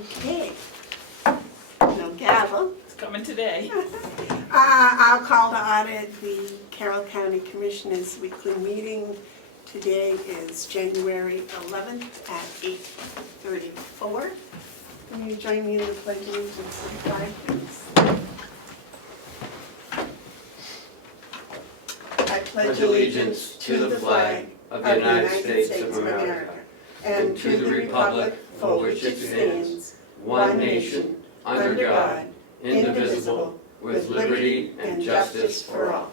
Okay. No gavel. It's coming today. I'll call to order the Carroll County Commissioners weekly meeting. Today is January 11th at 8:34. Can you join me in the pledge of allegiance to the flag, please? I pledge allegiance to the flag of the United States of America and to the republic for which it stands, one nation, under God, indivisible, with liberty and justice for all.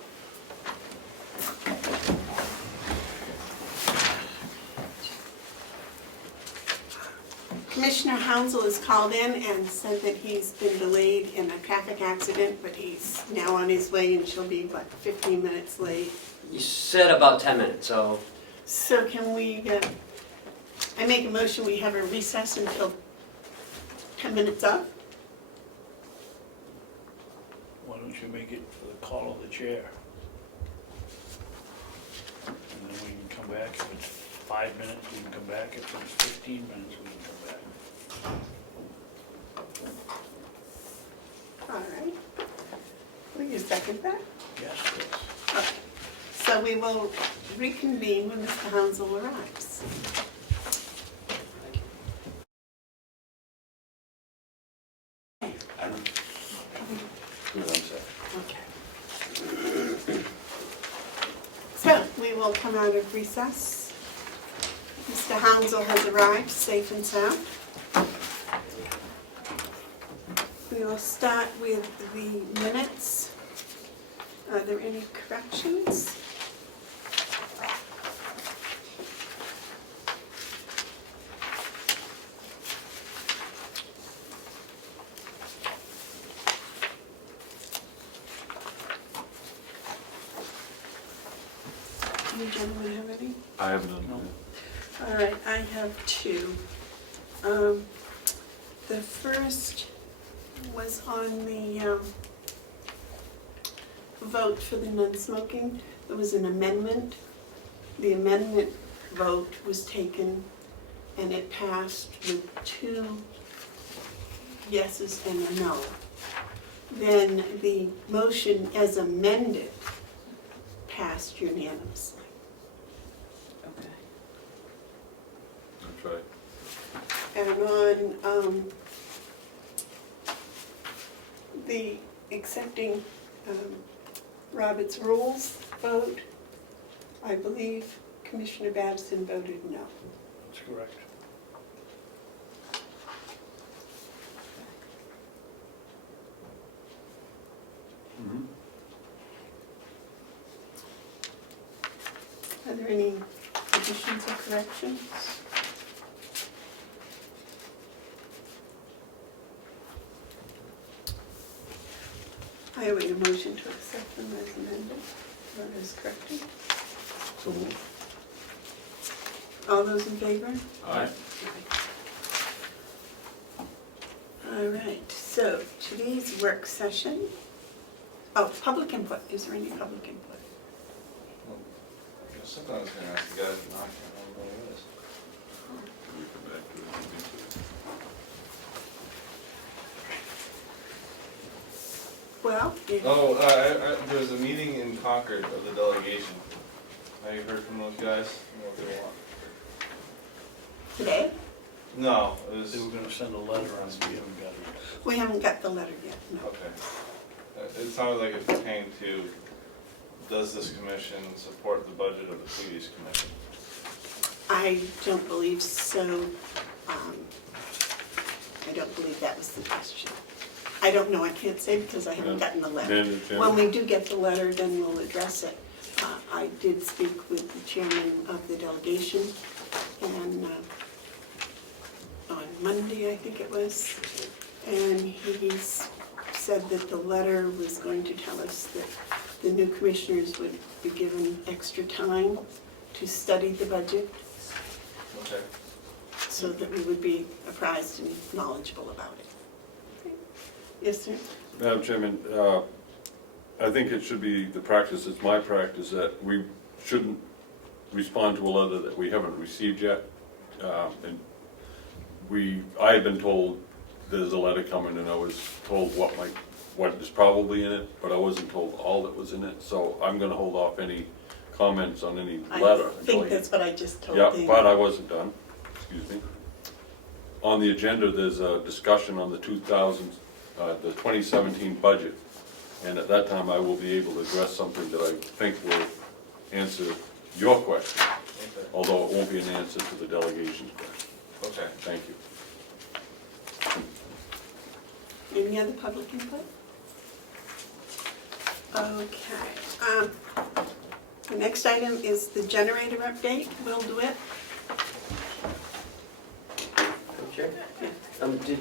Commissioner Hounsel is called in and said that he's been delayed in a traffic accident, but he's now on his way and she'll be, 15 minutes late. You said about 10 minutes, so... So can we, I make a motion we have a recess until 10 minutes up? Why don't you make it for the call of the chair? And then we can come back. If it's 5 minutes, we can come back. If it's 15 minutes, we can come back. All right. Will you second that? Yes, yes. Okay. So we will reconvene when Mr. Hounsel arrives. Okay. So we will come out of recess. Mr. Hounsel has arrived, safe and sound. We will start with the minutes. Are there any corrections? Do you gentlemen have any? I have none. No. All right, I have two. The first was on the vote for the non-smoking. There was an amendment. The amendment vote was taken and it passed with 2 yeses and a no. Then the motion as amended passed unanimously. Okay. That's right. And on the accepting Robert's rules vote, I believe Commissioner Babson voted no. That's correct. Mm-hmm. Are there any additions or corrections? I await a motion to accept them as amended or as corrected. So moved. All those in favor? Aye. All right, so today's work session, public input. Is there any public input? Something I was going to ask you guys, but now I can't remember what it is. Can we come back to it? Well, if There was a meeting in Concord of the delegation. Have you heard from those guys? You know what they want? today, No, it was, They were gonna send a letter on, we haven't got it. we haven't got the letter yet, no. okay. It sounded like it pertained to, does this commission support the budget of the previous commission? I don't believe so. I don't believe that was the question. I don't know, I can't say because I haven't gotten the letter. When we do get the letter, then we'll address it. I did speak with the chairman of the delegation, and on Monday, I think it was, and he's said that the letter was going to tell us that the new commissioners would be given extra time to study the budget, Okay. so that we would be apprised and knowledgeable about it. Yes, sir? Madam Chairman, I think it should be the practice, it's my practice, that we shouldn't respond to a letter that we haven't received yet. And I have been told there's a letter coming, and I was told what is probably in it, but I wasn't told all that was in it, so I'm gonna hold off any comments on any letter. I think that's what I just told Yeah, Dan. but I wasn't done, excuse me. On the agenda, there's a discussion on the 2017 budget, and at that time, I will be able to address something that I think will answer your question, Okay. although it won't be an answer to the delegation's question. Okay. Thank you. Any other public input? Okay. The next item is the generator update. We'll do it. Chair? Did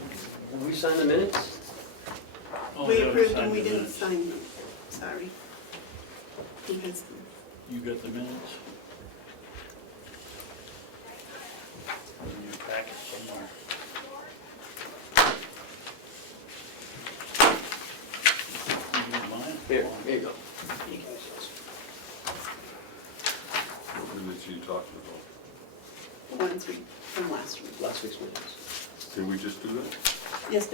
we sign the minutes? Oh, We yeah, approved sign and we the didn't minutes. sign them. Sorry. Who has them? You got the minutes? In your packet somewhere. You got mine? Here you go. What minutes are you talking about? The ones from last week. Last week's minutes. Did we just do that? Yes,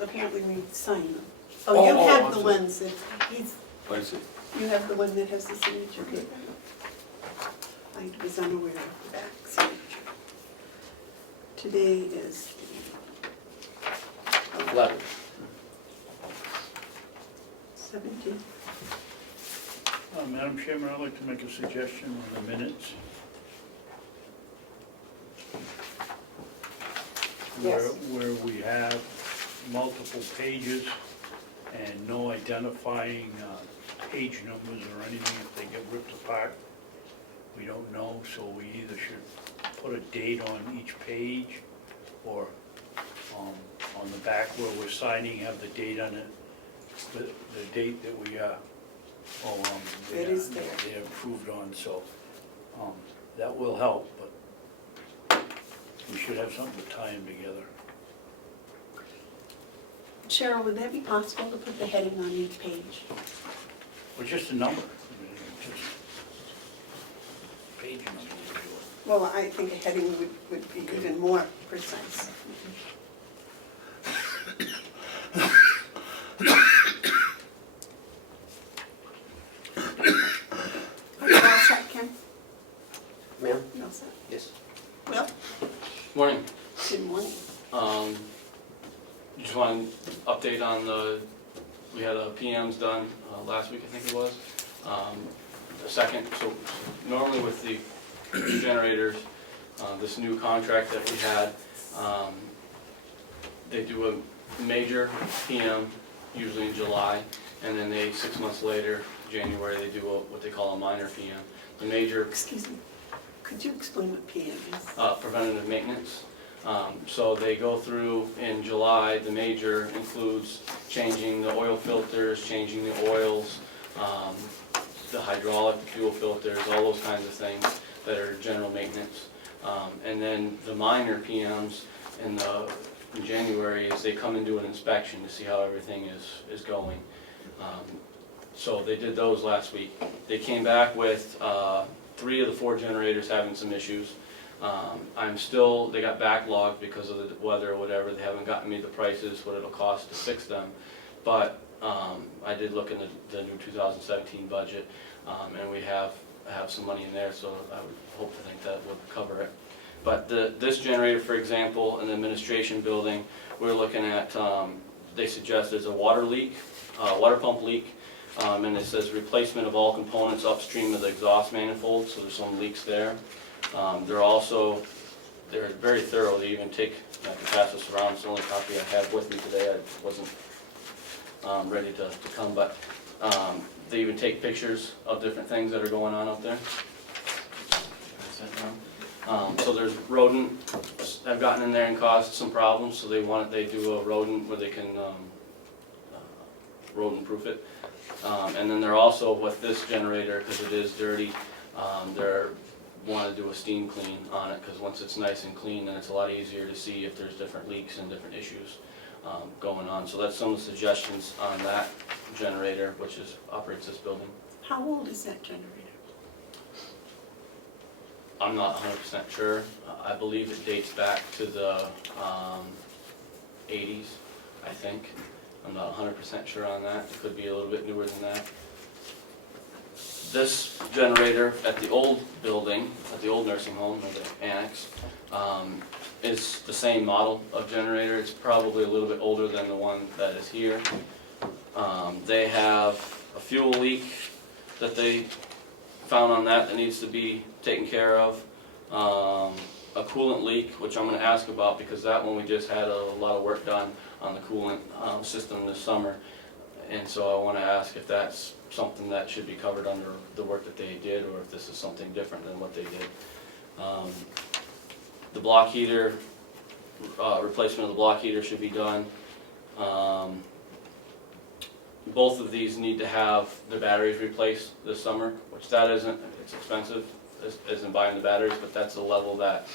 apparently we signed them. Oh, Oh, you oh, have I the see. ones that, he's, I see. you have the one that has the signature. Okay. I was unaware of the back signature. Today is the 11. 17th. Madam Chairman, I'd like to make a suggestion on the minutes. Yes. Where we have multiple pages and no identifying page numbers or anything if they get ripped apart. We don't know, so we either should put a date on each page or on the back where we're signing, have the date on it, the date that we It is there. they approved on, so that will help, but we should have something to tie them together. Cheryl, would that be possible to put the heading on each page? Or just a number, I mean, just page number would do it. Well, I think a heading would be even more precise. Are you all set, Ken? Ma'am? You all set? Yes. Well, Morning. good morning. Just want to update on we had a PMs done last week, I think it was. The second, so normally with the generators, this new contract that we had, they do a major PM, usually in July, and then 6 months later, January, they do what they call a minor PM. The major, Excuse me, could you explain what PM is? preventative maintenance. So they go through in July, the major includes changing the oil filters, changing the oils, the hydraulic, the fuel filters, all those kinds of things that are general maintenance. And then the minor PMs in January is they come and do an inspection to see how everything is going. So they did those last week. They came back with 3 of the 4 generators having some issues. They got backlogged because of the weather or whatever. They haven't gotten me the prices, what it'll cost to fix them. But I did look in the new 2017 budget, and we have some money in there, so I would hope to think that would cover it. But this generator, for example, in the administration building, we're looking at, they suggest there's a water leak, water pump leak, and it says replacement of all components upstream of the exhaust manifold, so there's some leaks there. They're very thorough. They even take, I can pass this around, it's the only copy I have with me today. I wasn't ready to come, but they even take pictures of different things that are going on up there. So there's rodent, I've gotten in there and caused some problems, so they do a rodent where they can rodent proof it. And then they're also, with this generator, because it is dirty, they're want to do a steam clean on it, because once it's nice and clean, then it's a lot easier to see if there's different leaks and different issues going on. So that's some of the suggestions on that generator, which operates this building. How old is that generator? I'm not 100% sure. I believe it dates back to the 80s, I think. I'm not 100% sure on that, it could be a little bit newer than that. This generator at the old building, at the old nursing home, or the annex, is the same model of generator. It's probably a little bit older than the one that is here. They have a fuel leak that they found on that needs to be taken care of. A coolant leak, which I'm going to ask about because that one we just had a lot of work done on the coolant system this summer. And so I want to ask if that's something that should be covered under the work that they did, or if this is something different than what they did. The block heater, replacement of the block heater should be done. Both of these need to have the batteries replaced this summer, which that isn't, it's expensive, isn't buying the batteries, but that's the level that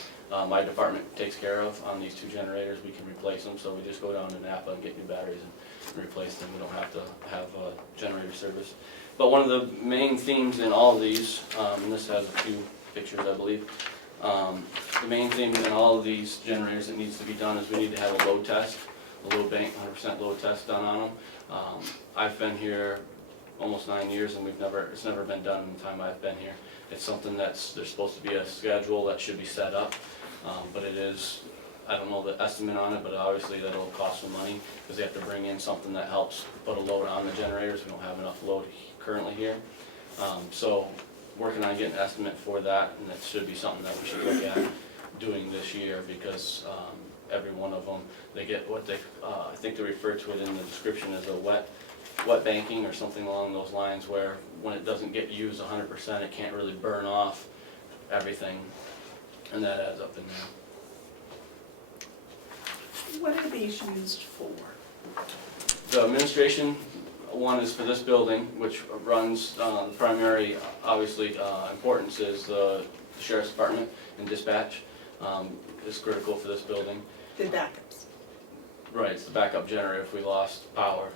my department takes care of on these two generators. We can replace them, so we just go down to Napa and get new batteries and replace them. We don't have to have generator service. But one of the main themes in all of these, and this has a few pictures I believe, the main theme in all of these generators that needs to be done is we need to have a load test, a load bank, 100% load test done on them. I've been here almost 9 years and it's never been done in the time I've been here. It's something there's supposed to be a schedule that should be set up, but it is, I don't know the estimate on it, but obviously that'll cost some money because they have to bring in something that helps put a load on the generators. We don't have enough load currently here. So working on getting an estimate for that, and that should be something that we should look at doing this year because every one of them, they get what they, I think they refer to it in the description as a wet banking or something along those lines, where when it doesn't get used 100%, it can't really burn off everything, and that adds up in there. What are these used for? The administration one is for this building, which runs, the primary, obviously, importance is the sheriff's department and dispatch is critical for this building. The backups? Right, it's the backup generator if we lost power.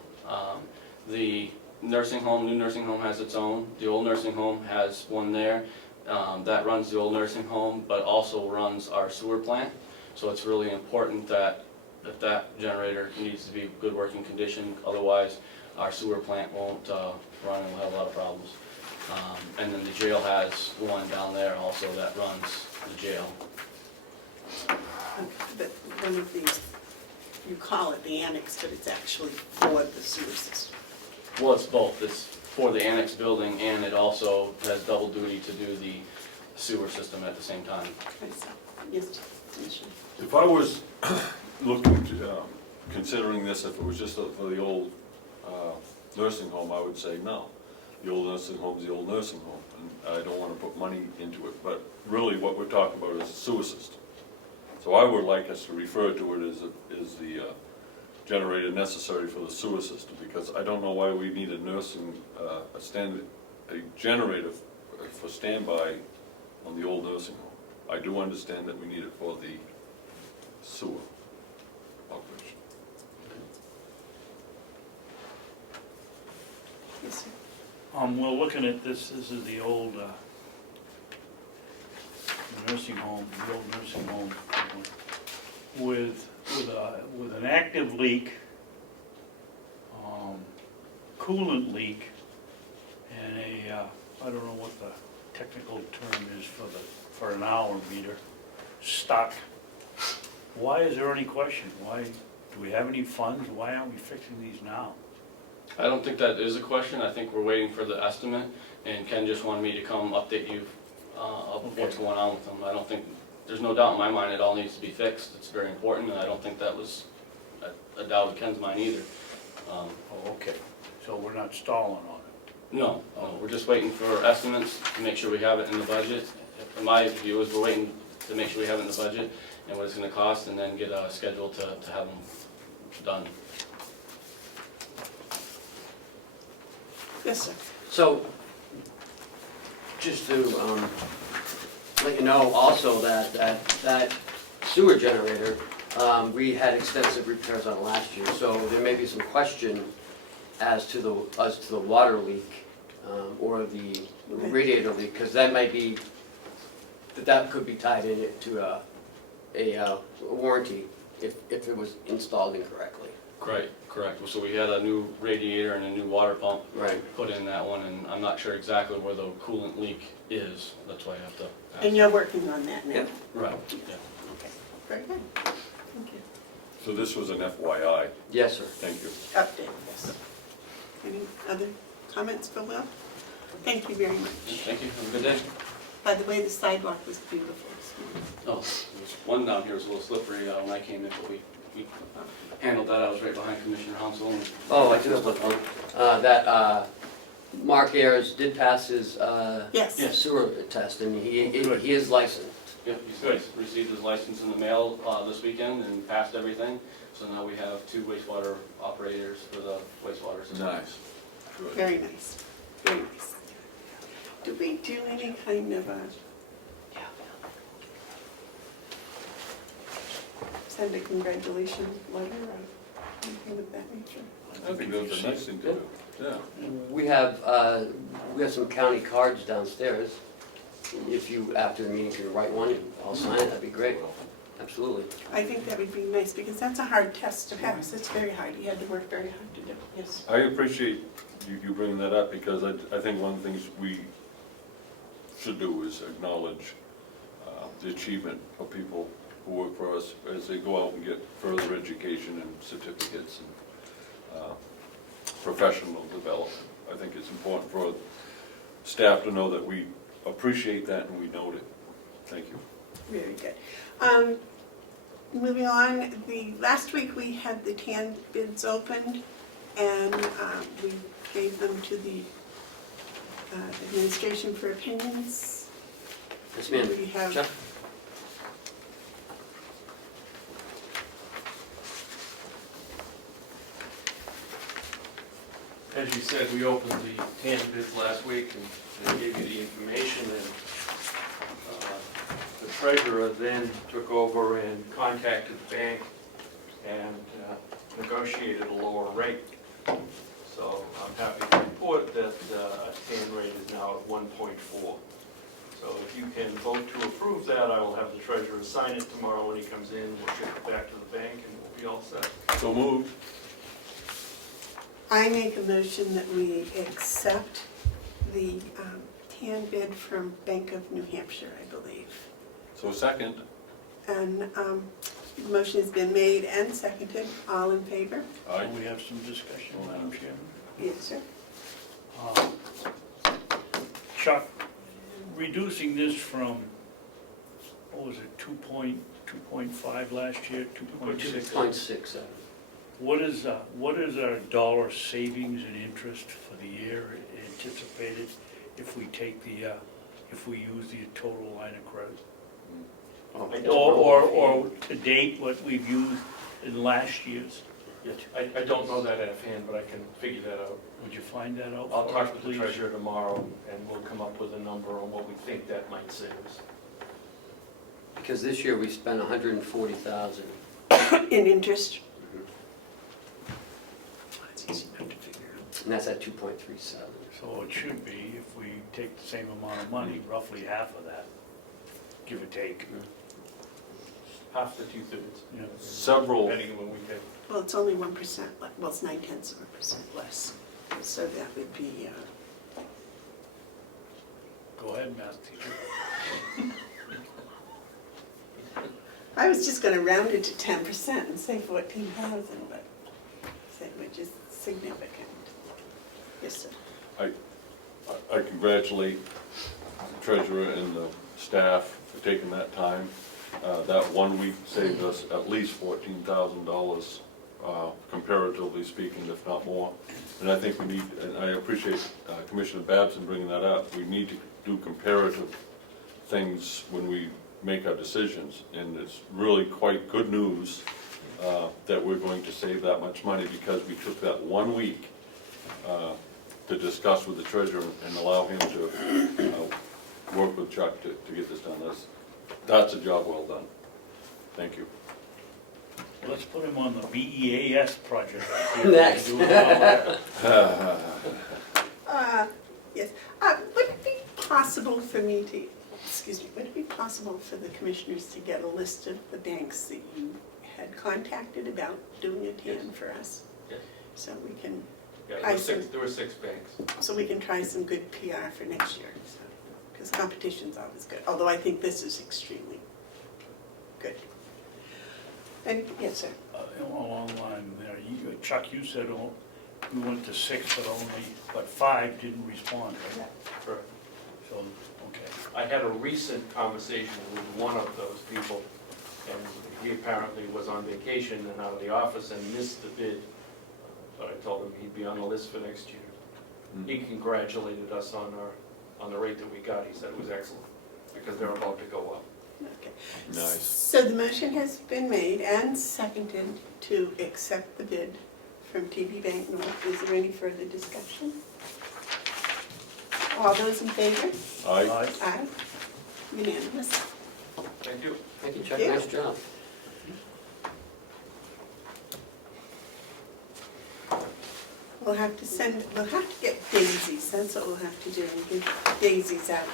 The nursing home, new nursing home has its own. The old nursing home has one there. That runs the old nursing home, but also runs our sewer plant. So it's really important that that generator needs to be in good working condition. Otherwise, our sewer plant won't run and we'll have a lot of problems. And then the jail has one down there also that runs the jail. But one of these, you call it the annex, but it's actually for the sewer system. Well, it's both. It's for the annex building and it also has double duty to do the sewer system at the same time. Okay, so, yes, Commissioner. If I was looking to, considering this, if it was just for the old nursing home, I would say no. The old nursing home's the old nursing home, and I don't want to put money into it. But really what we're talking about is the sewer system. So I would like us to refer to it as the generator necessary for the sewer system, because I don't know why we need a a generator for standby on the old nursing home. I do understand that we need it for the sewer operation. Yes, sir. Well, looking at this is the old nursing home, with an active leak, coolant leak, and I don't know what the technical term is for an hour meter, stuck. Why is there any question? Why, do we have any funds? Why aren't we fixing these now? I don't think that is a question. I think we're waiting for the estimate, and Ken just wanted me to come update you of what's going on with them. I don't think, there's no doubt in my mind it all needs to be fixed. It's very important, and I don't think that was a doubt in Ken's mind either. Oh, okay, so we're not stalling on it? No, we're just waiting for estimates to make sure we have it in the budget. In my view is we're waiting to make sure we have it in the budget and what it's going to cost, and then get a schedule to have them done. Yes, sir. So, just to let you know also that sewer generator, we had extensive repairs on last year, so there may be some question as to the water leak or the radiator leak, because that might be, that could be tied into a warranty if it was installed incorrectly. Correct. So we had a new radiator and a new water pump Right. put in that one, and I'm not sure exactly where the coolant leak is. That's why I have to ask. And you're working on that now? Yeah. Right, yeah. Okay, very good. Thank you. So this was an FYI, Yes, sir. thank you. Update, yes. Any other comments for Will? Thank you very much. Thank you, have a good day. By the way, the sidewalk was beautiful this morning. Oh, there's one down here was a little slippery when I came in, but we handled that. I was right behind Commissioner Hounsel. and- Oh, I do have one. That Mark Ayers did pass his Yes. sewer test, and he Good. is licensed. Yeah, he's received his license in the mail this weekend and passed everything. So now we have 2 wastewater operators for the wastewater system. Nice. Good. Very nice, very nice. Do we do any kind of a, send a congratulations letter or anything of that nature? I think that's a nice thing to do, yeah. We have some county cards downstairs. If you, after the meeting, can write one, I'll sign it, that'd be great. Absolutely. I think that would be nice, because that's a hard test to pass. It's very hard. He had to work very hard to do it, yes. I appreciate you bringing that up, because I think one of the things we should do is acknowledge the achievement of people who work for us as they go out and get further education and certificates and professional development. I think it's important for staff to know that we appreciate that and we note it. Thank you. Very good. Moving on, last week we had the TAN bids opened, and we gave them to the administration for opinions. Yes, ma'am. We have- Chuck? As you said, we opened the TAN bids last week and gave you the information, and the treasurer then took over and contacted the bank and negotiated a lower rate. So I'm happy to report that TAN rate is now at 1.4. So if you can vote to approve that, I will have the treasurer sign it tomorrow when he comes in. We'll ship it back to the bank and we'll be all set. So moved. I make a motion that we accept the TAN bid from Bank of New Hampshire, I believe. So second. And the motion has been made and seconded. All in favor? Aye. So we have some discussion, Madam Chairman. Yes, sir. Chuck, reducing this from, what was it, 2.5 last year, 2.6? 2.67. What is our dollar savings and interest for the year anticipated if we take if we use the total line of credit? I don't know. Or to date, what we've used in last year's? I don't know that offhand, but I can figure that out. Would you find that out I'll for us, talk with the please? treasurer tomorrow, and we'll come up with a number on what we think that might save us. Because this year we spent $140,000. In interest? That's easy enough to figure out. And that's at 2.37. So it should be, if we take the same amount of money, roughly half of that, give or take. Half to 2/3, Yeah. Several, depending on when we pay. Well, it's only 1%, well, it's 0.9% less. So that would be, Go ahead, math teacher. I was just gonna round it to 10% and say 14,000, but which is significant. Yes, sir. I congratulate the treasurer and the staff for taking that time. That 1 week saved us at least $14,000, comparatively speaking, if not more. And I think we need, and I appreciate Commissioner Babson bringing that up, we need to do comparative things when we make our decisions. And it's really quite good news that we're going to save that much money, because we took that 1 week to discuss with the treasurer and allow him to work with Chuck to get this done. That's a job well done. Thank you. Let's put him on the BEAS project. Next. Do it all right. Yes. Would it be possible for me to, excuse me, would it be possible for the commissioners to get a list of the banks that you had contacted about doing a TAN for us. Yes. So we can, Yeah, I see. there were 6 banks. so we can try some good PR for next year, so, because competition's always good, although I think this is extremely good. And, yes, sir. Along the line there, Chuck, you said we went to 6, but 5 didn't respond, right? Correct. So, okay. I had a recent conversation with one of those people, and he apparently was on vacation and out of the office and missed the bid. But I told him he'd be on the list for next year. He congratulated us on the rate that we got. He said it was excellent, because they're about to go up. Okay. Nice. So the motion has been made and seconded to accept the bid from TD Bank North. Is there any further discussion? All those in favor? Aye. Aye. Unanimous. Thank you. Thank you, Chuck, Yeah. nice job. We'll have to get daisies, that's what we'll have to do, get daisies out.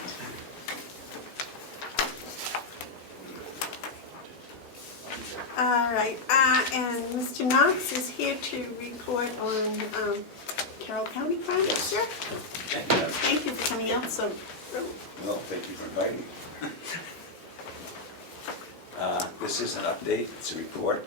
All right, and Mr. Knox is here to report on Carroll County project, sir. Thank you for coming out so early. Well, thank you for inviting me. This is an update, it's a report.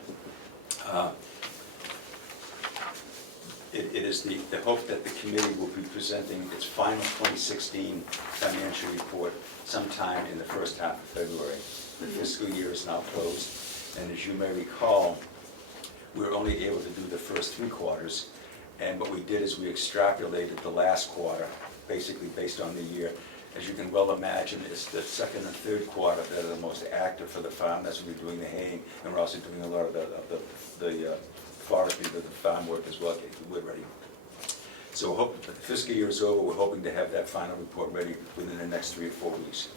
It is the hope that the committee will be presenting its final 2016 financial report sometime in the first half of February. The fiscal year is now closed, and as you may recall, we were only able to do the first 3 quarters, and what we did is we extrapolated the last quarter, basically based on the year. As you can well imagine, it's the second and third quarter that are the most active for the farm. That's when we're doing the haying, and we're also doing a lot of the forestry, the farm work as well, getting the wood ready. So we're hoping, the fiscal year is over, we're hoping to have that final report ready within the next 3 or 4 weeks.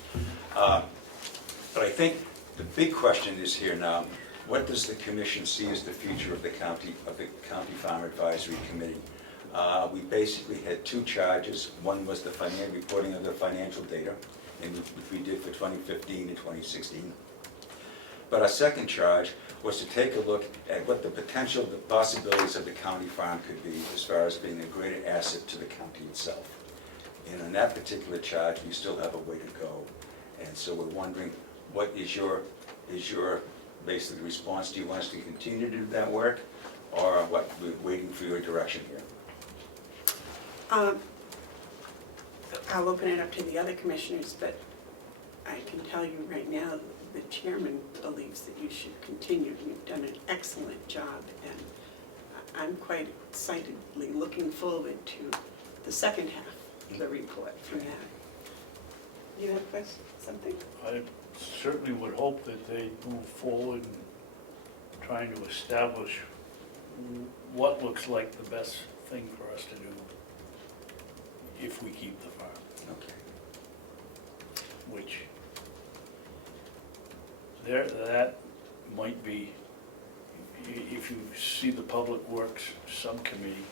But I think the big question is here now, what does the commission see as the future of the County Farm Advisory Committee? We basically had 2 charges. One was the reporting of the financial data, which we did for 2015 and 2016. But our second charge was to take a look at what the potential, the possibilities of the county farm could be as far as being a greater asset to the county itself. And on that particular charge, we still have a way to go. And so we're wondering, what is your basically response? Do you want us to continue to do that work? Or what, we're waiting for your direction here? I'll open it up to the other commissioners, but I can tell you right now, the chairman believes that you should continue. You've done an excellent job, and I'm quite excitedly looking forward to the second half of the report from that. You have something? I certainly would hope that they move forward in trying to establish what looks like the best thing for us to do if we keep the farm, Okay. which that might be, if you see the Public Works Subcommittee,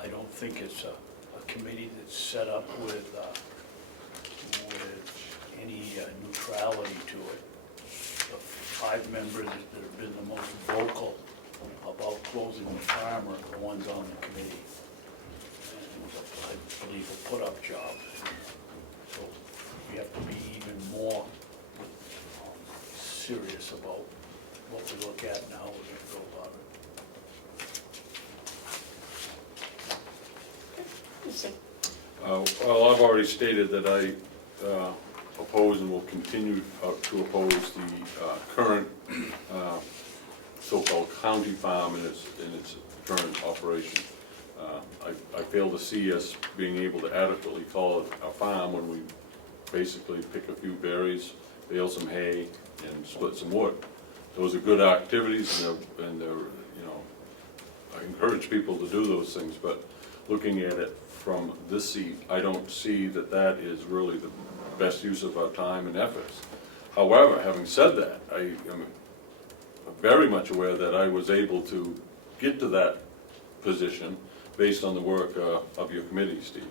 I don't think it's a committee that's set up with any neutrality to it. The 5 members that have been the most vocal about closing the farm are the ones on the committee. And it was, I believe, a put-up job. So we have to be even more serious about what we look at now, we're going to go about it. Yes, sir. Well, I've already stated that I oppose and will continue to oppose the current so-called county farm in its current operation. I fail to see us being able to adequately call it a farm when we basically pick a few berries, bale some hay, and split some wood. Those are good activities, and they're, you know, I encourage people to do those things, but looking at it from this seat, I don't see that that is really the best use of our time and efforts. However, having said that, I am very much aware that I was able to get to that position based on the work of your committee, Steve.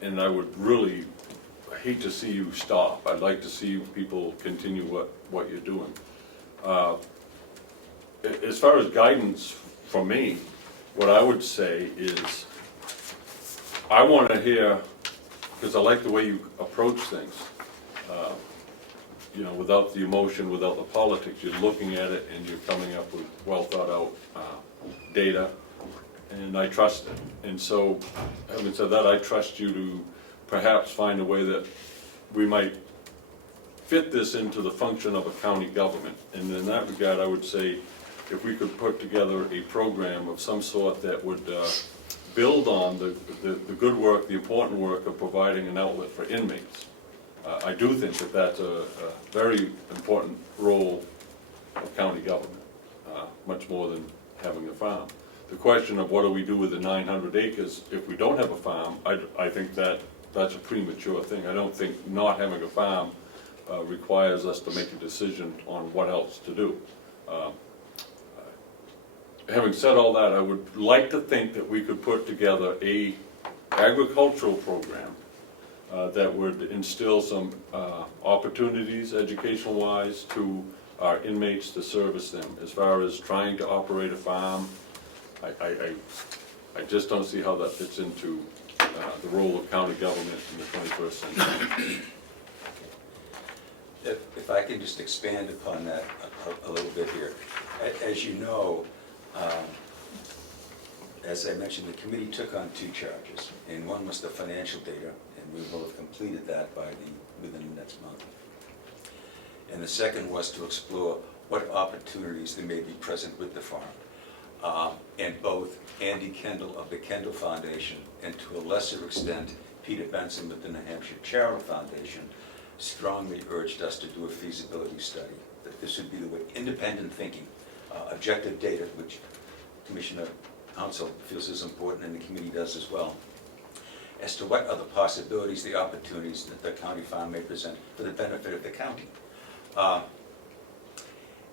And I would really hate to see you stop. I'd like to see people continue what you're doing. As far as guidance from me, what I would say is, I want to hear, because I like the way you approach things, you know, without the emotion, without the politics. You're looking at it and you're coming up with well thought out data, and I trust it. And so, having said that, I trust you to perhaps find a way that we might fit this into the function of a county government. And in that regard, I would say, if we could put together a program of some sort that would build on the good work, the important work of providing an outlet for inmates. I do think that that's a very important role of county government, much more than having a farm. The question of what do we do with the 900 acres if we don't have a farm, I think that's a premature thing. I don't think not having a farm requires us to make a decision on what else to do. Having said all that, I would like to think that we could put together a agricultural program that would instill some opportunities, educational-wise, to our inmates to service them. As far as trying to operate a farm, I just don't see how that fits into the role of county government in the 21st century. If I can just expand upon that a little bit here. As you know, as I mentioned, the committee took on 2 charges, and one was the financial data, and we will have completed that within the next month. And the second was to explore what opportunities there may be present with the farm. And both Andy Kendall of the Kendall Foundation and to a lesser extent Peter Benson with the New Hampshire Charitable Foundation strongly urged us to do a feasibility study, that this would be the way independent thinking, objective data, which Commissioner Hounsel feels is important and the committee does as well, as to what are the possibilities, the opportunities that the county farm may present for the benefit of the county.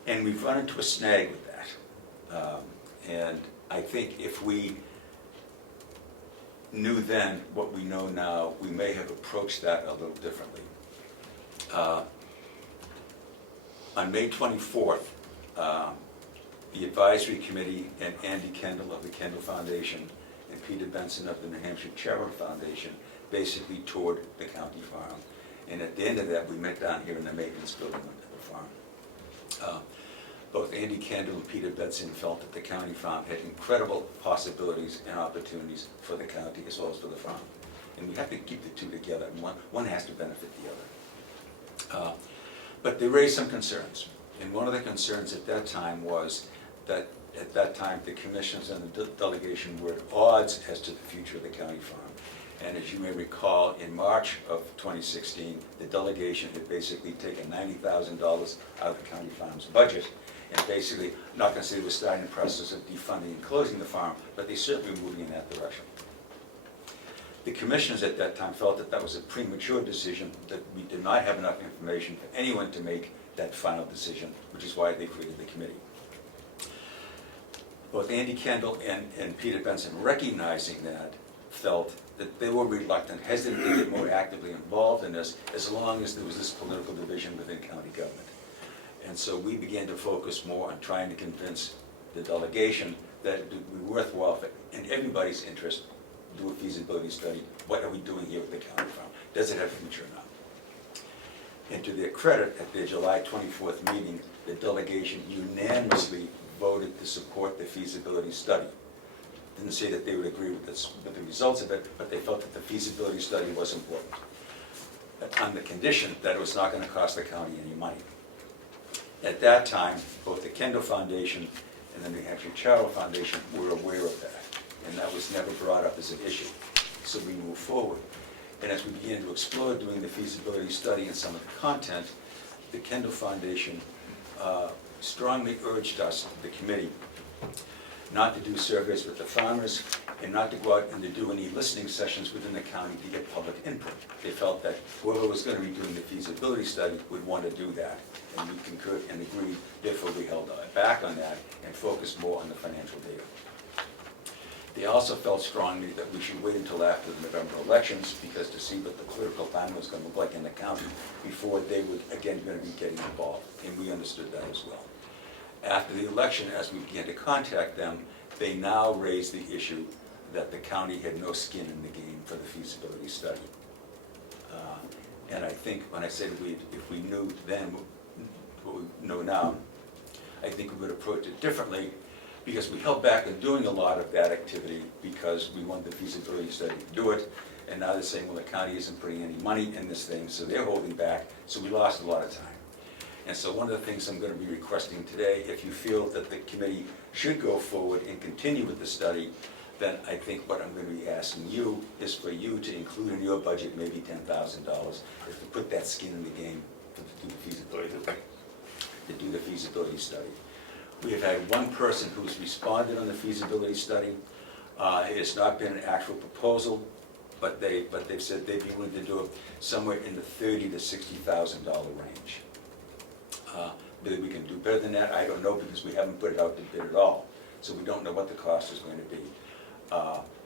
And we've run into a snag with that. And I think if we knew then what we know now, we may have approached that a little differently. On May 24th, the advisory committee and Andy Kendall of the Kendall Foundation and Peter Benson of the New Hampshire Charitable Foundation basically toured the county farm. And at the end of that, we met down here in the maintenance building of the farm. Both Andy Kendall and Peter Benson felt that the county farm had incredible possibilities and opportunities for the county as well as for the farm. And we have to keep the two together, and one has to benefit the other. But they raised some concerns. And one of the concerns at that time was that at that time the commissioners and the delegation were at odds as to the future of the county farm. And as you may recall, in March of 2016, the delegation had basically taken $90,000 out of the county farm's budget. And basically, I'm not going to say they were starting the process of defunding and closing the farm, but they certainly were moving in that direction. The commissioners at that time felt that that was a premature decision, that we did not have enough information for anyone to make that final decision, which is why they created the committee. Both Andy Kendall and Peter Benson, recognizing that, felt that they were reluctant, hesitant to get more actively involved in this as long as there was this political division within county government. And so we began to focus more on trying to convince the delegation that it would be worthwhile for, in everybody's interest, do a feasibility study. What are we doing here with the county farm? Does it have a future or not? And to their credit, at their July 24th meeting, the delegation unanimously voted to support the feasibility study. Didn't say that they would agree with the results of it, but they felt that the feasibility study was important, on the condition that it was not going to cost the county any money. At that time, both the Kendall Foundation and the New Hampshire Charitable Foundation were aware of that, and that was never brought up as an issue. So we moved forward. And as we began to explore doing the feasibility study and some of the content, the Kendall Foundation strongly urged us, the committee, not to do surveys with the farmers and not to go out and to do any listening sessions within the county to get public input. They felt that whoever was going to be doing the feasibility study would want to do that. And we concurred and agreed, therefore we held back on that and focused more on the financial data. They also felt strongly that we should wait until after the November elections, because to see what the political climate was going to look like in the county before they would again going to be getting involved, and we understood that as well. After the election, as we began to contact them, they now raised the issue that the county had no skin in the game for the feasibility study. And I think when I said if we knew then what we know now, I think we would approach it differently, because we held back on doing a lot of that activity because we wanted the feasibility study to do it, and now they're saying, well, the county isn't putting any money in this thing, so they're holding back, so we lost a lot of time. And so one of the things I'm going to be requesting today, if you feel that the committee should go forward and continue with the study, then I think what I'm going to be asking you is for you to include in your budget maybe $10,000, is to put that skin in the game to do the feasibility study. We have had one person who's responded on the feasibility study. It has not been an actual proposal, but they've said they'd be willing to do it somewhere in the $30,000 to $60,000 range. Whether we can do better than that, I don't know, because we haven't put it out to bid at all. So we don't know what the cost is going to be.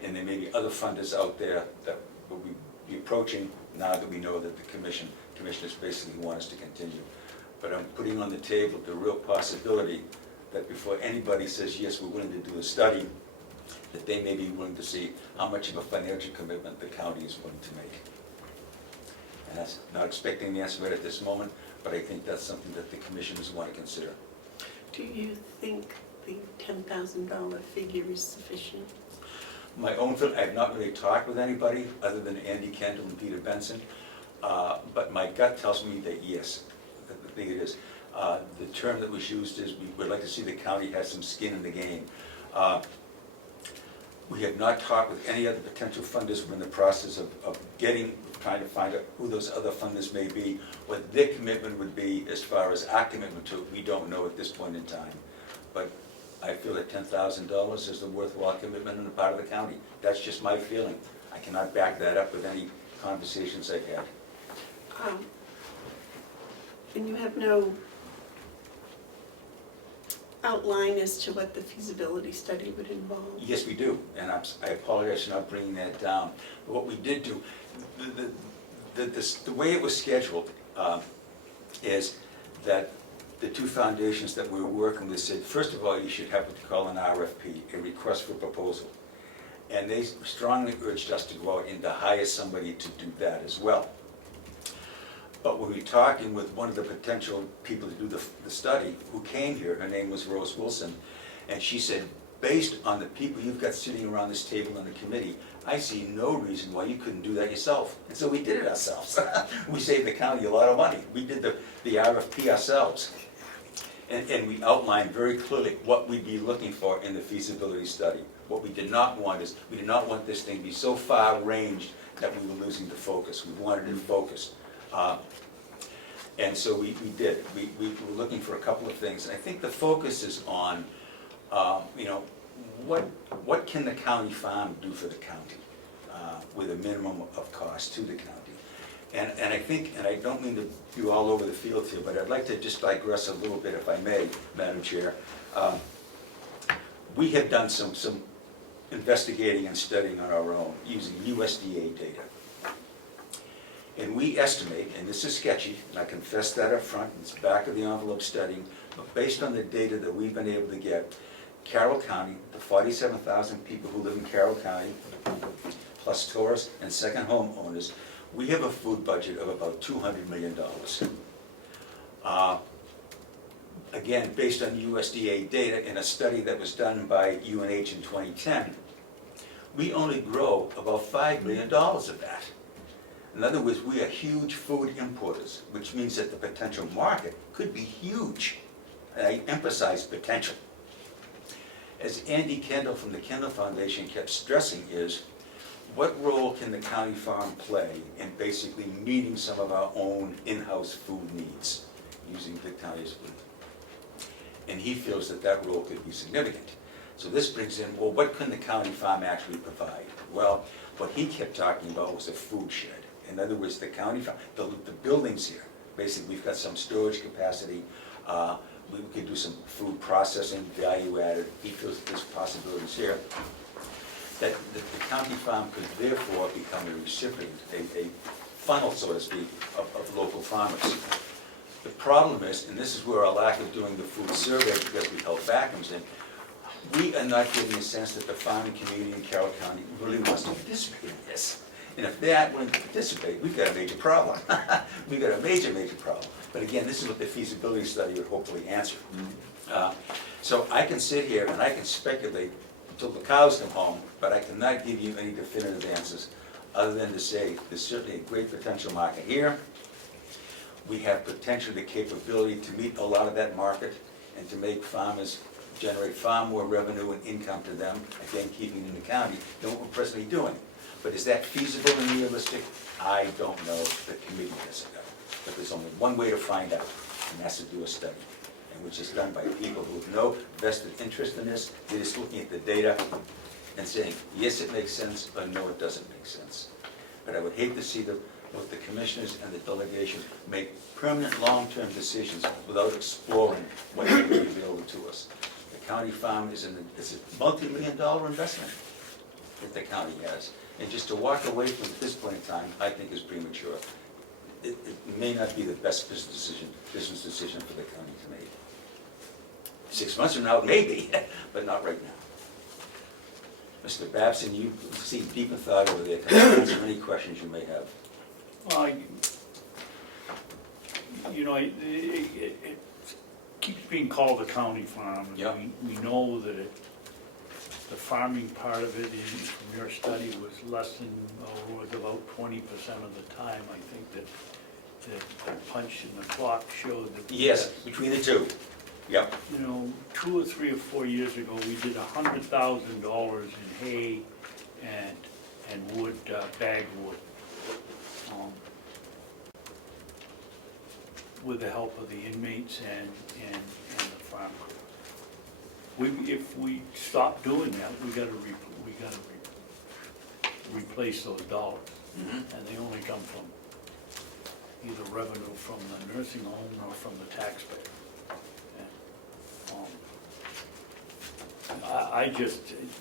And there may be other funders out there that will be approaching now that we know that the commissioners basically want us to continue. But I'm putting on the table the real possibility that before anybody says, yes, we're willing to do a study, that they may be willing to see how much of a financial commitment the county is willing to make. And that's not expecting the answer right at this moment, but I think that's something that the commissioners want to consider. Do you think the $10,000 figure is sufficient? My own feeling, I have not really talked with anybody other than Andy Kendall and Peter Benson, but my gut tells me that yes, I think it is. The term that was used is we would like to see the county has some skin in the game. We have not talked with any other potential funders. We're in the process of trying to find out who those other funders may be. What their commitment would be as far as our commitment to it, we don't know at this point in time. But I feel that $10,000 is a worthwhile commitment on the part of the county. That's just my feeling. I cannot back that up with any conversations I've had. And you have no outline as to what the feasibility study would involve? Yes, we do, and I apologize for not bringing that down. But what we did do, the way it was scheduled is that the two foundations that we were working with said, first of all, you should have what you call an RFP, a request for proposal. And they strongly urged us to go out and to hire somebody to do that as well. But when we were talking with one of the potential people to do the study, who came here, her name was Rose Wilson, and she said, based on the people you've got sitting around this table on the committee, I see no reason why you couldn't do that yourself. And so we did it ourselves. We saved the county a lot of money. We did the RFP ourselves. And we outlined very clearly what we'd be looking for in the feasibility study. What we did not want is, we did not want this thing to be so far ranged that we were losing the focus. We wanted it focused. And so we did. We were looking for a couple of things. And I think the focus is on, what can the county farm do for the county with a minimum of cost to the county? And I think, and I don't mean to be all over the field here, but I'd like to just digress a little bit, if I may, Madam Chair. We have done some investigating and studying on our own using USDA data. And we estimate, and this is sketchy, and I confess that up front, it's back of the envelope studying, but based on the data that we've been able to get, Carroll County, the 47,000 people who live in Carroll County, plus tourists and second home owners, we have a food budget of about $200 million. Again, based on USDA data in a study that was done by UNH in 2010, we only grow about $5 million of that. In other words, we are huge food importers, which means that the potential market could be huge. And I emphasize potential. As Andy Kendall from the Kendall Foundation kept stressing is, what role can the county farm play in basically meeting some of our own in-house food needs using the county's food? And he feels that that role could be significant. So this brings in, well, what can the county farm actually provide? Well, what he kept talking about was a food shed. In other words, the county farm, the buildings here, basically we've got some storage capacity. We could do some food processing, value added. He feels that there's possibilities here. that the county farm could therefore become a recipient, a funnel, so to speak, of local farmers. The problem is, and this is where our lack of doing the food survey, because we held back, comes in, we are not getting a sense that the farming community in Carroll County really wants to participate in this. And if they aren't willing to participate, we've got a major problem. We've got a major, major problem. But again, this is what the feasibility study would hopefully answer. So I can sit here and I can speculate until the cows come home, but I cannot give you any definitive answers other than to say there's certainly a great potential market here. We have potentially the capability to meet a lot of that market and to make farmers generate far more revenue and income to them, again, keeping in the county, than what we're presently doing. But is that feasible and realistic? I don't know. The committee doesn't know. But there's only one way to find out, and that's to do a study, and which is done by people who have no vested interest in this. They're just looking at the data and saying, yes, it makes sense, or no, it doesn't make sense. But I would hate to see both the commissioners and the delegation make permanent long-term decisions without exploring what may be available to us. The county farm is a multi-million-dollar investment that the county has. And just to walk away from it at this point in time, I think is premature. It may not be the best business decision for the county to make. 6 months from now, maybe, but not right now. Mr. Babson, you seem deep in thought over there. Can I answer any questions you may have? Well, you know, it keeps being called a county farm. And Yep. we know that the farming part of it, from your study, was less than, or was about 20% of the time. I think that the punch in the clock showed that. Yes, between the two. Yep. You know, 2 or 3 or 4 years ago, we did $100,000 in hay and wood, bagged wood, with the help of the inmates and the farm crew. If we stop doing that, we gotta replace those dollars, and they only come from either revenue from the nursing home or from the taxpayer.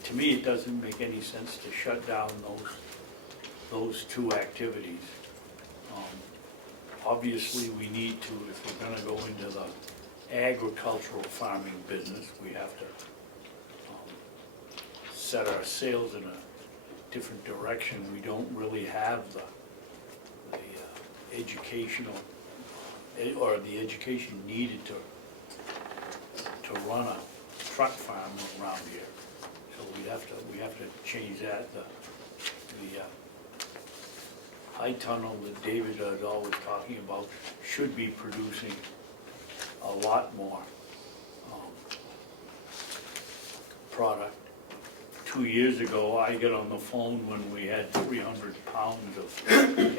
To me, it doesn't make any sense to shut down those two activities. Obviously, we need to, if we're gonna go into the agricultural farming business, we have to set our sails in a different direction. We don't really have the educational, or the education needed to run a truck farm around here. So we have to change that. The high tunnel that David is always talking about should be producing a lot more product. 2 years ago, I got on the phone when we had 300 pounds of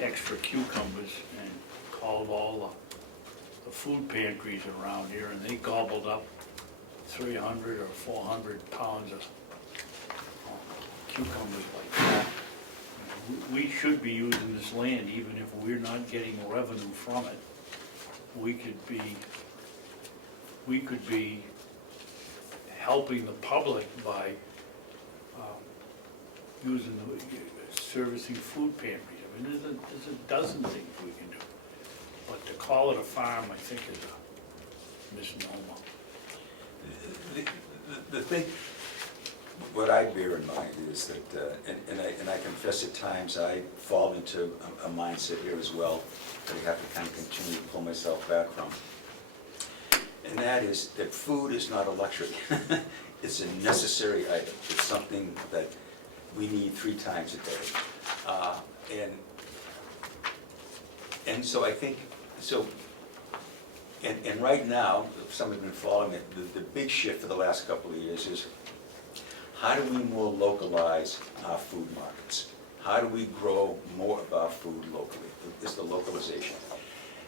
extra cucumbers and called all the food pantries around here, and they gobbled up 300 or 400 pounds of cucumbers like that. We should be using this land, even if we're not getting revenue from it. We could be helping the public by servicing food pantries. I mean, there's a dozen things we can do. But to call it a farm, I think, is a misnomer. The thing, what I bear in mind is that, and I confess at times I fall into a mindset here as well that I have to kind of continue to pull myself back from. And that is that food is not a luxury. It's a necessary item. It's something that we need 3 times a day. And so I think, and right now, if somebody's been following it, the big shift for the last couple of years is how do we more localize our food markets? How do we grow more of our food locally? It's the localization.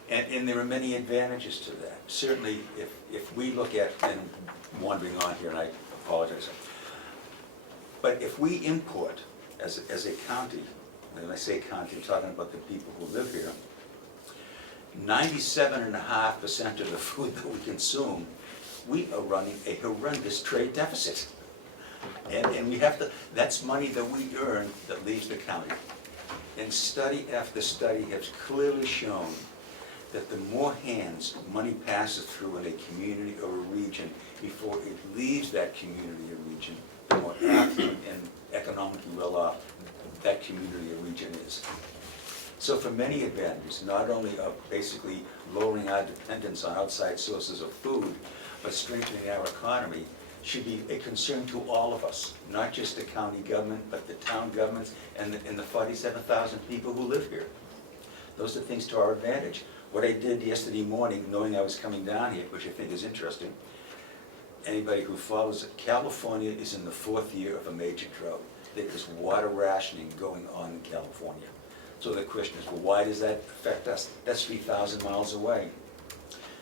And there are many advantages to that. Certainly, if we look at, and I'm wandering on here, and I apologize, but if we import as a county, when I say county, I'm talking about the people who live here, 97.5% of the food that we consume, we are running a horrendous trade deficit. And we have to, that's money that we earn that leaves the county. And study after study has clearly shown that the more hands money passes through in a community or a region before it leaves that community or region, the more affluent and economically well-off that community or region is. So for many advantages, not only of basically lowering our dependence on outside sources of food, but strengthening our economy, should be a concern to all of us, not just the county government, but the town governments and the 47,000 people who live here. Those are things to our advantage. What I did yesterday morning, knowing I was coming down here, which I think is interesting, anybody who follows it, California is in the 4th year of a major drought. There is water rationing going on in California. So the question is, well, why does that affect us? That's 3,000 miles away.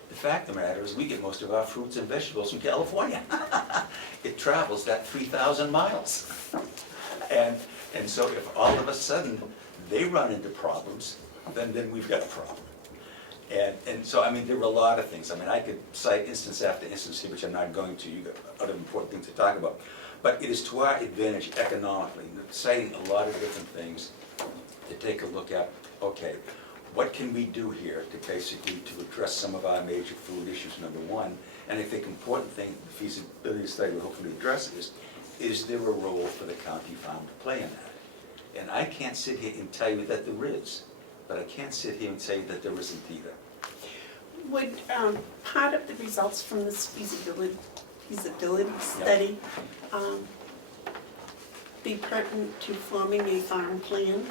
The fact of the matter is we get most of our fruits and vegetables from California. It travels that 3,000 miles. And so if all of a sudden they run into problems, then we've got a problem. And so, I mean, there were a lot of things. I mean, I could cite instance after instance here, which I'm not going to. You've got other important things to talk about. But it is to our advantage economically, citing a lot of different things to take a look at, okay, what can we do here to basically to address some of our major food issues, number one. And I think important thing the feasibility study will hopefully address is there a role for the county farm to play in that? And I can't sit here and tell you that there is, but I can't sit here and say that there isn't either. Would part of the results from this feasibility study be pertinent to forming a farm plan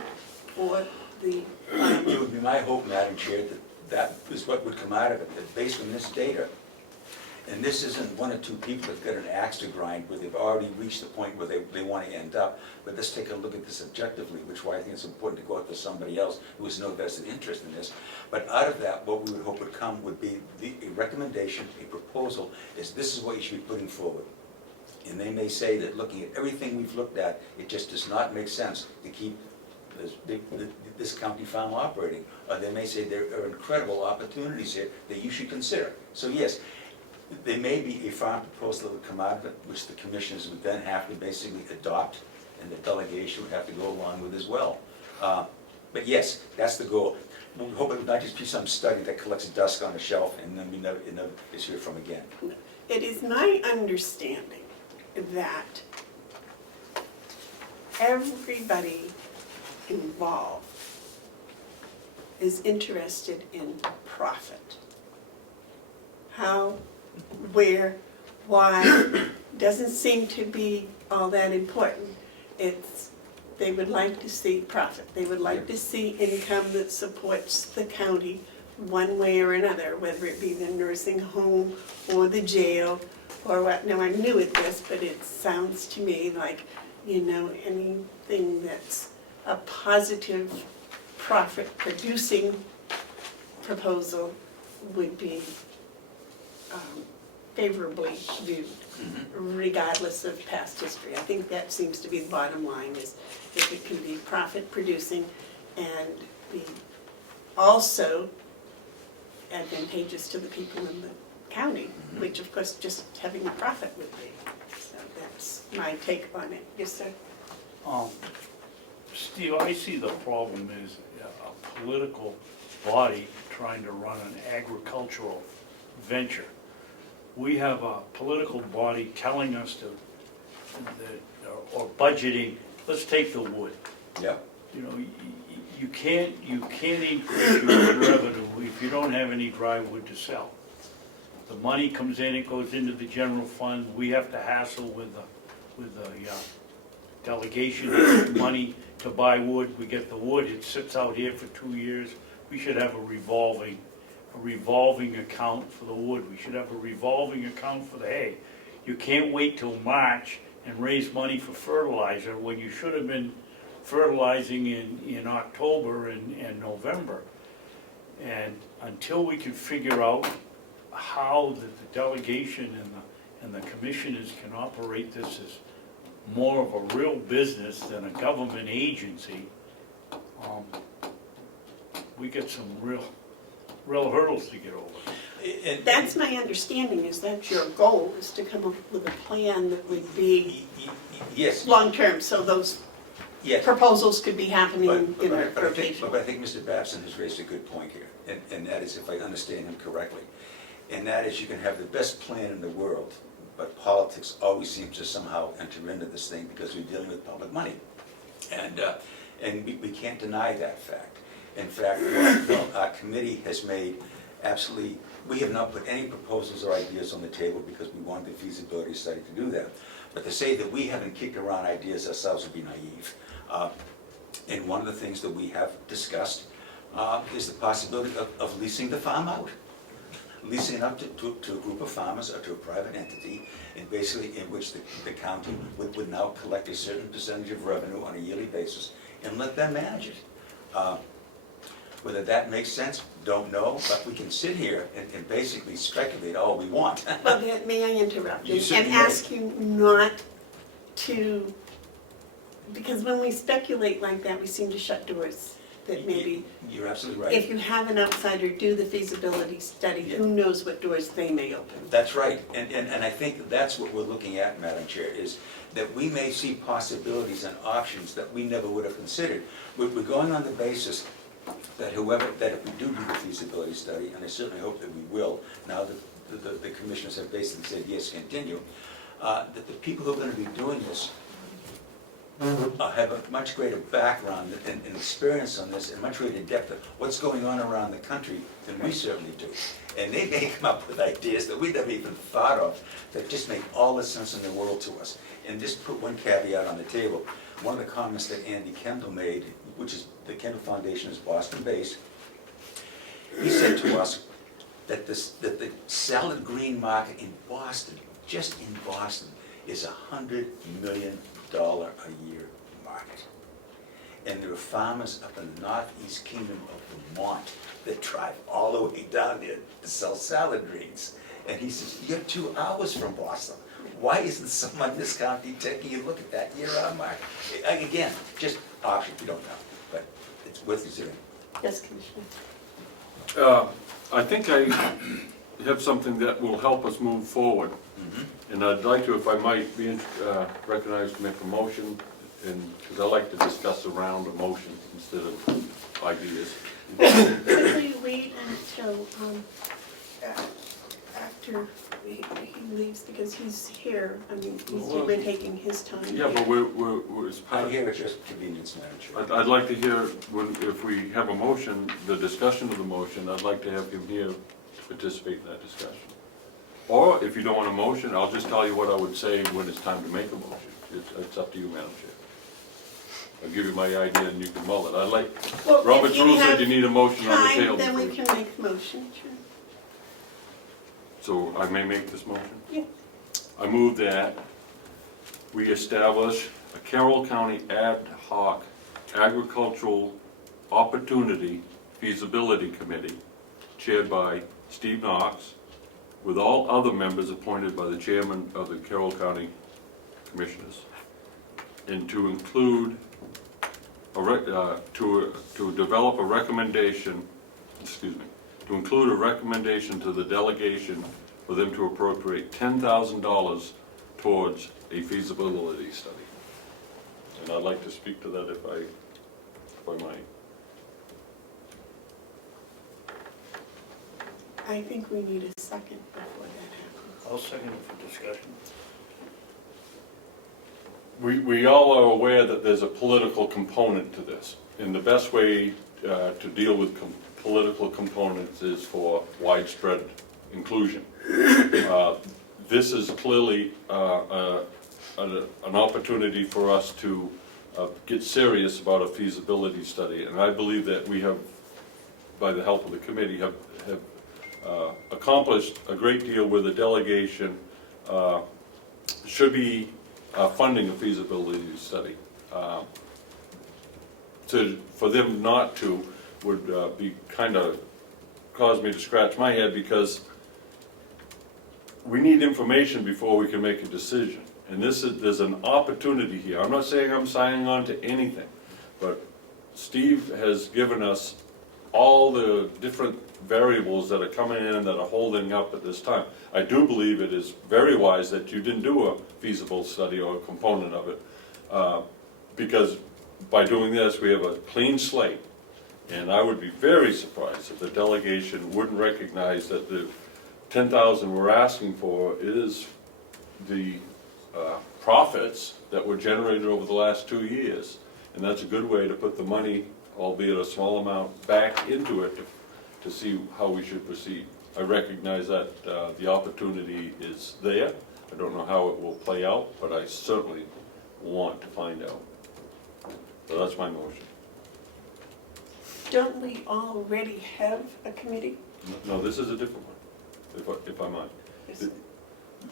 for the It would be my hope, Madam Chair, that is what would come out of it, that based on this data, and this isn't one or two people that've got an axe to grind where they've already reached the point where they want to end up, but let's take a look at this objectively, which is why I think it's important to go out to somebody else who has no vested interest in this. But out of that, what we would hope would come would be a recommendation, a proposal, is this is what you should be putting forward. And they may say that looking at everything we've looked at, it just does not make sense to keep this county farm operating. Or they may say there are incredible opportunities here that you should consider. So yes, there may be a farm proposal that would come out of it, which the commissioners would then have to basically adopt, and the delegation would have to go along with as well. But yes, that's the goal. We hope it would not just be some study that collects dust on a shelf and then we never is heard from again. It is my understanding that everybody involved is interested in profit. How, where, why, doesn't seem to be all that important. They would like to see profit. They would like to see income that supports the county one way or another, whether it be the nursing home or the jail or what. Now, I'm new at this, but it sounds to me like, you know, anything that's a positive profit-producing proposal would be favorably viewed, regardless of past history. I think that seems to be the bottom line, is if it can be profit-producing and be also advantageous to the people in the county, which of course just having a profit would be. So that's my take on it. Yes, sir? Steve, I see the problem is a political body trying to run an agricultural venture. We have a political body telling us to, or budgeting, let's take the wood. Yep. You know, you can't increase your wood revenue if you don't have any dry wood to sell. The money comes in, it goes into the general fund. We have to hassle with the delegation money to buy wood. We get the wood, it sits out here for 2 years. We should have a revolving account for the wood. We should have a revolving account for the hay. You can't wait till March and raise money for fertilizer when you should have been fertilizing in October and November. And until we can figure out how the delegation and the commissioners can operate this as more of a real business than a government agency, we get some real real hurdles to get over. And- That's my understanding, is that your goal, is to come up with a plan that would be Yes. long-term, so those Yes. proposals could be happening But in a I think, rotation. but I think Mr. Babson has raised a good point here, and that is, if I understand him correctly, and that is you can have the best plan in the world, but politics always seems to somehow enter into this thing because we're dealing with public money. And we can't deny that fact. In fact, our committee has made absolutely, we have not put any proposals or ideas on the table because we wanted the feasibility study to do that. But to say that we haven't kicked around ideas ourselves would be naive. And one of the things that we have discussed is the possibility of leasing the farm out. Leasing it out to a group of farmers or to a private entity, and basically in which the county would now collect a certain percentage of revenue on a yearly basis and let them manage it. Whether that makes sense, don't know, but we can sit here and basically speculate all we want. Well, may I interrupt You you and certainly ask you not to, because when we speculate like that, we seem to shut doors that maybe, You're absolutely right. if you have an outsider do the feasibility study, who knows what doors they may open. That's right, and I think that's what we're looking at, Madam Chair, is that we may see possibilities and options that we never would have considered. We're going on the basis that that if we do the feasibility study, and I certainly hope that we will, now that the commissioners have basically said, yes, continue, that the people who are going to be doing this have a much greater background and experience on this, and much greater depth of what's going on around the country than we certainly do. And they may come up with ideas that we never even thought of that just make all the sense in the world to us. And just put one caveat on the table. One of the comments that Andy Kendall made, which is the Kendall Foundation is Boston-based, he said to us that the salad green market in Boston, just in Boston, is $100 million a year market. And there are farmers up in the northeast kingdom of Vermont that drive all the way down there to sell salad greens. And he says, you're 2 hours from Boston. Why isn't someone in this county taking a look at that year-round market? Again, just options, we don't know, but it's worth considering. Yes, Commissioner. I think I have something that will help us move forward. And I'd like to, if I might, be recognized to make a motion, because I like to discuss around a motion instead of ideas. Could we wait until after he leaves, because he's here, I mean, we're taking his time. Yeah, but we're as part I of, hear it's just convenience, Madam Chair. I'd like to hear, if we have a motion, the discussion of the motion, I'd like to have him here to participate in that discussion. Or if you don't want a motion, I'll just tell you what I would say when it's time to make a motion. It's up to you, Madam Chair. I'll give you my idea and you can mull it. I'd like, Well, if Robert's you rules said have you need a motion on the time, table. then we first. can make the motion, sure. So I may make this motion? Yeah. I move that we establish a Carroll County ad hoc agricultural opportunity feasibility committee chaired by Steve Knox, with all other members appointed by the chairman of the Carroll County Commissioners, and to include to develop a recommendation, to include a recommendation to the delegation for them to appropriate $10,000 towards a feasibility study. And I'd like to speak to that if I might. I think we need a second before that happens. I'll second it for discussion. We all are aware that there's a political component to this, and the best way to deal with political components is for widespread inclusion. This is clearly an opportunity for us to get serious about a feasibility study, and I believe that we have, by the help of the committee, have accomplished a great deal where the delegation should be funding a feasibility study. For them not to would be kind of cause me to scratch my head, because we need information before we can make a decision. And there's an opportunity here. I'm not saying I'm signing on to anything, but Steve has given us all the different variables that are coming in that are holding up at this time. I do believe it is very wise that you didn't do a feasible study or a component of it, because by doing this, we have a clean slate. And I would be very surprised if the delegation wouldn't recognize that the 10,000 we're asking for is the profits that were generated over the last 2 years. And that's a good way to put the money, albeit a small amount, back into it to see how we should proceed. I recognize that the opportunity is there. I don't know how it will play out, but I certainly want to find out. So that's my motion. Don't we already have a committee? No, this is a different one, if I might.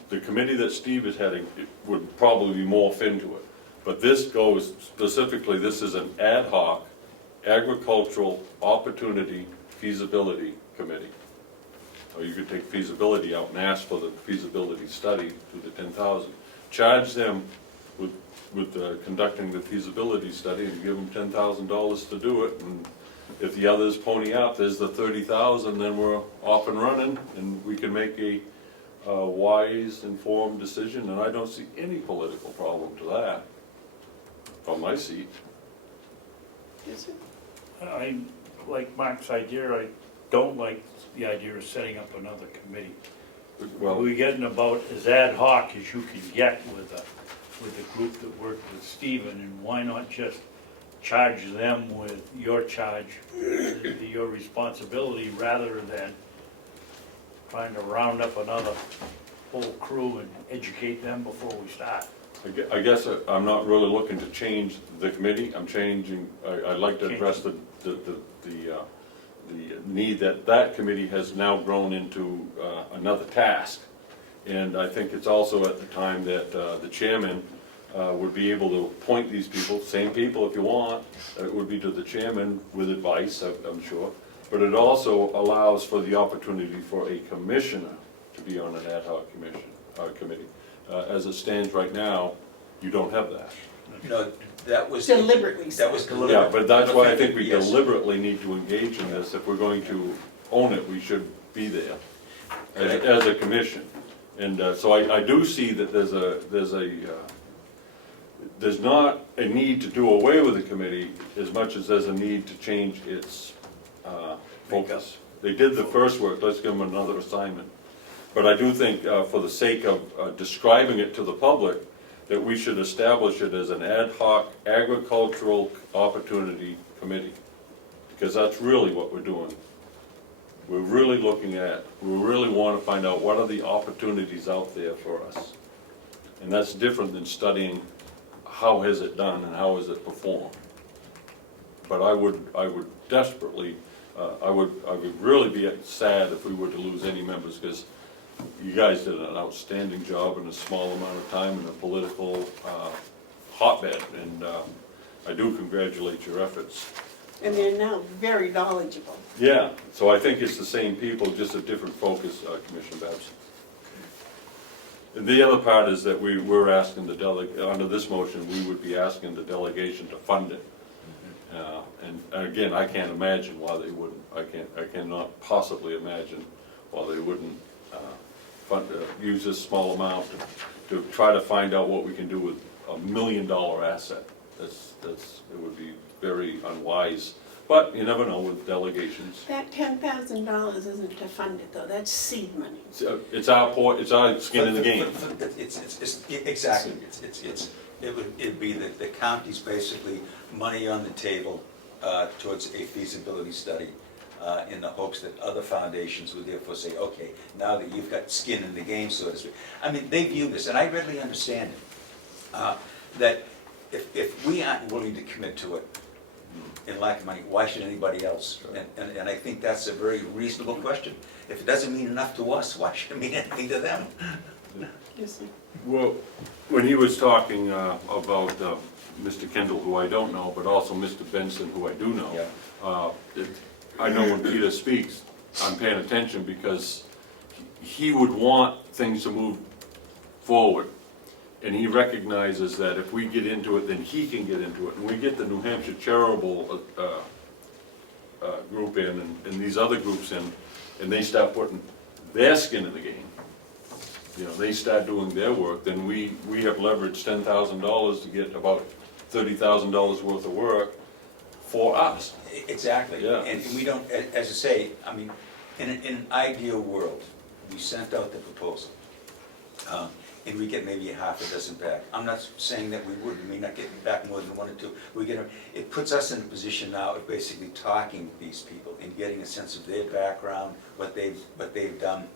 The committee that Steve is heading would probably morph into it. But this goes specifically, this is an ad hoc agricultural opportunity feasibility committee. Or you could take feasibility out and ask for the feasibility study to the 10,000. Charge them with conducting the feasibility study and give them $10,000 to do it. And if the others pony up, there's the 30,000, then we're off and running and we can make a wise, informed decision. And I don't see any political problem to that from my seat. Is it? I like Mark's idea, I don't like the idea of setting up another committee. Well, We're getting about as ad hoc as you can get with the group that worked with Stephen, and why not just charge them with your charge, your responsibility, rather than trying to round up another whole crew and educate them before we start. I guess I'm not really looking to change the committee. I'm changing, I'd like to address the need that committee has now grown into another task. And I think it's also at the time that the chairman would be able to appoint these people, same people if you want. It would be to the chairman with advice, I'm sure. But it also allows for the opportunity for a commissioner to be on an ad hoc committee. As it stands right now, you don't have that. No, that was. Deliberately so. That was deliberate. Yeah, but that's why I think we Yes. deliberately need to engage in this. If we're going to own it, we should be there as a commission. And so I do see that there's not a need to do away with the committee as much as there's a need to change its focus. They did the first work, let's give them another assignment. But I do think for the sake of describing it to the public, that we should establish it as an ad hoc agricultural opportunity committee. Because that's really what we're doing. We're really looking at, we really want to find out what are the opportunities out there for us. And that's different than studying how has it done and how has it performed. But I would desperately, I would really be sad if we were to lose any members, because you guys did an outstanding job in a small amount of time in a political hotbed, and I do congratulate your efforts. And they're now very knowledgeable. Yeah, so I think it's the same people, just a different focus, Commissioner Babson. And the other part is that we're asking under this motion, we would be asking the delegation to fund it. And again, I can't imagine why they wouldn't. I cannot possibly imagine why they wouldn't use this small amount to try to find out what we can do with $1 million asset. It would be very unwise, but you never know with delegations. That $10,000 isn't to fund it though, that's seed money. It's our skin in the game. Exactly, it'd be the county's basically money on the table towards a feasibility study, in the hopes that other foundations would therefore say, okay, now that you've got skin in the game, so to speak. I mean, they view this, and I readily understand it, that if we aren't willing to commit to it in lack of money, why should anybody else? And I think that's a very reasonable question. If it doesn't mean enough to us, why should it mean anything to them? Yes, sir. Well, when he was talking about Mr. Kendall, who I don't know, but also Mr. Benson, who I do know, Yeah. I know when Peter speaks, I'm paying attention because he would want things to move forward. And he recognizes that if we get into it, then he can get into it. And we get the New Hampshire charitable group in and these other groups in, and they start putting their skin in the game, you know, they start doing their work, then we have leveraged $10,000 to get about $30,000 worth of work for us. Exactly. Yeah. And we don't, as I say, I mean, in an ideal world, we sent out the proposal, and we get maybe half a dozen back. I'm not saying that we would, we may not get back more than one or two. It puts us in a position now of basically talking with these people and getting a sense of their background, what they've done,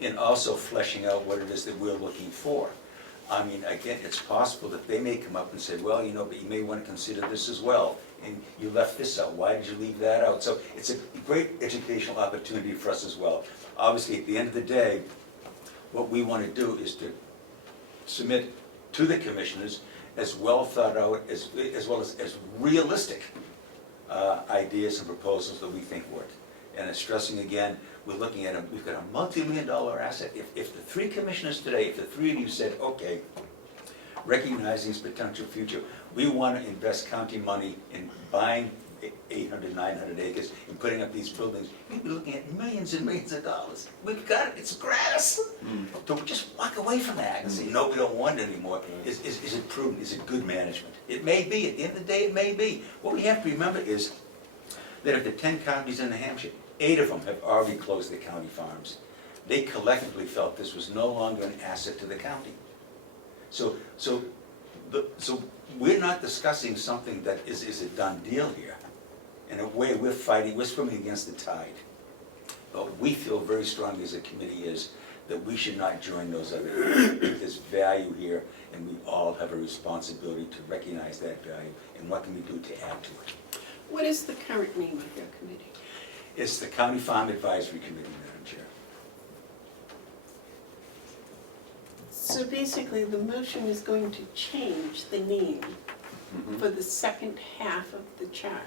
and also fleshing out what it is that we're looking for. I mean, again, it's possible that they may come up and say, well, you know, but you may want to consider this as well, and you left this out, why did you leave that out? So it's a great educational opportunity for us as well. Obviously, at the end of the day, what we want to do is to submit to the commissioners as well thought out, as well as realistic ideas and proposals that we think work. And it's stressing again, we're looking at we've got a multi-million-dollar asset. If the three commissioners today, if the three of you said, okay, recognizing its potential future, we want to invest county money in buying 800, 900 acres and putting up these buildings, we'd be looking at millions and millions of dollars. We've got it, it's gratis. So just walk away from that and say, no, we don't want it anymore. Is it prudent? Is it good management? It may be, at the end of the day, it may be. What we have to remember is that of the 10 counties in New Hampshire, 8 of them have already closed their county farms. They collectively felt this was no longer an asset to the county. So we're not discussing something that is a done deal here. In a way, we're swimming against the tide. But we feel very strongly as a committee is that we should not join those other groups. There's value here, and we all have a responsibility to recognize that value, and what can we do to add to it. What is the current name of your committee? It's the County Farm Advisory Committee, Madam Chair. So basically, the motion is going to change the name for the second half of the chart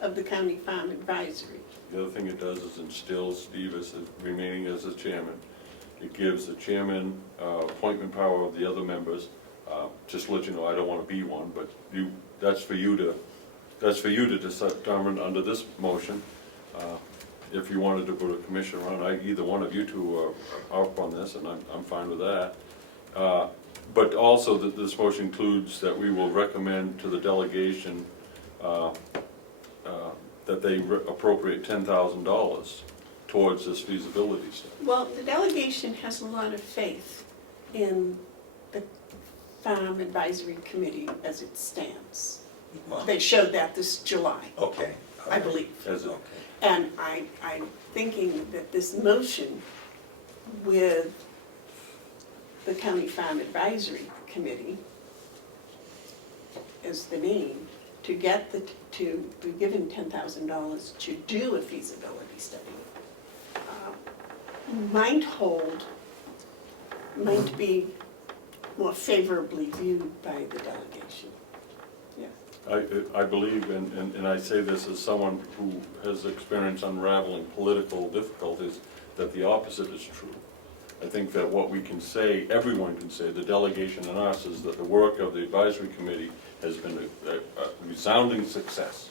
of the County Farm Advisory. The other thing it does is instills Steve as remaining as the chairman. It gives the chairman appointment power of the other members. Just to let you know, I don't want to be one, but that's for you to determine under this motion. If you wanted to put a commission on, either one of you two are up on this, and I'm fine with that. But also that this motion includes that we will recommend to the delegation that they appropriate $10,000 towards this feasibility study. Well, the delegation has a lot of faith in the Farm Advisory Committee as it stands. Well, They showed that this July, okay. I believe. As a, Okay. And I'm thinking that this motion with the County Farm Advisory Committee as the name, to be given $10,000 to do a feasibility study, might be more favorably viewed by the delegation. I believe, and I say this as someone who has experience unraveling political difficulties, that the opposite is true. I think that what we can say, everyone can say, the delegation and us, is that the work of the advisory committee has been a resounding success.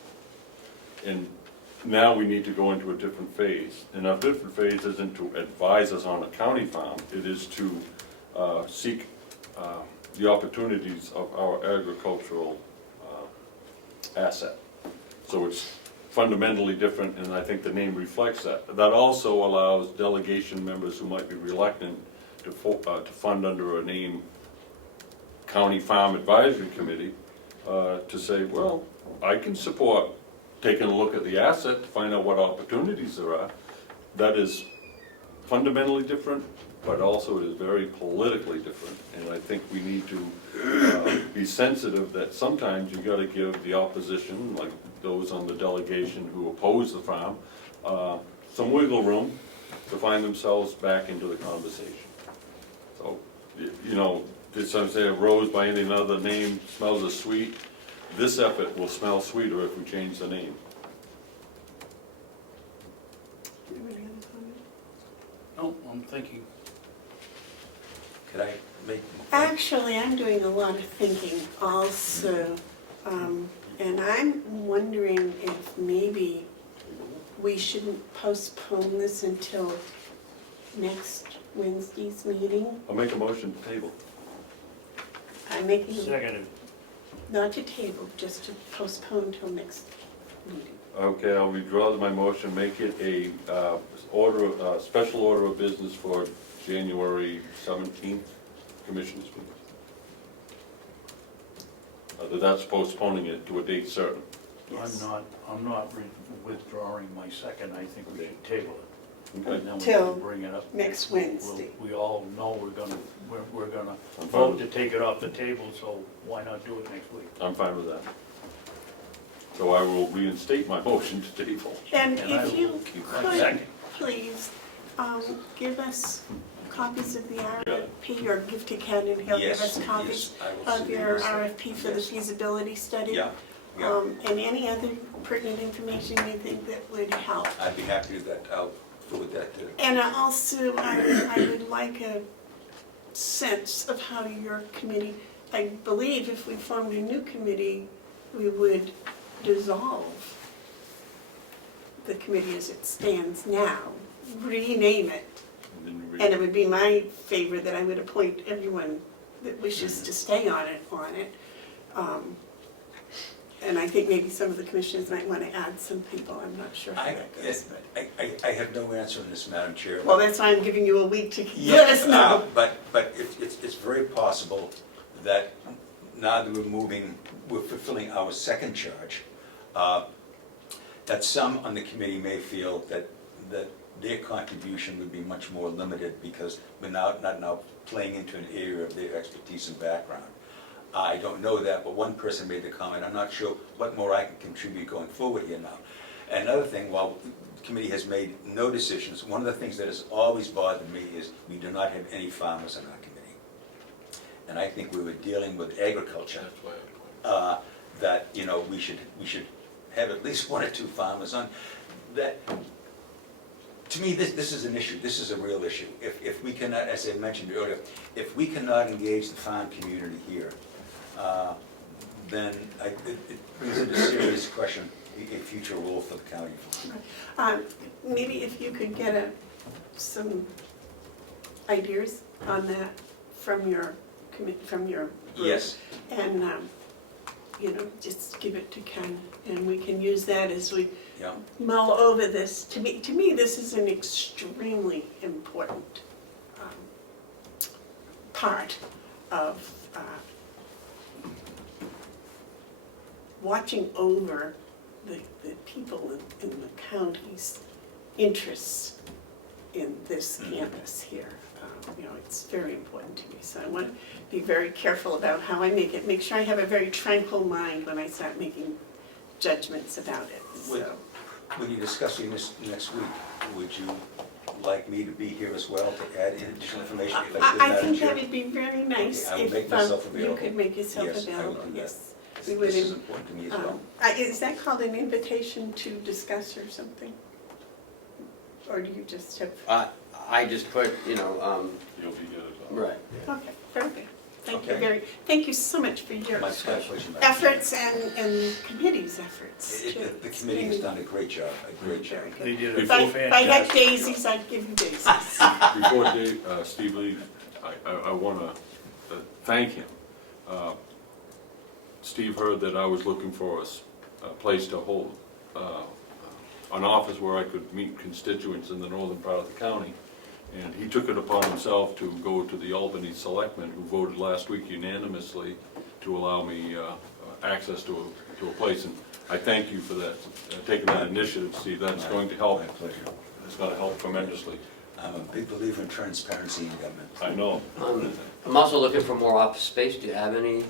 And now we need to go into a different phase. And our different phase isn't to advise us on a county farm, it is to seek the opportunities of our agricultural asset. So it's fundamentally different, and I think the name reflects that. That also allows delegation members who might be reluctant to fund under a name County Farm Advisory Committee to say, well, I can support taking a look at the asset to find out what opportunities there are. That is fundamentally different, but also it is very politically different. And I think we need to be sensitive that sometimes you gotta give the opposition, like those on the delegation who oppose the farm, some wiggle room to find themselves back into the conversation. So, you know, did some say a rose by any other name smells as sweet? This effort will smell sweeter if we change the name. Anybody have a comment? No, I'm thinking. Could I make? Actually, I'm doing a lot of thinking also. And I'm wondering if maybe we shouldn't postpone this until next Wednesday's meeting. I'll make a motion to table. I'm making, Seconded. not to table, just to postpone till next meeting. Okay, I'll withdraw my motion, make it a special order of business for January 17th Commissioners meeting. That's postponing it to a date certain. Yes. I'm not withdrawing my second, I think we should table it. Okay. And then we Till can bring it up. next Wednesday. We all know we're gonna I'm fine vote with- to take it off the table, so why not do it next week? I'm fine with that. So I will reinstate my motion to table. And And I if you will keep my could, second. please, give us copies of the Yeah. RFP, or give to Ken and he'll give Yes, us copies yes, I will of see your this. RFP for the Yes. feasibility study. Yeah, yeah, And any other pertinent information you think that would help. I'd be happy to do that, I'll forward that to. And also, I would like a sense of how your committee, I believe if we formed a new committee, we would dissolve the committee as it stands now, rename it. And it would be my favor that I would appoint everyone that wishes to stay on it. And I think maybe some of the commissioners might want to add some people, I'm not sure how that goes. But I have no answer on this, Madam Chair. well, that's why I'm giving you a week to Yeah, let us know. But it's very possible that now that we're fulfilling our second charge, that some on the committee may feel that their contribution would be much more limited because we're not now playing into an area of their expertise and background. I don't know that, but one person made the comment, I'm not sure what more I can contribute going forward here now. And another thing, while the committee has made no decisions, one of the things that has always bothered me is we do not have any farmers on our committee. And I think we were dealing with agriculture, that, you know, we should have at least one or two farmers on. That, to me, this is an issue, this is a real issue. If we cannot, as I mentioned earlier, if we cannot engage the farm community here, then it brings into serious question a future role for the county. Maybe if you could get some ideas on that from your group. Yes. And, you know, just give it to Ken, and we can use that as we Yeah. mull over this. To me, this is an extremely important part of watching over the people in the county's interests in this campus here. You know, it's very important to me, so I want to be very careful about how I make sure I have a very tranquil mind when I start making judgments about it, so. When you're discussing this next week, would you like me to be here as well to add in additional information? if I could, I Madam think Chair? that would be very nice I will if make myself you available. could make yourself Yes, I will available, do that. yes. We This is would, important to me as well. is that called an invitation to discuss or something? Or do you just have, I just put, you know, You'll be good as well. right. okay, very good. Okay. Thank you so much for your My pleasure, Madam Chair. efforts and committee's efforts too. The committee has done a great job, Very good. They did a If I had fantastic daisies, job. I'd give you daisies. Before Steve leaves, I want to thank him. Steve heard that I was looking for a place to hold an office where I could meet constituents in the northern part of the county. And he took it upon himself to go to the Albany Selectmen, who voted last week unanimously to allow me access to a place. And I thank you for that, taking that initiative, Steve. That's going to help. My pleasure. It's going to help tremendously. I'm a big believer in transparency in government. I know. I'm also looking for more office space. Do you have any?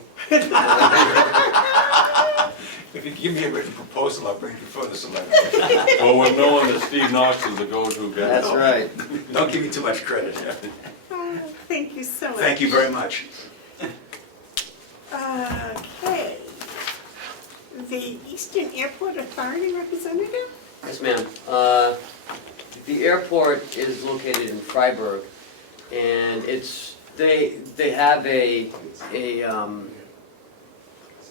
If you give me a written proposal, I'll bring it before the selectmen. Well, we're knowing that Steve Knox is the go-to guy. That's right. Don't give me too much credit. Thank you so much. Thank you very much. Okay. The Eastern Airport Authority representative? Yes, ma'am. The airport is located in Freiburg, and they have a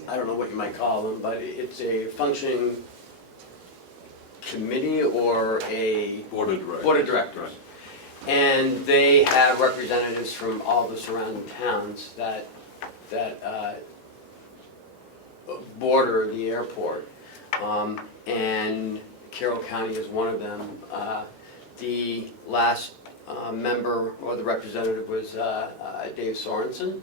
I don't know what you might call them, but it's a functioning committee or a Board of Directors. board of directors. And they have representatives from all the surrounding towns that border the airport. And Carroll County is one of them. The last member or the representative was Dave Sorensen.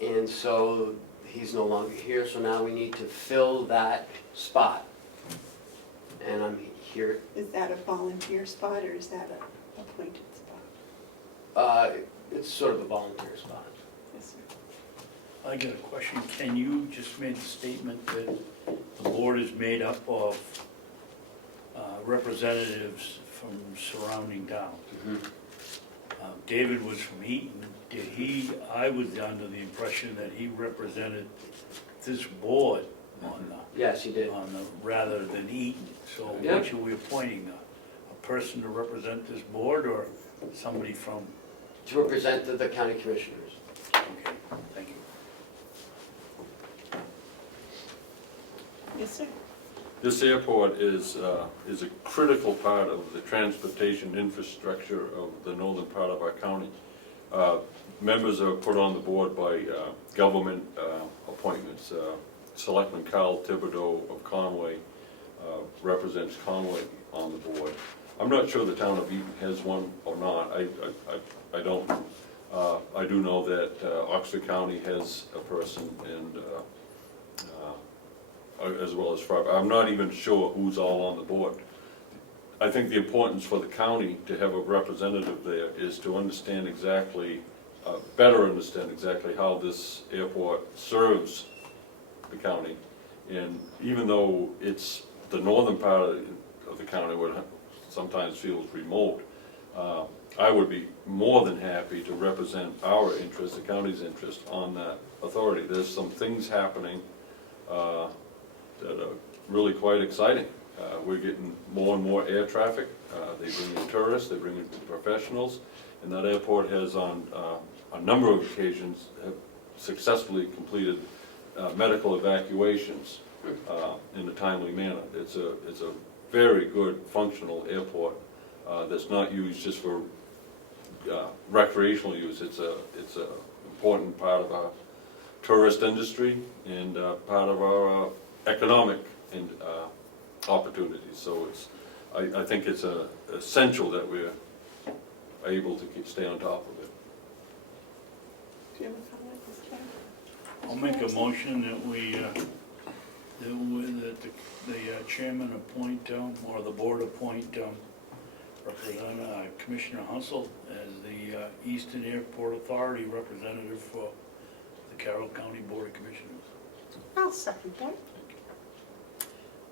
And so he's no longer here, so now we need to fill that spot. And I'm here. Is that a volunteer spot or is that a appointed spot? It's sort of a volunteer spot. Yes, sir. I got a question. Can you just made the statement that the board is made up of representatives from surrounding towns? Mm-hmm. David was from Eaton. Did he, I was under the impression that he represented this board on Yes, he did. rather than Eaton. So Yeah. which are we appointing? A person to represent this board or somebody from, To represent the county commissioners. okay, thank you. Yes, sir. This airport is a critical part of the transportation infrastructure of the northern part of our county. Members are put on the board by government appointments. Selectman Carl Thibodeau of Conway represents Conway on the board. I'm not sure the town of Eaton has one or not. I don't. I do know that Oxford County has a person, and as well as Far. I'm not even sure who's all on the board. I think the importance for the county to have a representative there is to understand exactly, better understand exactly how this airport serves the county. And even though it's the northern part of the county, where sometimes feels remote, I would be more than happy to represent our interest, the county's interest, on that authority. There's some things happening that are really quite exciting. We're getting more and more air traffic. They bring in tourists, they bring in professionals, and that airport has on a number of occasions have successfully completed medical evacuations in a timely manner. It's a very good functional airport that's not used just for recreational use. It's a important part of our tourist industry and part of our economic and opportunities. So I think it's essential that we're able to stay on top of it. Do you have a comment, Mr. Chairman? I'll make a motion that the chairman appoint, or the board appoint, Commissioner Hounsel as the Eastern Airport Authority representative for the Carroll County Board of Commissioners. I'll second that.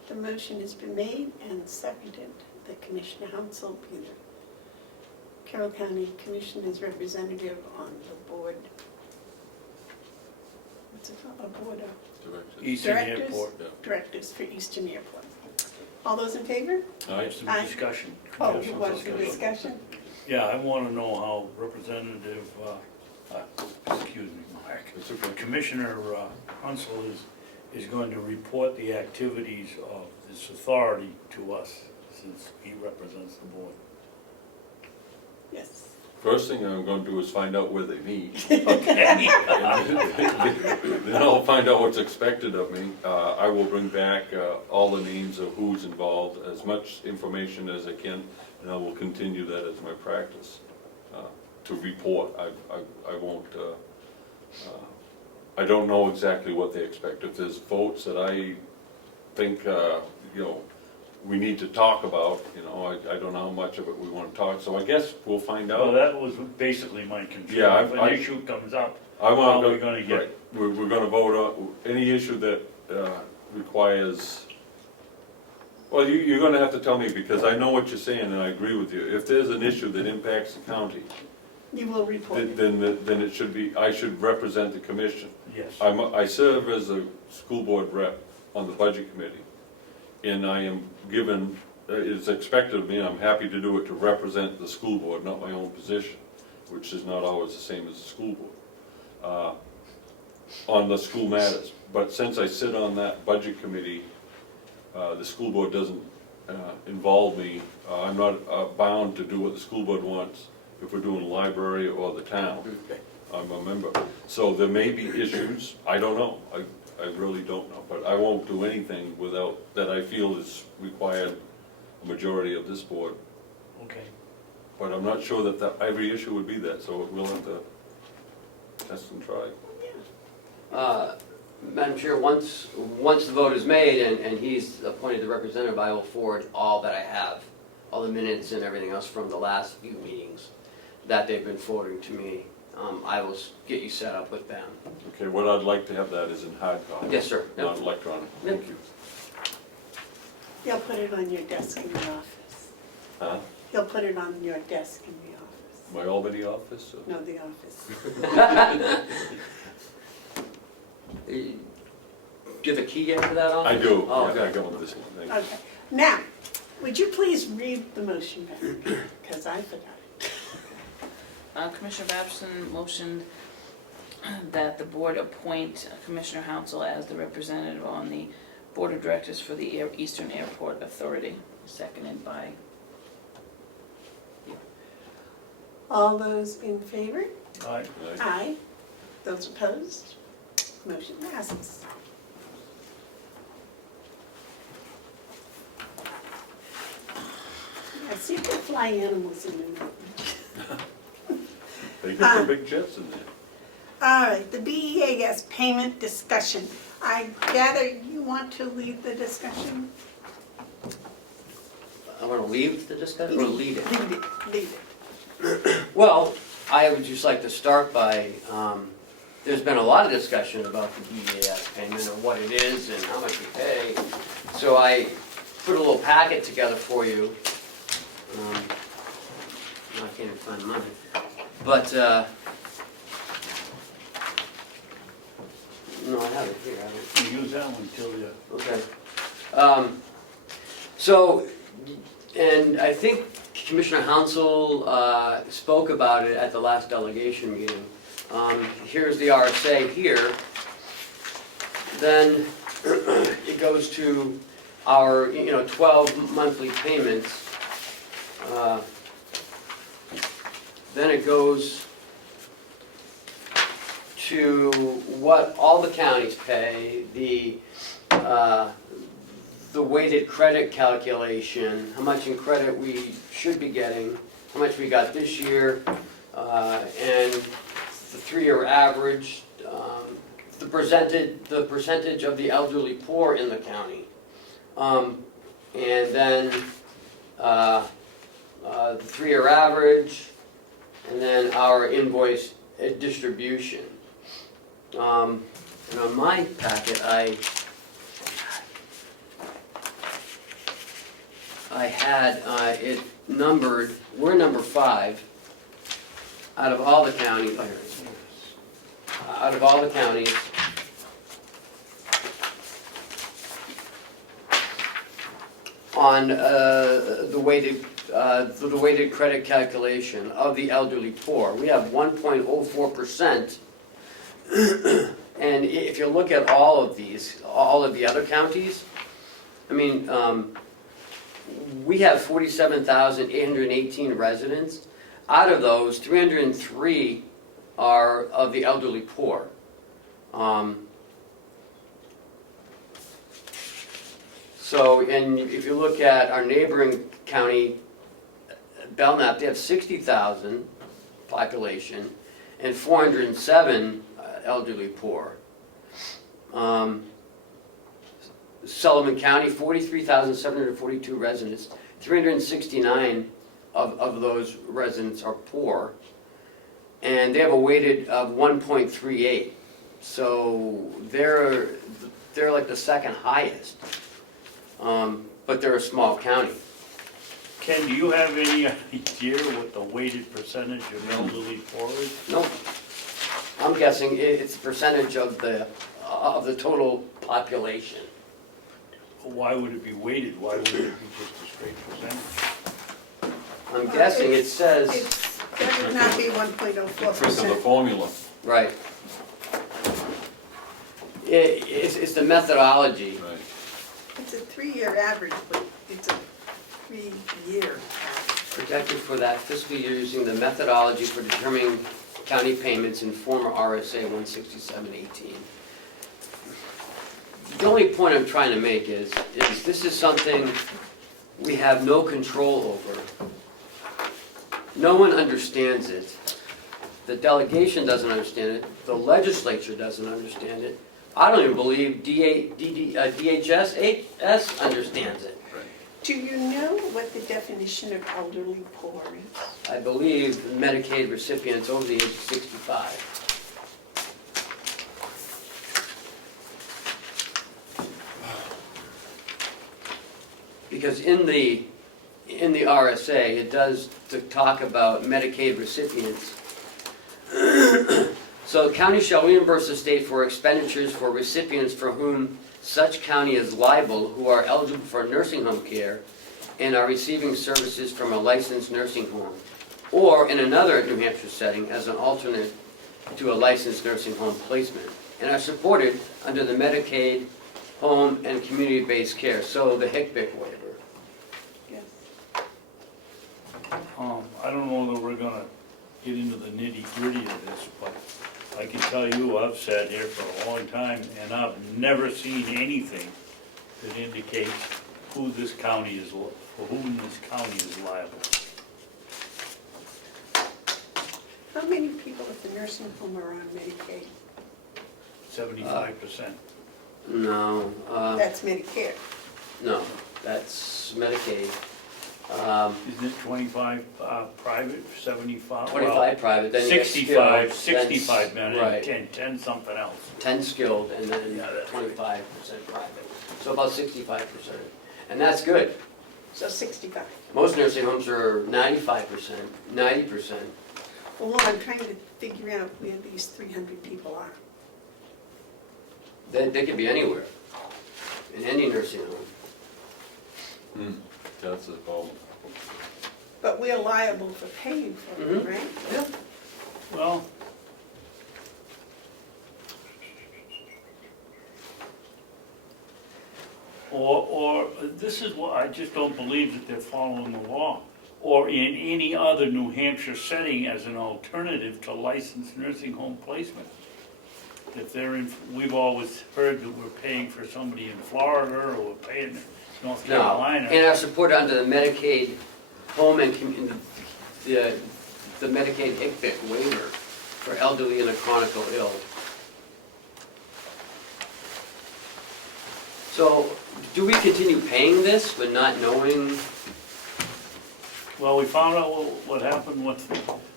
The motion has been made and seconded that Commissioner Hounsel be the Carroll County Commissioners representative on the board. What's it called? A board of Eastern Directors? Airport. Yeah. Directors for Eastern Airport. All those in favor? All right. Some Aye. discussion. Oh, Have you some want some discussion? Yeah, I want to know how Representative, excuse me, Mark, It's okay. Commissioner Hounsel is going to report the activities of this authority to us, since he represents the board. Yes. First thing I'm going to do is find out where they meet. Okay. Then I'll find out what's expected of me. I will bring back all the names of who's involved, as much information as I can, and I will continue that as my practice to report. I won't. I don't know exactly what they expect. If there's votes that I think we need to talk about, I don't know how much of it we want to talk. So I guess we'll find out. Well, that was basically my concern. Yeah, If an issue comes up, I want how to are we gonna get? Right. We're going to vote on any issue that requires. Well, you're going to have to tell me, because I know what you're saying and I agree with you. If there's an issue that impacts the county, You will report it. then it should be, I should represent the commission. Yes. I serve as a school board rep on the budget committee, and I am given, it's expected of me, I'm happy to do it, to represent the school board, not my own position, which is not always the same as the school board. on the school matters. But since I sit on that budget committee, the school board doesn't involve me. I'm not bound to do what the school board wants if we're doing library or the town. I'm a member. So there may be issues, I don't know, I really don't know. But I won't do anything without, that I feel is required a majority of this board. Okay. But I'm not sure that every issue would be that, so we'll have to test and try. Madam Chair, once the vote is made and he's appointed the representative, I will forward all that I have, all the minutes and everything else from the last few meetings that they've been forwarding to me. I will get you set up with them. Okay, what I'd like to have that is in hard copy. Yes, sir. Yep. Not electronic. Thank you. He'll put it on your desk in the office. Huh? He'll put it on your desk in the office. My Albany office? Or- No, the office. Do you have a key yet for that on? I do. Oh, Yeah, I okay. got this one, thank you. Okay. Now, would you please read the motion back? Because I forgot it. Commissioner Babson motioned that the board appoint Commissioner Hounsel as the representative on the Board of Directors for the Eastern Airport Authority, seconded by. All those in favor? Aye. Aye. Aye. Those opposed? Motion passes. I see the fly animals in the room. They got the big jets in there. All right, the BEAS payment discussion. I gather you want to lead the discussion? I want to leave the discussion or lead it? Lead it, lead it. Well, I would just like to start by, there's been a lot of discussion about the BEAS payment and what it is and how much we pay. So I put a little packet together for you. I can't even find mine. But, no, I have it here. I don't. You use that one till you. Okay. So, and I think Commissioner Hounsel spoke about it at the last delegation meeting. Here's the RSA here. Then it goes to our, 12 monthly payments. Then it goes to what all the counties pay, the weighted credit calculation, how much in credit we should be getting, how much we got this year, and the 3-year average, the percentage of the elderly poor in the county, and then the 3-year average, and then our invoice distribution. And on my packet, I had it numbered, we're number 5 out of all the counties. Oh, here it is. Out of all the counties. On the weighted credit calculation of the elderly poor. We have 1.04%. And if you look at all of these, all of the other counties, I mean, we have 47,818 residents. Out of those, 303 are of the elderly poor. So, and if you look at our neighboring county, Belknap, they have 60,000 population and 407 elderly poor. Sullivan County, 43,742 residents, 369 of those residents are poor. And they have a weighted of 1.38. So they're like the second highest. But they're a small county. Ken, do you have any idea what the weighted percentage of elderly poor is? Nope. I'm guessing it's a percentage of the total population. Why would it be weighted? Why would it be just a straight percentage? I'm guessing it says, That would not be Because of the 1.04%. formula. right. It's the methodology. Right. It's a 3-year average, but it's a 3-year average. Projected for that fiscal year using the methodology for determining county payments in former RSA 16718. The only point I'm trying to make is this is something we have no control over. No one understands it. The delegation doesn't understand it. The legislature doesn't understand it. I don't even believe DHS understands it. Do you know what the definition of elderly poor is? I believe Medicaid recipients over the age of 65. Because in the RSA, it does talk about Medicaid recipients. So the county shall reimburse the state for expenditures for recipients for whom such county is liable who are eligible for nursing home care and are receiving services from a licensed nursing home, or in another New Hampshire setting as an alternate to a licensed nursing home placement, and are supported under the Medicaid home and community-based care, so the HCBIC waiver. Yes. I don't know that we're gonna get into the nitty-gritty of this, but I can tell you, I've sat here for a long time, and I've never seen anything that indicates who this county is, for whom this county is liable. How many people at the nursing home are on Medicaid? 75%. No, That's Medicare. no, that's Medicaid. Isn't it 25 private, 75? 25 private, then you get 65, skilled, then 65 men, and right. 10 something else. 10 skilled, and then Yeah, that's 25% private. So about 65%. And that's good. So 65. Most nursing homes are 95%, 90%. Well, I'm trying to figure out where these 300 people are. They could be anywhere, in any nursing home. That's the problem. But we're liable for paying for them, Mhm. right? Yeah. Well, or this is what, I just don't believe that they're following the law. Or in any other New Hampshire setting as an alternative to licensed nursing home placement. If they're in, we've always heard that we're paying for somebody in Florida or we're paying in North No, Carolina. and are supported under the Medicaid home and the Medicaid HCBIC waiver for elderly and the chronically ill. So, do we continue paying this but not knowing? Well, we found out what happened with,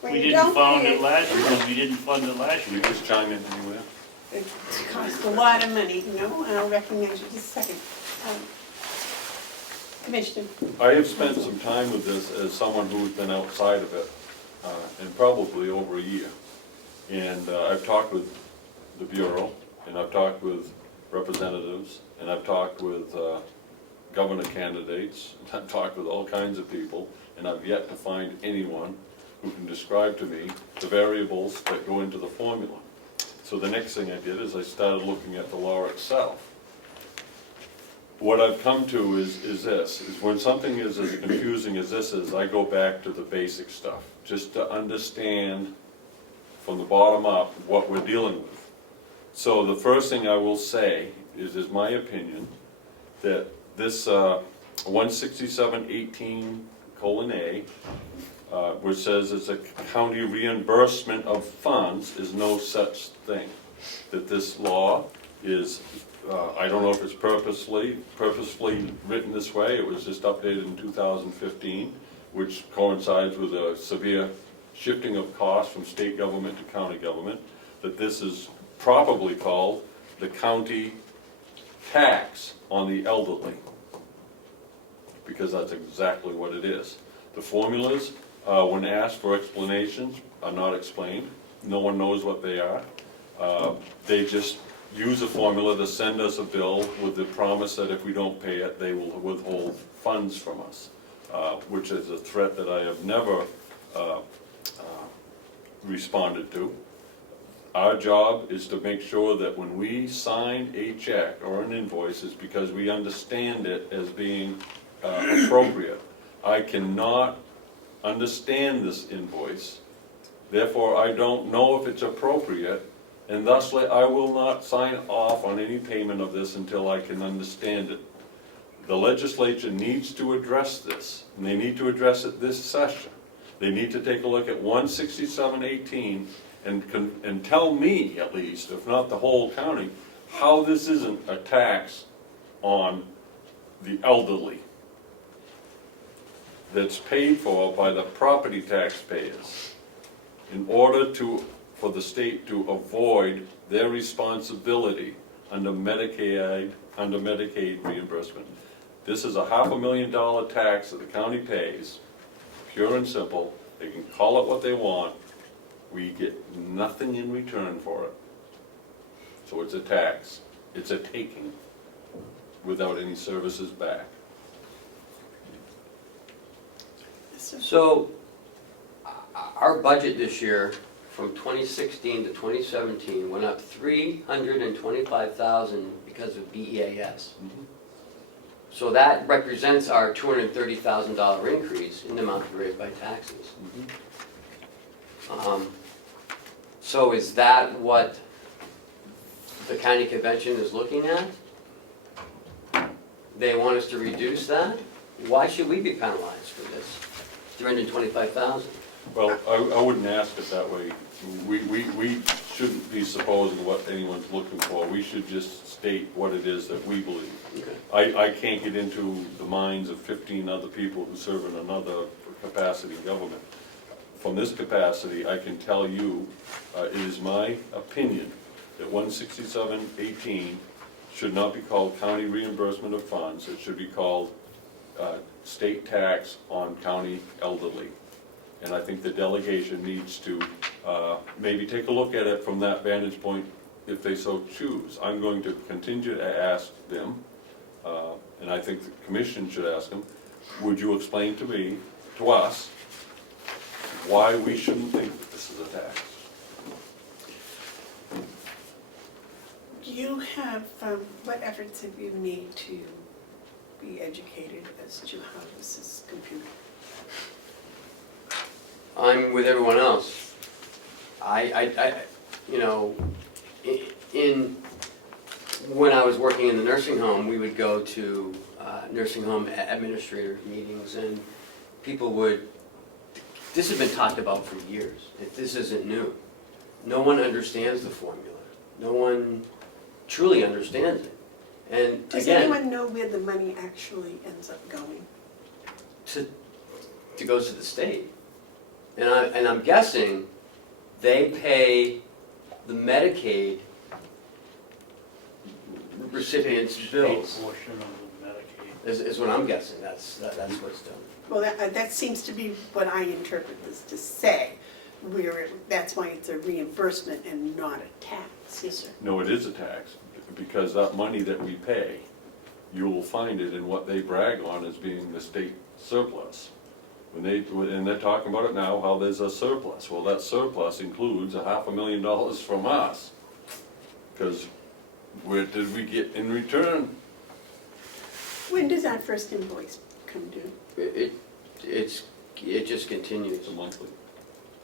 When we you didn't don't fund pay it last year, because we didn't fund it last Can year. you just chime in anywhere? It costs a lot of money, you know, and I'll recognize you just a second. Commissioner, I have spent some time with this as someone who's been outside of it, and probably over a year. And I've talked with the Bureau, and I've talked with representatives, and I've talked with governor candidates, and I've talked with all kinds of people, and I've yet to find anyone who can describe to me the variables that go into the formula. So the next thing I did is I started looking at the law itself. What I've come to is this, is when something is as confusing as this is, I go back to the basic stuff, just to understand from the bottom up what we're dealing with. So the first thing I will say is my opinion, that this 167.18:A, which says it's a county reimbursement of funds, is no such thing. That this law is, I don't know if it's purposefully written this way, it was just updated in 2015, which coincides with a severe shifting of costs from state government to county government, that this is probably called the county tax on the elderly, because that's exactly what it is. The formulas, when asked for explanations, are not explained. No one knows what they are. They just use a formula to send us a bill with the promise that if we don't pay it, they will withhold funds from us, which is a threat that I have never responded to. Our job is to make sure that when we sign a check or an invoice, it's because we understand it as being appropriate. I cannot understand this invoice, therefore I don't know if it's appropriate, and thusly I will not sign off on any payment of this until I can understand it. The legislature needs to address this, and they need to address it this session. They need to take a look at 16718 and tell me, at least, if not the whole county, how this isn't a tax on the elderly that's paid for by the property taxpayers in order for the state to avoid their responsibility under Medicaid reimbursement. This is a $500,000 tax that the county pays, pure and simple. They can call it what they want. We get nothing in return for it. So it's a tax. It's a taking without any services back. So, our budget this year, from 2016 to 2017, went up $325,000 because of BEAS. So that represents our $230,000 increase in the amount we raised by taxes. So is that what the county convention is looking at? They want us to reduce that? Why should we be penalized for this? $325,000. Well, I wouldn't ask it that way. We shouldn't be supposing what anyone's looking for. We should just state what it is that we believe. Okay. I can't get into the minds of 15 other people who serve in another capacity in government. From this capacity, I can tell you, it is my opinion that 16718 should not be called county reimbursement of funds. It should be called state tax on county elderly. And I think the delegation needs to maybe take a look at it from that vantage point if they so choose. I'm going to continue to ask them, and I think the commission should ask them, would you explain to us, why we shouldn't think that this is a tax? You have, what efforts have you made to be educated as to how this is computed? I'm with everyone else. When I was working in the nursing home, we would go to nursing home administrator meetings, and people would, this has been talked about for years. This isn't new. No one understands the formula. No one truly understands it. And Does again, anyone know where the money actually ends up going? to go to the state. And I'm guessing they pay the Medicaid recipients' bills, State portion of the Medicaid. is what I'm guessing. That's what's done. Well, that seems to be what I interpret this to say, where that's why it's a reimbursement and not a tax. Yes, sir. No, it is a tax, because that money that we pay, you will find it in what they brag on as being the state surplus. And they're talking about it now, how there's a surplus. Well, that surplus includes $500,000 from us, because where did we get in return? When does that first invoice come due? It just continues. It's a monthly.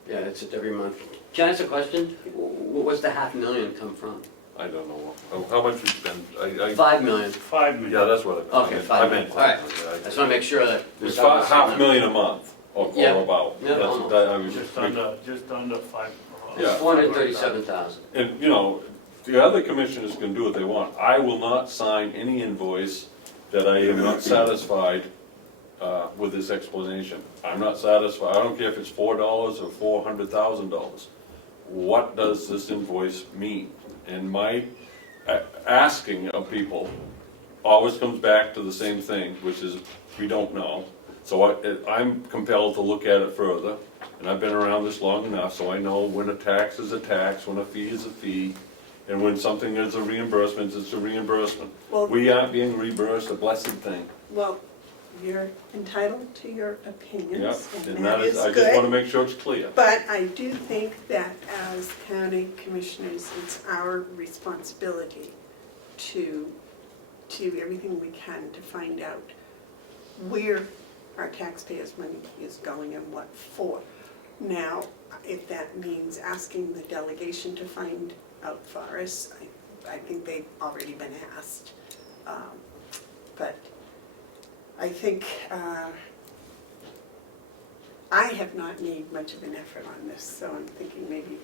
Yeah, it's every month. Can I ask a question? What's the $500,000 come from? I don't know. How much we spend? $5 million. $5 million. Yeah, that's what it is. Okay, $5 million. All right. I just want to make sure that. It's $500,000 a month, or Yeah. about. Yeah, That's almost. that I was Just under 5. Yeah. 437,000. And, the other commissioners can do what they want. I will not sign any invoice that I am not satisfied with this explanation. I'm not satisfied. I don't care if it's $4 or $400,000. What does this invoice mean? And my asking of people always comes back to the same thing, which is we don't know. So I'm compelled to look at it further, and I've been around this long enough, so I know when a tax is a tax, when a fee is a fee, and when something is a reimbursement, it's a reimbursement. Well- We aren't being reimbursed a blessed thing. Well, you're entitled to your opinions, Yep, and and that is I just want to good. make sure it's clear. But I do think that as county commissioners, it's our responsibility to do everything we can to find out where our taxpayers' money is going and what for. Now, if that means asking the delegation to find out for us, I think they've already been asked. But I think I have not made much of an effort on this, so I'm thinking maybe,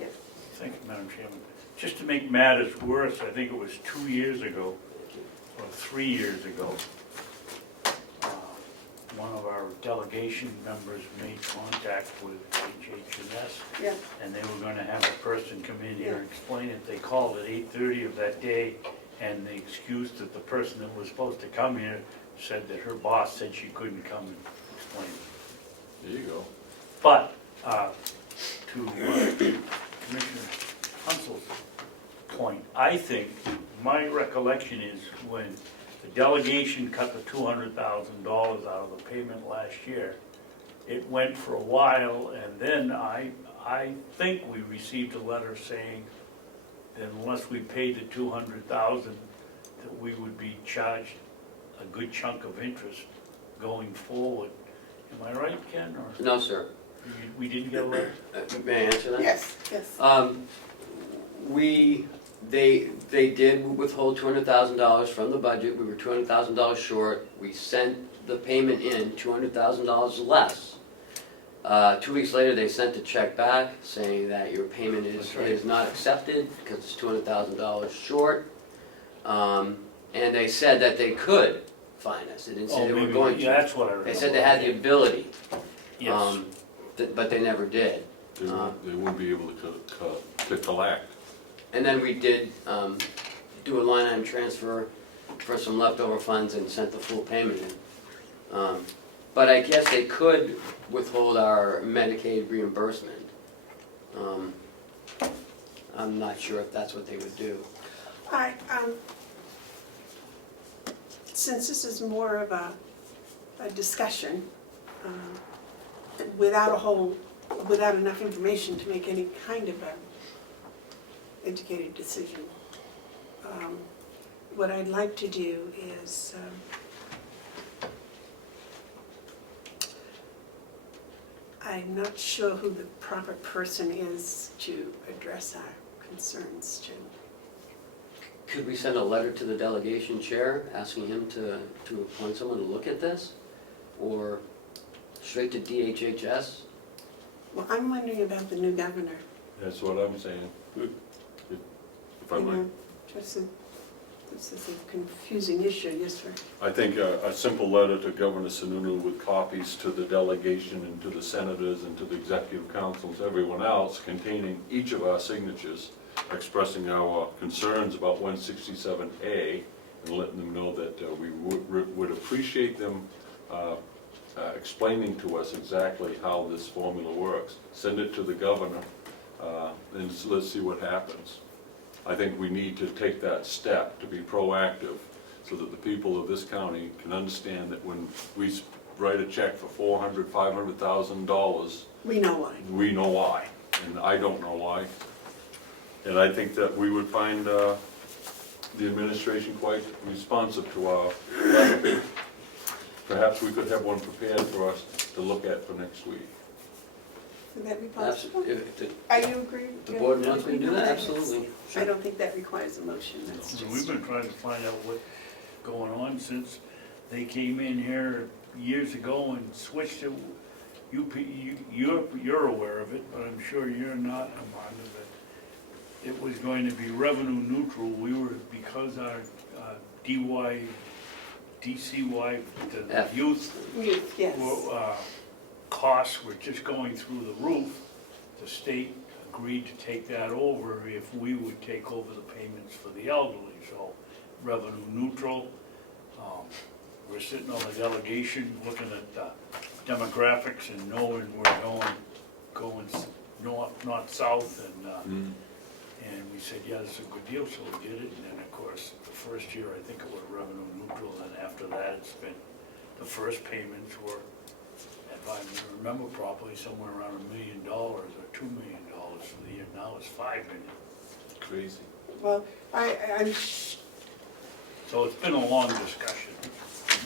yeah. Thank you, Madam Chairman. Just to make matters worse, I think it was 2 years ago, or 3 years ago, one of our delegation members made contact with HH&S, Yeah. and they were gonna have a person come in here and explain it. They called at 8:30 of that day, and the excuse that the person that was supposed to come here said that her boss said she couldn't come and explain it. There you go. But, to Commissioner Haunsel's point, I think, my recollection is when the delegation cut the $200,000 out of the payment last year, it went for a while, and then I think we received a letter saying that unless we paid the $200,000, that we would be charged a good chunk of interest going forward. Am I right, Ken, or No, sir. we didn't get a letter? May I answer that? Yes, yes. They did withhold $200,000 from the budget. We were $200,000 short. We sent the payment in $200,000 less. 2 weeks later, they sent a check back saying that your payment is not accepted because it's $200,000 short. And they said that they could fine us. They didn't say they were going to. Yeah, that's what I remember. They said they had the ability, Yes. but they never did. They wouldn't be able to collect. And then we did do a line item transfer for some leftover funds and sent the full payment in. But I guess they could withhold our Medicaid reimbursement. I'm not sure if that's what they would do. Since this is more of a discussion, without enough information to make any kind of a educated decision, what I'd like to do is I'm not sure who the proper person is to address our concerns to. Could we send a letter to the delegation chair asking him to appoint someone to look at this? Or straight to DHHS? Well, I'm wondering about the new governor. That's what I'm saying. If I You might. know, this is a confusing issue, yes, sir. I think a simple letter to Governor Sununu with copies to the delegation and to the senators and to the executive councils, everyone else, containing each of our signatures, expressing our concerns about 167A and letting them know that we would appreciate them explaining to us exactly how this formula works. Send it to the governor and let's see what happens. I think we need to take that step to be proactive so that the people of this county can understand that when we write a check for $400,000, $500,000, We know why. we know why, and I don't know why. And I think that we would find the administration quite responsive to our letter. Perhaps we could have one prepared for us to look at for next week. Would that be That's- possible? if the- Are you agree? The board wants me to do that, absolutely. I don't think that requires a motion, that's So we've just, been trying to find out what's going on since they came in here years ago and switched it. You're aware of it, but I'm sure you're not among it. It was going to be revenue neutral. We were, because our DCY, the F. youth yes. costs were just going through the roof. The state agreed to take that over if we would take over the payments for the elderly, so revenue neutral. We're sitting on the delegation, looking at demographics and knowing we're going north, not south, And we said, yeah, this is a good deal, so we did it. And then, of course, the first year, I think it was revenue neutral, and after that, it's been, the first payments were, if I remember properly, somewhere around $1 million or $2 million for the year. Now it's $5 million. Crazy. Well, I'm, So it's been a long discussion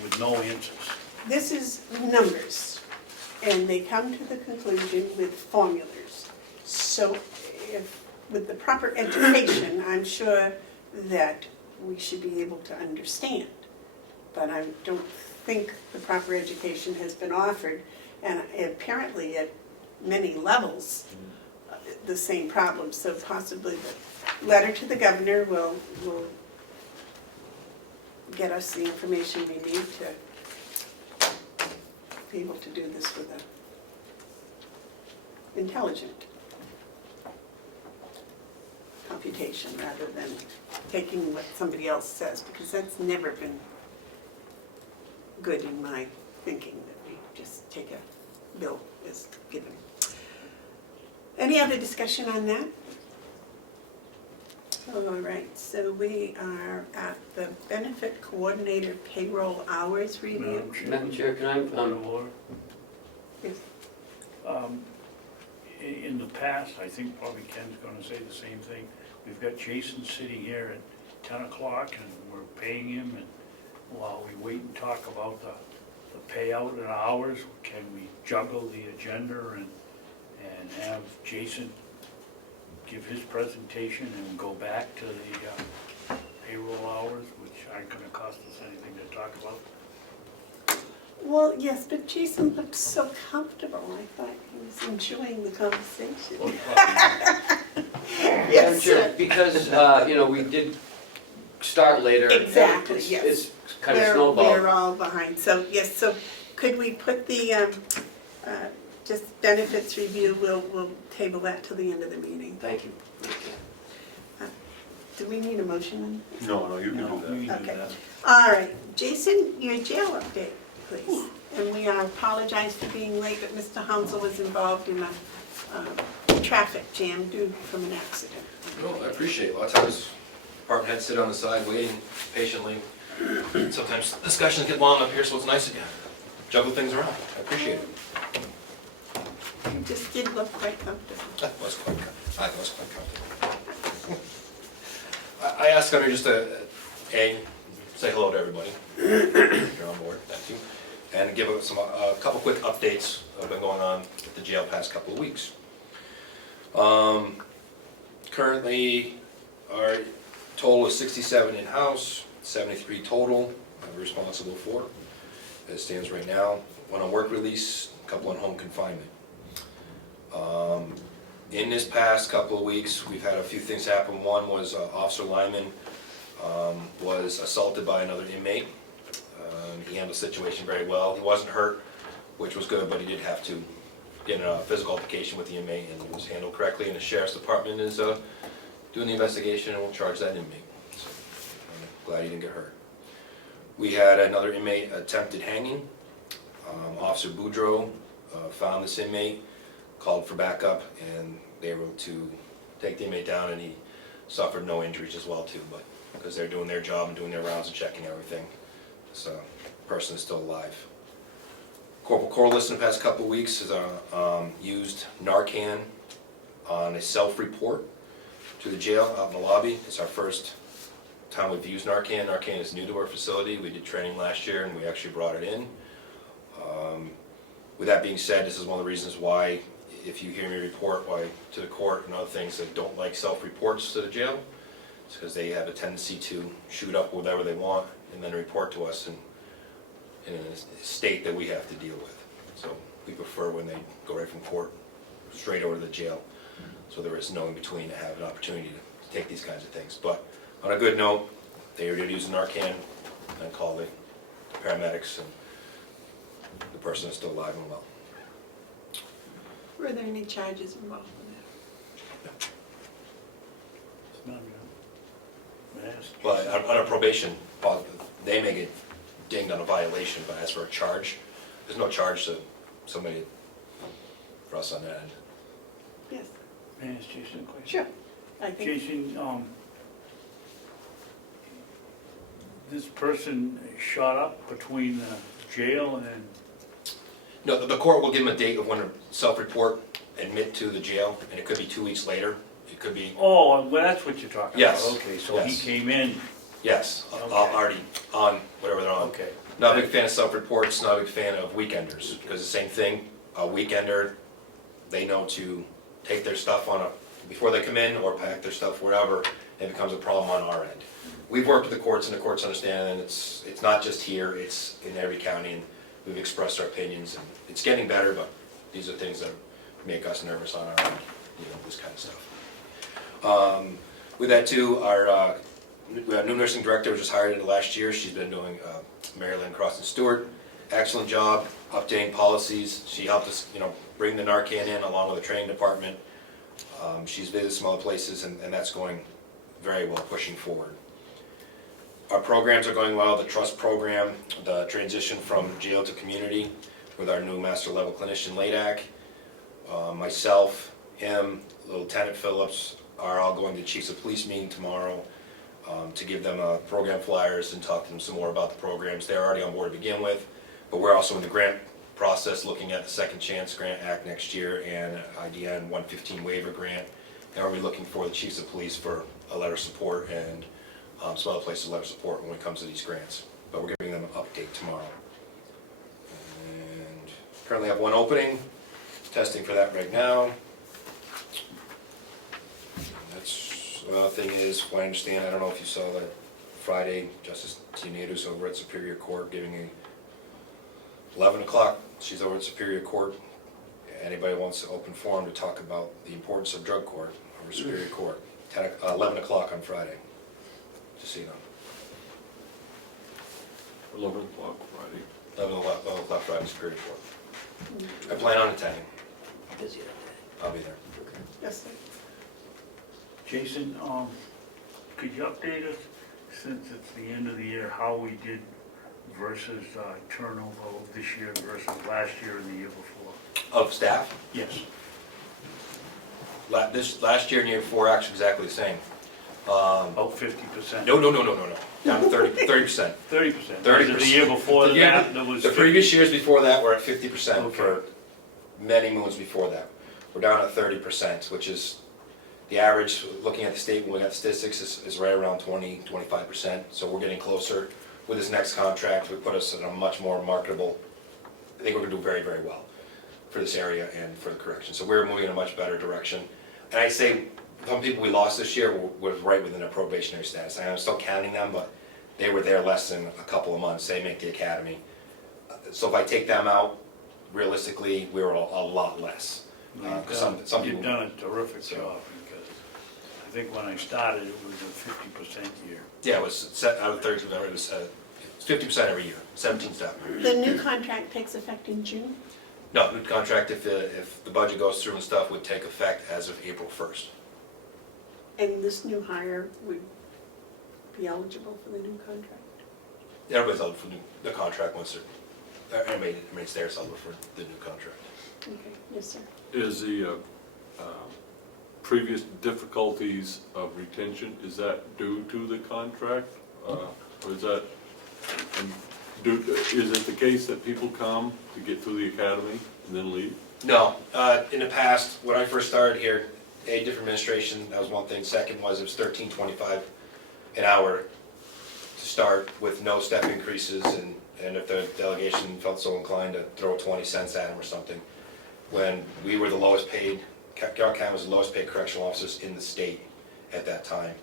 with no answers. this is numbers, and they come to the conclusion with formulas. So if, with the proper education, I'm sure that we should be able to understand. But I don't think the proper education has been offered, and apparently at many levels, the same problem. So possibly the letter to the governor will get us the information we need to be able to do this with a intelligent computation rather than taking what somebody else says, because that's never been good in my thinking, that we just take a bill as given. Any other discussion on that? All right, so we are at the benefit coordinator payroll hours review. Madam Chair, can I, Point of order. Yes. In the past, I think probably Ken's gonna say the same thing. We've got Jason sitting here at 10 o'clock and we're paying him, and while we wait and talk about the payout and hours, can we juggle the agenda and have Jason give his presentation and go back to the payroll hours, which aren't gonna cost us anything to talk about? Well, yes, but Jason looked so comfortable. I thought he was enjoying the conversation. Madam Yes, Chair, sir. because, you know, we did start later. Exactly, It's- yes. It's kind of snowballed. We're all behind, so, yes, so could we put the, just benefits review, we'll table that till the end of the meeting. Thank you. Do we need a motion on this? No, you can No, do that. we can do Okay. that. All right, Jason, your jail update, please. And we apologize for being late, but Mr. Hounsel was involved in a traffic jam due from an accident. No, I appreciate it. A lot of times, department heads sit on the side waiting patiently. Sometimes discussions get long up here, so it's nice to juggle things around. I appreciate it. You just did look quite comfortable. I was quite comfortable. I asked Gunnar just to, A, say hello to everybody. You're on board, thank you. And give us a couple quick updates that have been going on at the jail past couple of weeks. Currently, our total is 67 in-house, 73 total we're responsible for, as it stands right now. One on work release, a couple on home confinement. In this past couple of weeks, we've had a few things happen. One was Officer Lyman was assaulted by another inmate. He handled the situation very well. He wasn't hurt, which was good, but he did have to get in a physical altercation with the inmate, and it was handled correctly, and the Sheriff's Department is doing the investigation and will charge that inmate. So I'm glad he didn't get hurt. We had another inmate attempted hanging. Officer Boudreau found this inmate, called for backup, and they were able to take the inmate down, and he suffered no injuries as well too, but because they're doing their job and doing their rounds and checking everything, this person is still alive. Corporal Corliss in the past couple of weeks has used Narcan on a self-report to the jail out in the lobby. It's our first time we've used Narcan. Narcan is new to our facility. We did training last year and we actually brought it in. With that being said, this is one of the reasons why, if you hear me report to the court and other things that don't like self-reports to the jail, it's because they have a tendency to shoot up whatever they want and then report to us in a state that we have to deal with. So we prefer when they go right from court straight over to the jail, so there is no in between to have an opportunity to take these kinds of things. But on a good note, they already used Narcan and called the paramedics, and the person is still alive and well. Were there any charges involved in that? It's not good. Yes. But on a probation, they may get dinged on a violation, but as for a charge, there's no charge to somebody for us on that end. Yes, May I ask Jason a question? sure. I think, Jason, this person shot up between the jail and, No, the court will give them a date of when to self-report, admit to the jail, and it could be 2 weeks later. It could be, oh, well, that's what you're talking about. Yes, Okay, so he yes. came in, yes, Okay. already on whatever they're on. okay. Not a big fan of self-reports, not a big fan of weekenders, because the same thing, a weekender, they know to take their stuff on before they come in, or pack their stuff wherever, and it becomes a problem on our end. We've worked with the courts, and the courts understand, and it's not just here, it's in every county, and we've expressed our opinions, and it's getting better, but these are things that make us nervous on our end, this kind of stuff. With that too, we had a new nursing director, was just hired last year. She's been doing Maryland Cross and Stewart. Excellent job, updating policies. She helped us, bring the Narcan in along with the training department. She's visited some other places, and that's going very well, pushing forward. Our programs are going well. The trust program, the transition from jail to community with our new master level clinician, LADAC. Myself, him, Lieutenant Phillips are all going to Chiefs of Police meeting tomorrow to give them program flyers and talk to them some more about the programs. They're already on board to begin with, but we're also in the grant process looking at the Second Chance Grant Act next year and IDN 115 waiver grant. And we'll be looking for the Chiefs of Police for a letter of support and some other places letter of support when it comes to these grants. But we're giving them an update tomorrow. And currently have one opening, testing for that right now. That's, another thing is, what I understand, I don't know if you saw that Friday, Justice Tinedo's over at Superior Court giving a 11 o'clock, she's over at Superior Court. Anybody wants to open forum to talk about the importance of drug court over Superior Court, 11 o'clock on Friday, just so you know. 11 o'clock Friday. 11 o'clock Friday, Superior Court. I plan on attending. Busy that day. I'll be there. yes, sir. Jason, could you update us, since it's the end of the year, how we did versus turnover this year versus last year and the year before? Of staff? Yes. This last year and year before, actually exactly the same. About 50%? No. Down to 30%. 30%? 30%. The year before The year- that, there was The 50? previous years before that were at 50% Okay. for many moons before that. We're down at 30%, which is the average, looking at the state when we got statistics, is right around 20-25%. So we're getting closer. With this next contract, we put us in a much more marketable, I think we're gonna do very, very well for this area and for the correction. So we're moving in a much better direction. And I say, some people we lost this year were right within their probationary status. I'm still counting them, but they were there less than a couple of months. They make the academy. So if I take them out, realistically, we were a lot less. Some You've people, done a terrific So- job, because I think when I started, it was a 50% year. yeah, it was set out of 30, it was 50% every year, 17 staff. The new contract takes effect in June? No, new contract, if the budget goes through and stuff, would take effect as of April 1st. And this new hire would be eligible for the new contract? Everybody's eligible for the contract once everybody's there is eligible for the new contract. Okay, yes, sir. Is the previous difficulties of retention, is that due to the contract? Or is that, is it the case that people come to get through the academy and then leave? No, in the past, when I first started here, different administration, that was one thing. Second was it was $13.25 an hour to start with no step increases, and if the delegation felt so inclined to throw 20 cents at them or something. When we were the lowest paid, Carroll County was the lowest paid correctional officers in the state at that time.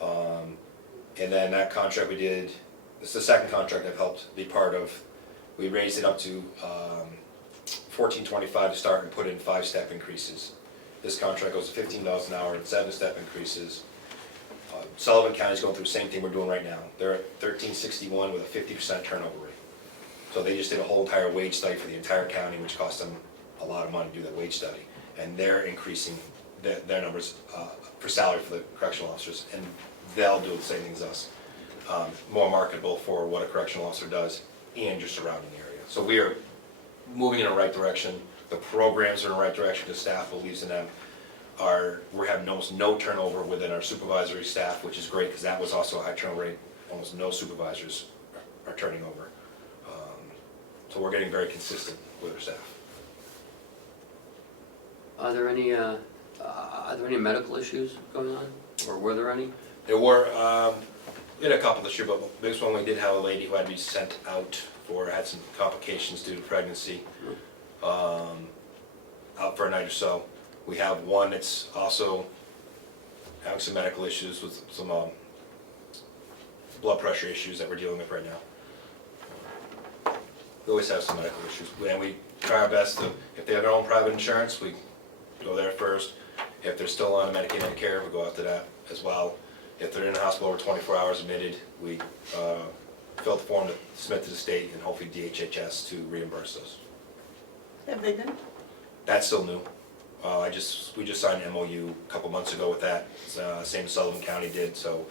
And then that contract we did, it's the second contract I've helped be part of. We raised it up to $14.25 to start and put in 5 step increases. This contract goes to $15 an hour and 7 step increases. Sullivan County's going through the same thing we're doing right now. They're at $13.61 with a 50% turnover rate. So they just did a whole entire wage study for the entire county, which cost them a lot of money to do that wage study. And they're increasing their numbers for salary for the correctional officers, and they'll do the same thing as us. More marketable for what a correctional officer does and your surrounding area. So we are moving in the right direction. The programs are in the right direction. The staff believes in them. we're having almost no turnover within our supervisory staff, which is great, because that was also a high turnover rate. Almost no supervisors are turning over. So we're getting very consistent with our staff. Are there any medical issues going on, or were there any? There were, we had a couple this year, but the biggest one, we did have a lady who had to be sent out had some complications due to pregnancy, out for a night or so. We have one that's also having some medical issues with some blood pressure issues that we're dealing with right now. We always have some medical issues, and we try our best to, if they have their own private insurance, we go there first. If they're still on Medicaid, Medicare, we go after that as well. If they're in the hospital over 24 hours admitted, we fill out the form to submit to the state and hopefully DHHS to reimburse us. Have they been? That's still new. We just signed an MOU a couple months ago with that, same as Sullivan County did, so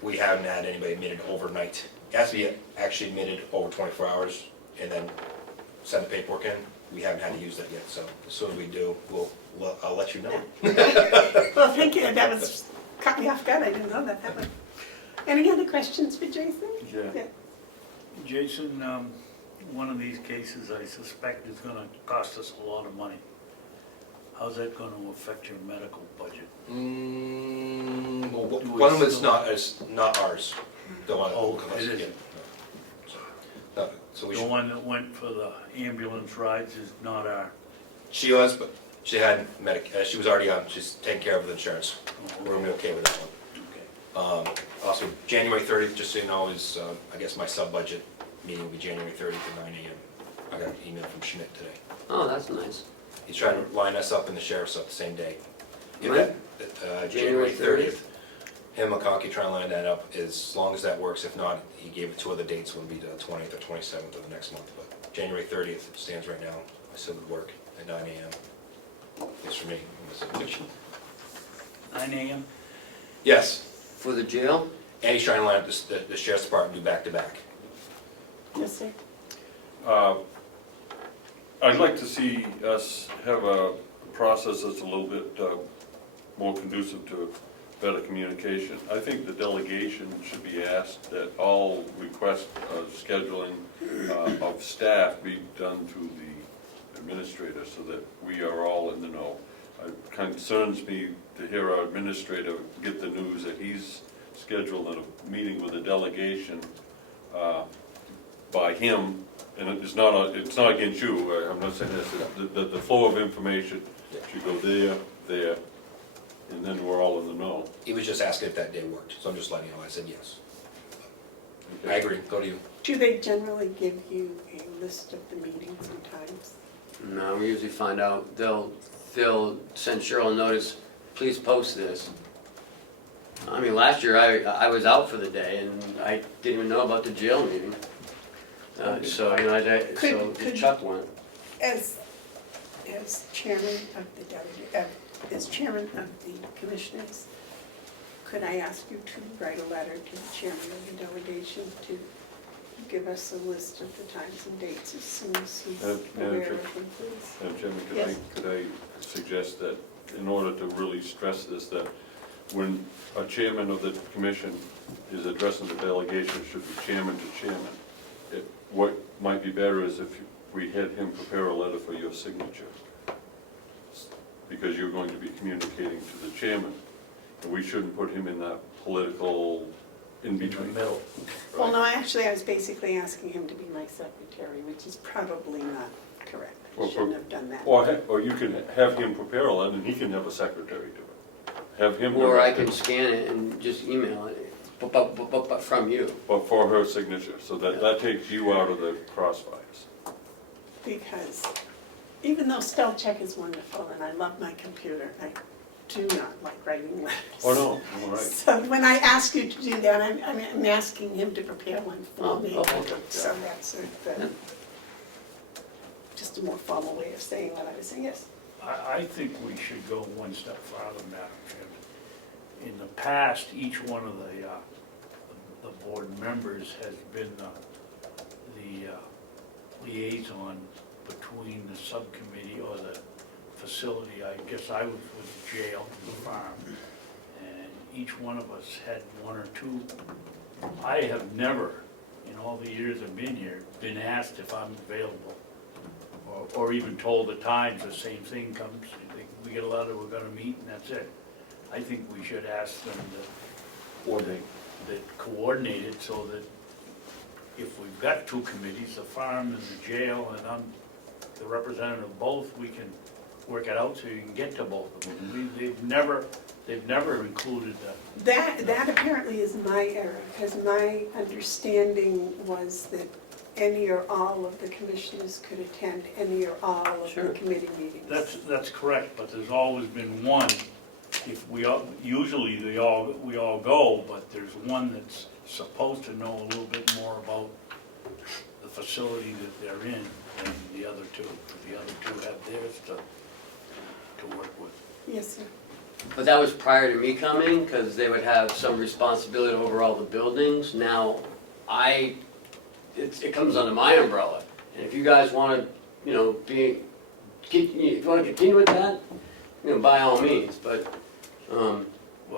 we haven't had anybody admitted overnight. It has to be actually admitted over 24 hours and then send the paperwork in. We haven't had to use that yet, so as soon as we do, I'll let you know. Well, thank you, that was, caught me off guard, I didn't know that one. Any other questions for Jason? Yeah. Jason, one of these cases I suspect is gonna cost us a lot of money. How's that gonna affect your medical budget? Well, one of them is not ours. The one. Oh, it isn't. Yeah. So we The should. one that went for the ambulance rides is not our, She was, but she had she was already on. She's taken care of with insurance. We're gonna be okay with that one. okay. Also, January 30th, just so you know, is I guess my sub-budget meeting will be January 30th at 9 a.m. I got an email from Schmidt today. Oh, that's nice. He's trying to line us up in the sheriff's up the same day. When? January 30th. Him and McConkey trying to line that up as long as that works. If not, he gave it 2 other dates, would be the 20th or 27th of the next month. But January 30th stands right now. I said would work at 9 a.m. It's for me. 9 a.m.? Yes, For the jail? and he's trying to line up the sheriff's department to do back-to-back. Yes, sir. I'd like to see us have a process that's a little bit more conducive to better communication. I think the delegation should be asked that all requests of scheduling of staff be done through the administrator so that we are all in the know. It concerns me to hear our administrator get the news that he's scheduled a meeting with the delegation by him, and it's not against you, I'm not saying this, the flow of information should go there, and then we're all in the know. He was just asking if that day worked, so I'm just letting you know. I said yes. Okay. I agree. Go to you. Do they generally give you a list of the meetings and times? No, we usually find out, they'll send Cheryl a notice, please post this. I mean, last year I was out for the day and I didn't even know about the jail meeting. So, you know, Could- Chuck went. As chairman of the as chairman of the commissioners, could I ask you to write a letter to the chairman of the delegation to give us a list of the times and dates as soon as he's Madam aware Chair. of them, please? Chairman, Yes. could I suggest that in order to really stress this, that when a chairman of the commission is addressing the delegation, it should be chairman to chairman. What might be better is if we had him prepare a letter for your signature, because you're going to be communicating to the chairman, and we shouldn't put him in that political in-between. In the middle. Well, no, actually, I was basically asking him to be my secretary, which is probably not correct. I Well, shouldn't have done that. Or you can have him prepare a letter, and he can have a secretary do it. Have him do it. Or I can scan it and just email it, but from you. But for her signature, so that takes you out of the crossfires. Because even though spell check is wonderful and I love my computer, I do not like writing letters. Oh, no, all right. So when I ask you to do that, I'm asking him to prepare one for me. Oh, okay. So that's just a more formal way of saying what I was saying, yes. I think we should go one step farther, Madam Chairman. In the past, each one of the board members has been the liaison between the subcommittee or the facility, I guess I was with the jail, the farm, and each one of us had one or two. I have never, in all the years I've been here, been asked if I'm available, or even told the times. The same thing comes, we get a letter, we're gonna meet, and that's it. I think we should ask them to coordinate it so that if we've got two committees, the farm and the jail, and I'm the representative of both, we can work it out so you can get to both of them. They've never included that. That apparently is my error, because my understanding was that any or all of the commissioners could attend any or all of Sure. the committee meetings. That's correct, but there's always been one. If we all, usually we all go, but there's one that's supposed to know a little bit more about the facility that they're in than the other two. The other two have theirs to work with. Yes, sir. But that was prior to me coming, because they would have some responsibility over all the buildings. Now, it comes under my umbrella. And if you guys want to, you know, if you want to continue with that, you know, by all means, but, Well,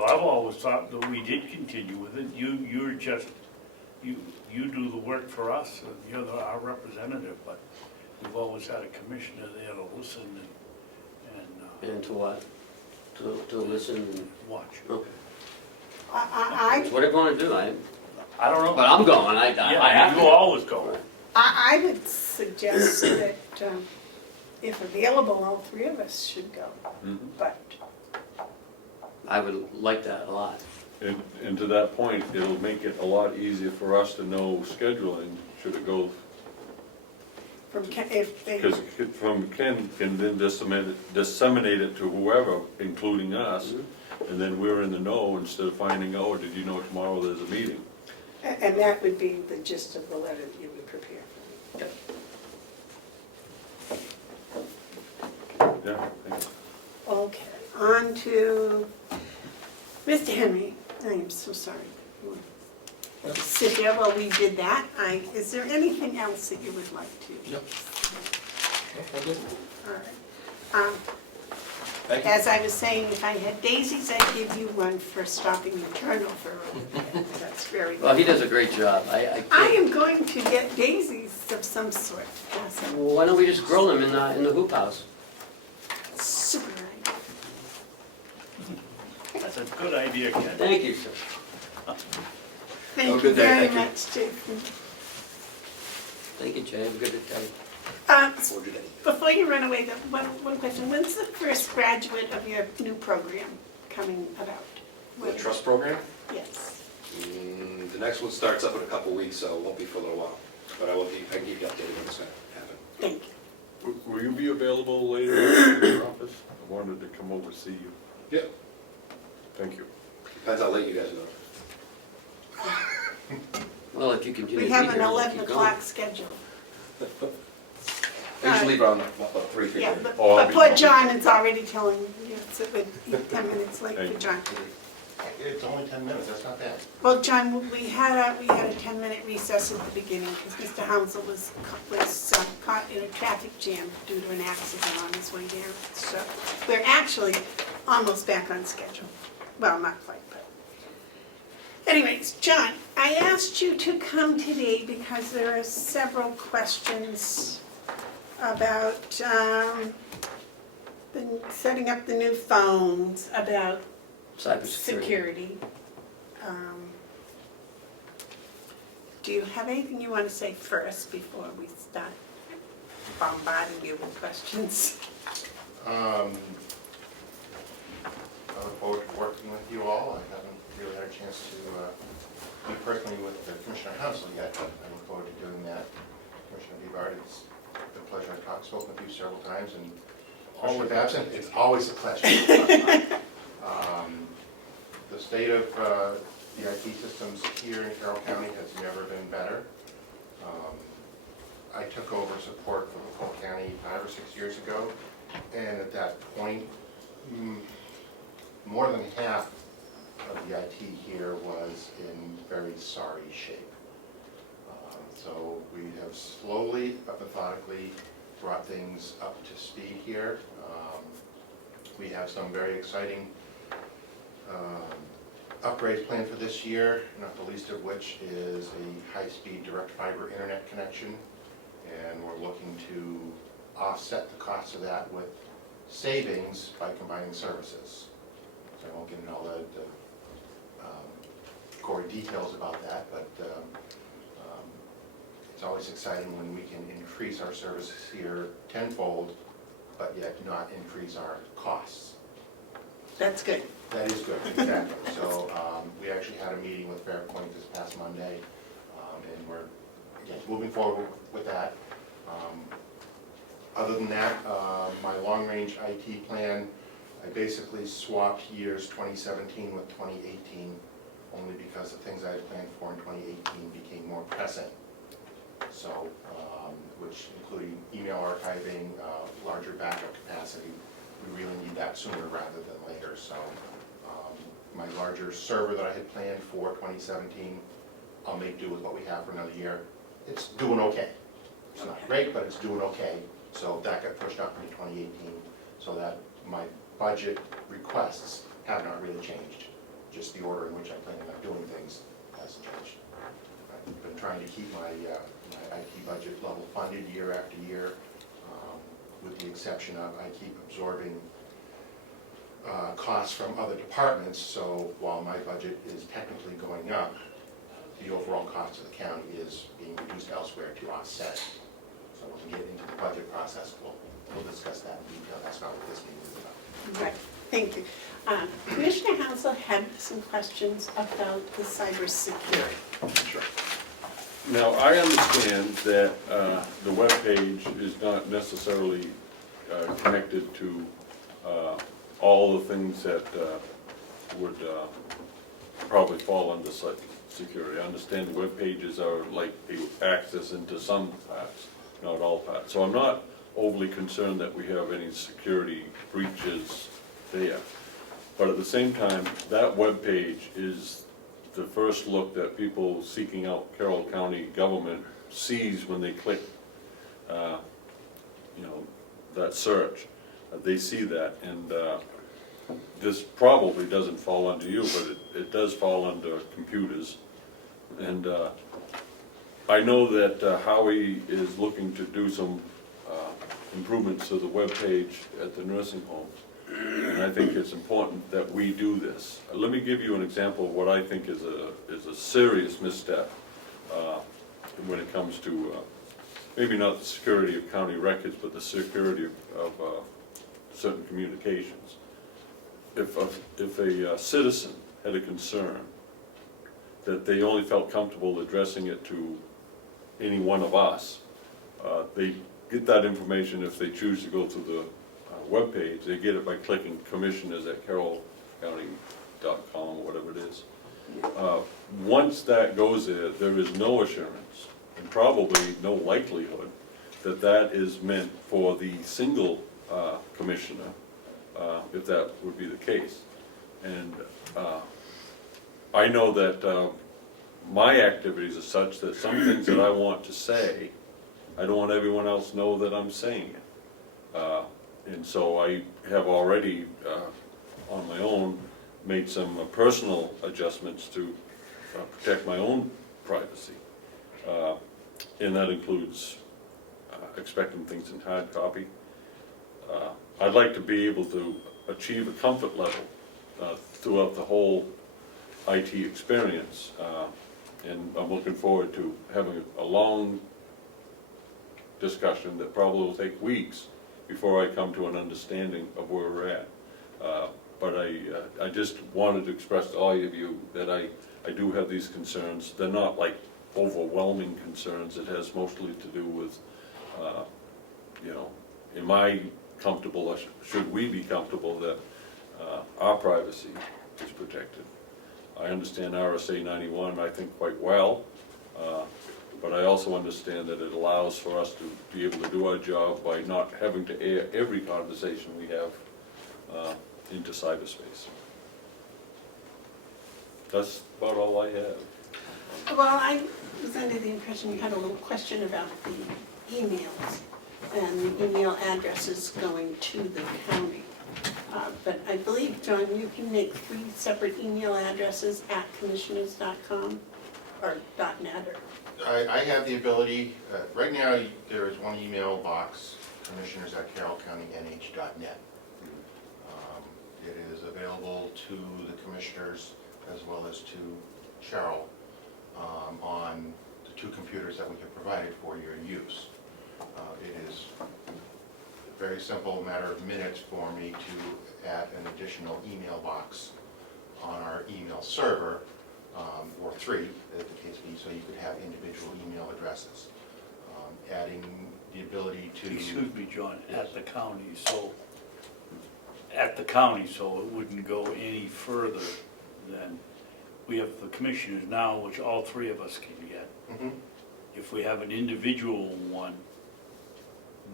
I've always thought that we did continue with it. You're just, you do the work for us, and you're our representative, but we've always had a commissioner there to listen and and to what? To listen and, watch. okay. I, Whatever you want to do, I don't know. but I'm going, I have Yeah, to. you always go. I would suggest that if available, all three of us should go, Mhm. but I would like that a lot. And to that point, it'll make it a lot easier for us to know scheduling, should it go, if they, because from Ken can then disseminate it to whoever, including us, and then we're in the know instead of finding, oh, did you know tomorrow there's a meeting? and that would be the gist of the letter that you would prepare. Yeah, thank you. Okay, on to Mr. Henry. I am so sorry. Sit here while we did that. Is there anything else that you would like to? Nope. All right. Thank you. As I was saying, if I had daisies, I'd give you one for stopping the turnover. That's very Well, he good. does a great job. I am going to get daisies of some sort. Awesome. Well, why don't we just grill them in the hoop house? Super idea. That's a good idea, Ken. Thank you, sir. Thank Have a you good day. very Thank you. much, Jason. Thank you, Jay. Have a good day. Before you run away, one question. When's the first graduate of your new program coming about? The trust program, Yes. the next one starts up in a couple weeks, so it won't be for a little while. But I can keep you updated when it's gonna happen. Thank you. Will you be available later in your office? I wanted to come over to see you. Yeah. Thank you. Depends how late you guys are. Well, if you continue to We be have here, an we'll 11 keep o'clock going. schedule. I usually leave around about 3:30. Yeah, but Oh, I'll be poor fine. John is already telling you it's 10 minutes late for Thank you. John. It's only 10 minutes, that's not bad. Well, John, we had a 10-minute recess at the beginning because Mr. Hounsel was caught in a traffic jam due to an accident on his way down. So we're actually almost back on schedule. Well, not quite, but. Anyways, John, I asked you to come today because there are several questions about setting up the new phones, about Cybersecurity. security. Do you have anything you want to say first before we start bombarding you with questions? I look forward to working with you all. I haven't really had a chance to meet personally with Commissioner Hounsel yet, but I look forward to doing that. Commissioner Bevard, it's a pleasure. I've spoken with you several times, and Commissioner Babson, it's always a pleasure. The state of the IT systems here in Carroll County has never been better. I took over support for the full county 5 or 6 years ago, and at that point, more than half of the IT here was in very sorry shape. So we have slowly but methodically brought things up to speed here. We have some very exciting upgrades planned for this year, not the least of which is a high-speed direct fiber internet connection. And we're looking to offset the cost of that with savings by combining services. So I won't get into all the gory details about that, but it's always exciting when we can increase our services here tenfold, but yet not increase our costs. That's good. That is good, exactly. So we actually had a meeting with Fairpoint this past Monday, and we're, again, moving forward with that. Other than that, my long-range IT plan, I basically swapped years 2017 with 2018, only because the things I had planned for in 2018 became more pressing. So, which including email archiving, larger backup capacity, we really need that sooner rather than later. So, my larger server that I had planned for 2017, I'll make do with what we have for another year. It's doing okay. It's not great, but it's doing okay. So that got pushed up into 2018, so that my budget requests have not really changed. Just the order in which I plan on doing things has changed. I've been trying to keep my IT budget level funded year after year, with the exception of I keep absorbing costs from other departments, so while my budget is technically going up, the overall cost of the county is being reduced elsewhere to offset. So when we get into the budget process, we'll discuss that in detail. That's not what this meeting is about. Right, thank you. Commissioner Hounsel had some questions about the cybersecurity. Sure. Now, I understand that the webpage is not necessarily connected to all the things that would probably fall under security. I understand the web pages are like access into some parts, not all parts. So I'm not overly concerned that we have any security breaches there. But at the same time, that web page is the first look that people seeking out Carroll County government sees when they click, that search. They see that, and this probably doesn't fall under you, but it does fall under computers. And I know that Howie is looking to do some improvements to the web page at the nursing homes. And I think it's important that we do this. Let me give you an example of what I think is a serious misstep when it comes to maybe not the security of county records, but the security of certain communications. If a citizen had a concern that they only felt comfortable addressing it to any one of us, they get that information if they choose to go to the webpage. They get it by clicking commissioners at carrollcounty.com or whatever it is. Once that goes there, there is no assurance and probably no likelihood that that is meant for the single commissioner, if that would be the case. And I know that my activities are such that some things that I want to say, I don't want everyone else to know that I'm saying it. And so I have already, on my own, made some personal adjustments to protect my own privacy. And that includes expecting things in hard copy. I'd like to be able to achieve a comfort level throughout the whole IT experience. And I'm looking forward to having a long discussion that probably will take weeks before I come to an understanding of where we're at. But I just wanted to express to all of you that I do have these concerns. They're not like overwhelming concerns. It has mostly to do with, am I comfortable, or should we be comfortable that our privacy is protected? I understand RSA 91, I think, quite well, but I also understand that it allows for us to be able to do our job by not having to air every conversation we have into cyberspace. That's about all I have. Well, I was under the impression you had a little question about the emails. and the email addresses going to the county. But I believe, John, you can make 3 separate email addresses at commissioners.com or .net or. I have the ability, right now, there is one email box, commissioners@carrollcountynh.net. It is available to the commissioners as well as to Cheryl on the 2 computers that we have provided for your use. It is a very simple matter of minutes for me to add an additional email box on our email server, or 3, as the case be, so you could have individual email addresses. Adding the ability to... Excuse me, John, Yes. at the county, so it wouldn't go any further than, we have the commissioners now, which all 3 of us can get. Mhm. If we have an individual one,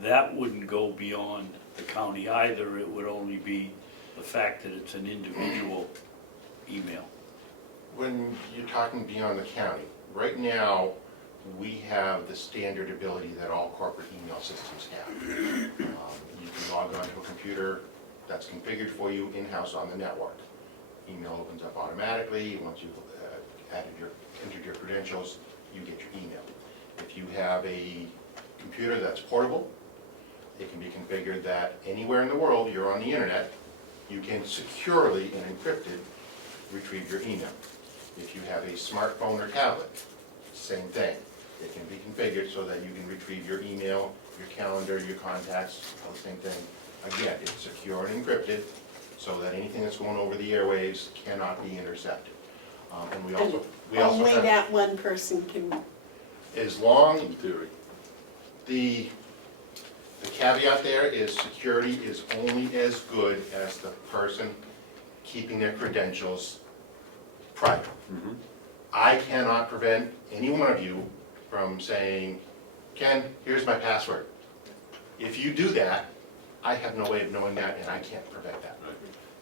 that wouldn't go beyond the county either, it would only be the fact that it's an individual email. When you're talking beyond the county, right now, we have the standard ability that all corporate email systems have. You can log onto a computer that's configured for you in-house on the network. Email opens up automatically. Once you've entered your credentials, you get your email. If you have a computer that's portable, it can be configured that anywhere in the world, you're on the internet, you can securely and encrypted retrieve your email. If you have a smartphone or tablet, same thing. It can be configured so that you can retrieve your email, your calendar, your contacts, all the same thing. Again, it's secure and encrypted so that anything that's going over the airwaves cannot be intercepted. And we also Only have, that one person can, as long, In theory. the caveat there is security is only as good as the person keeping their credentials private. Mhm. I cannot prevent any one of you from saying, Ken, here's my password. If you do that, I have no way of knowing that, and I can't prevent that. Right.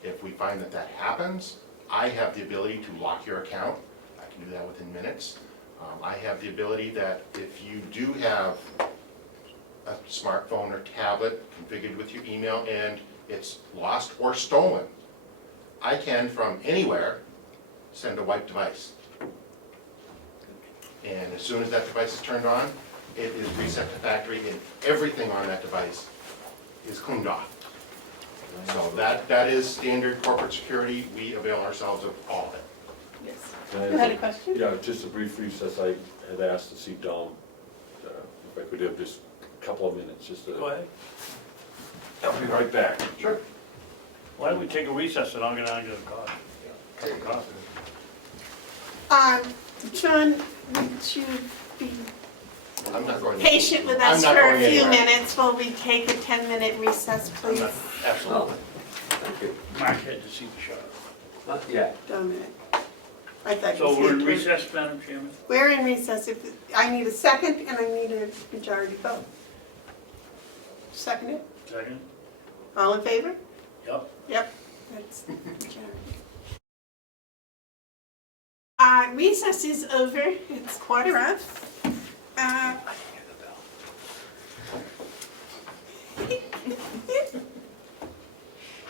If we find that that happens, I have the ability to lock your account. I can do that within minutes. I have the ability that if you do have a smartphone or tablet configured with your email and it's lost or stolen, I can, from anywhere, send a wipe device. And as soon as that device is turned on, it is reset to factory and everything on that device is cleaned off. So that is standard corporate security. We avail ourselves of all of it. yes. Can I You had a have question? Yeah, just a brief recess. I had asked to see Dawn, if I could have just a couple of minutes, just to... Go ahead. I'll be right back. Sure. Why don't we take a recess and I'll get on to the car. John, would you be I'm not going. patient with I'm us not for going a few anywhere. minutes while we take a 10-minute recess, please? Absolutely. Thank you. Mark had to see the shot. Yeah. Dominic. I thought you So we're in said- recess, Madam Chairman? We're in recess. If I need a second and I need a majority vote. Second it? Second? All in favor? Yep. Yep. That's majority. Recess is over. It's 1:15.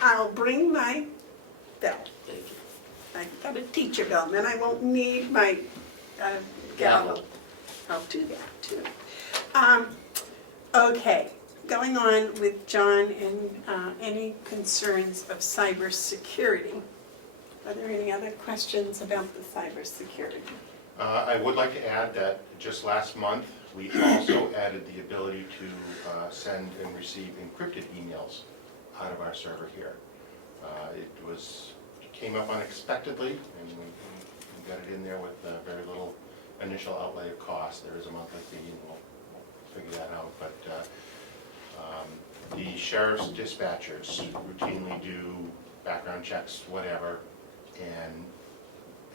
I'll bring my bell. Thank you. I've got a teacher bell, and then I won't need my gavel. I'll do that too. Okay, going on with John and any concerns of cybersecurity. Are there any other questions about the cybersecurity? I would like to add that just last month, we also added the ability to send and receive encrypted emails out of our server here. It came up unexpectedly, and we got it in there with very little initial outlay of cost. There is a monthly fee, and we'll figure that out. But the sheriff's dispatchers routinely do background checks, whatever, and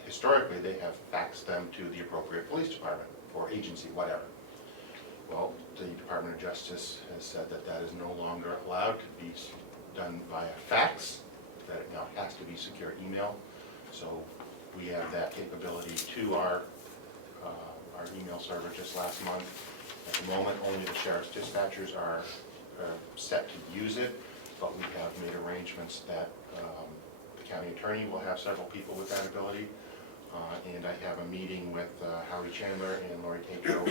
historically, they have faxed them to the appropriate police department or agency, whatever. Well, the Department of Justice has said that that is no longer allowed to be done via fax, that it now has to be secure email. So we have that capability to our email server just last month. At the moment, only the sheriff's dispatchers are set to use it, but we have made arrangements that the county attorney will have several people with that ability. And I have a meeting with Howie Chandler and Lori Tatro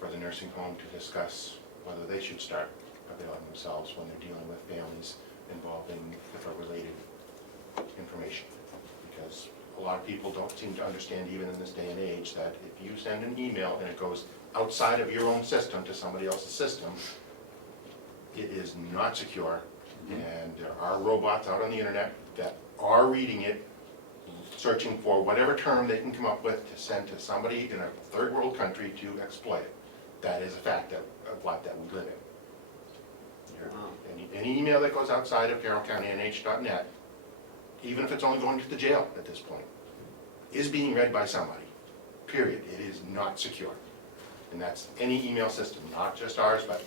for the nursing home to discuss whether they should start availing themselves when they're dealing with families involving HIPAA-related information. Because a lot of people don't seem to understand, even in this day and age, that if you send an email and it goes outside of your own system to somebody else's system, it is not secure. And there are robots out on the internet that are reading it, searching for whatever term they can come up with to send to somebody in a third world country to exploit it. That is a fact of what that we live in. Any email that goes outside of Carroll County NH.net, even if it's only going to the jail at this point, is being read by somebody, period. It is not secure. And that's any email system, not just ours, but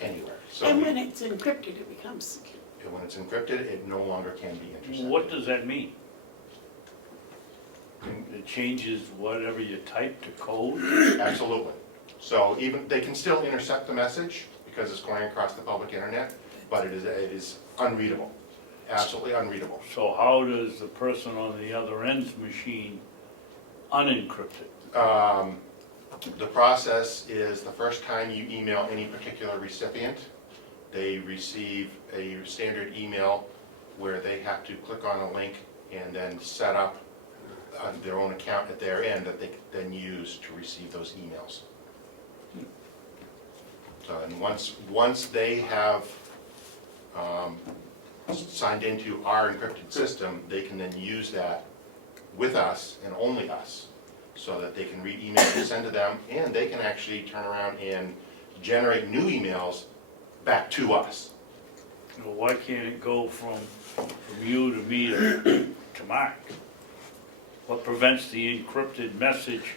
anywhere. So And when it's encrypted, it becomes secure. when it's encrypted, it no longer can be intercepted. What does that mean? It changes whatever you type to code? Absolutely. So even, they can still intercept the message because it's going across the public internet, but it is unreadable, absolutely unreadable. So how does the person on the other end's machine unencrypt it? The process is the first time you email any particular recipient, they receive a standard email where they have to click on a link and then set up their own account at their end that they then use to receive those emails. So, and once they have signed into our encrypted system, they can then use that with us and only us, so that they can read emails we send to them, and they can actually turn around and generate new emails back to us. Well, why can't it go from you to me to Mark? What prevents the encrypted message?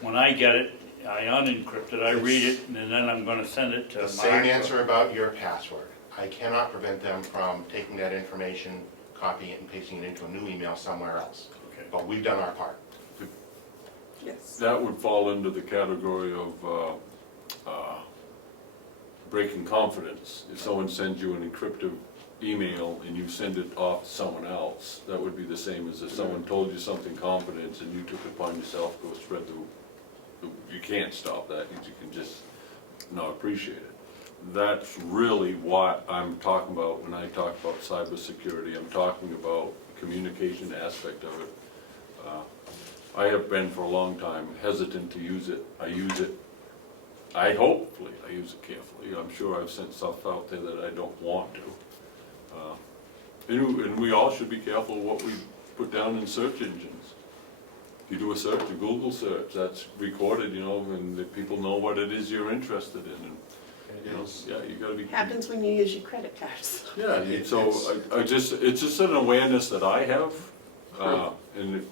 When I get it, I unencrypt it, I read it, and then I'm gonna send it to Mark. The same answer about your password. I cannot prevent them from taking that information, copying it, and pasting it into a new email somewhere else. Okay. But we've done our part. Yes. That would fall into the category of breaking confidence. If someone sends you an encrypted email and you send it off to someone else, that would be the same as if someone told you something confidence and you took it upon yourself to go spread you can't stop that, you can just not appreciate it. That's really what I'm talking about when I talk about cybersecurity. I'm talking about the communication aspect of it. I have been for a long time hesitant to use it. I use it, I use it carefully. I'm sure I've sent stuff out there that I don't want to. And we all should be careful what we put down in search engines. If you do a search, a Google search, that's recorded, you know, and the people know what it is you're interested in. And, you know, yeah, you gotta be. Happens when you use your credit cards. Yeah, so it's just an awareness that I have, and it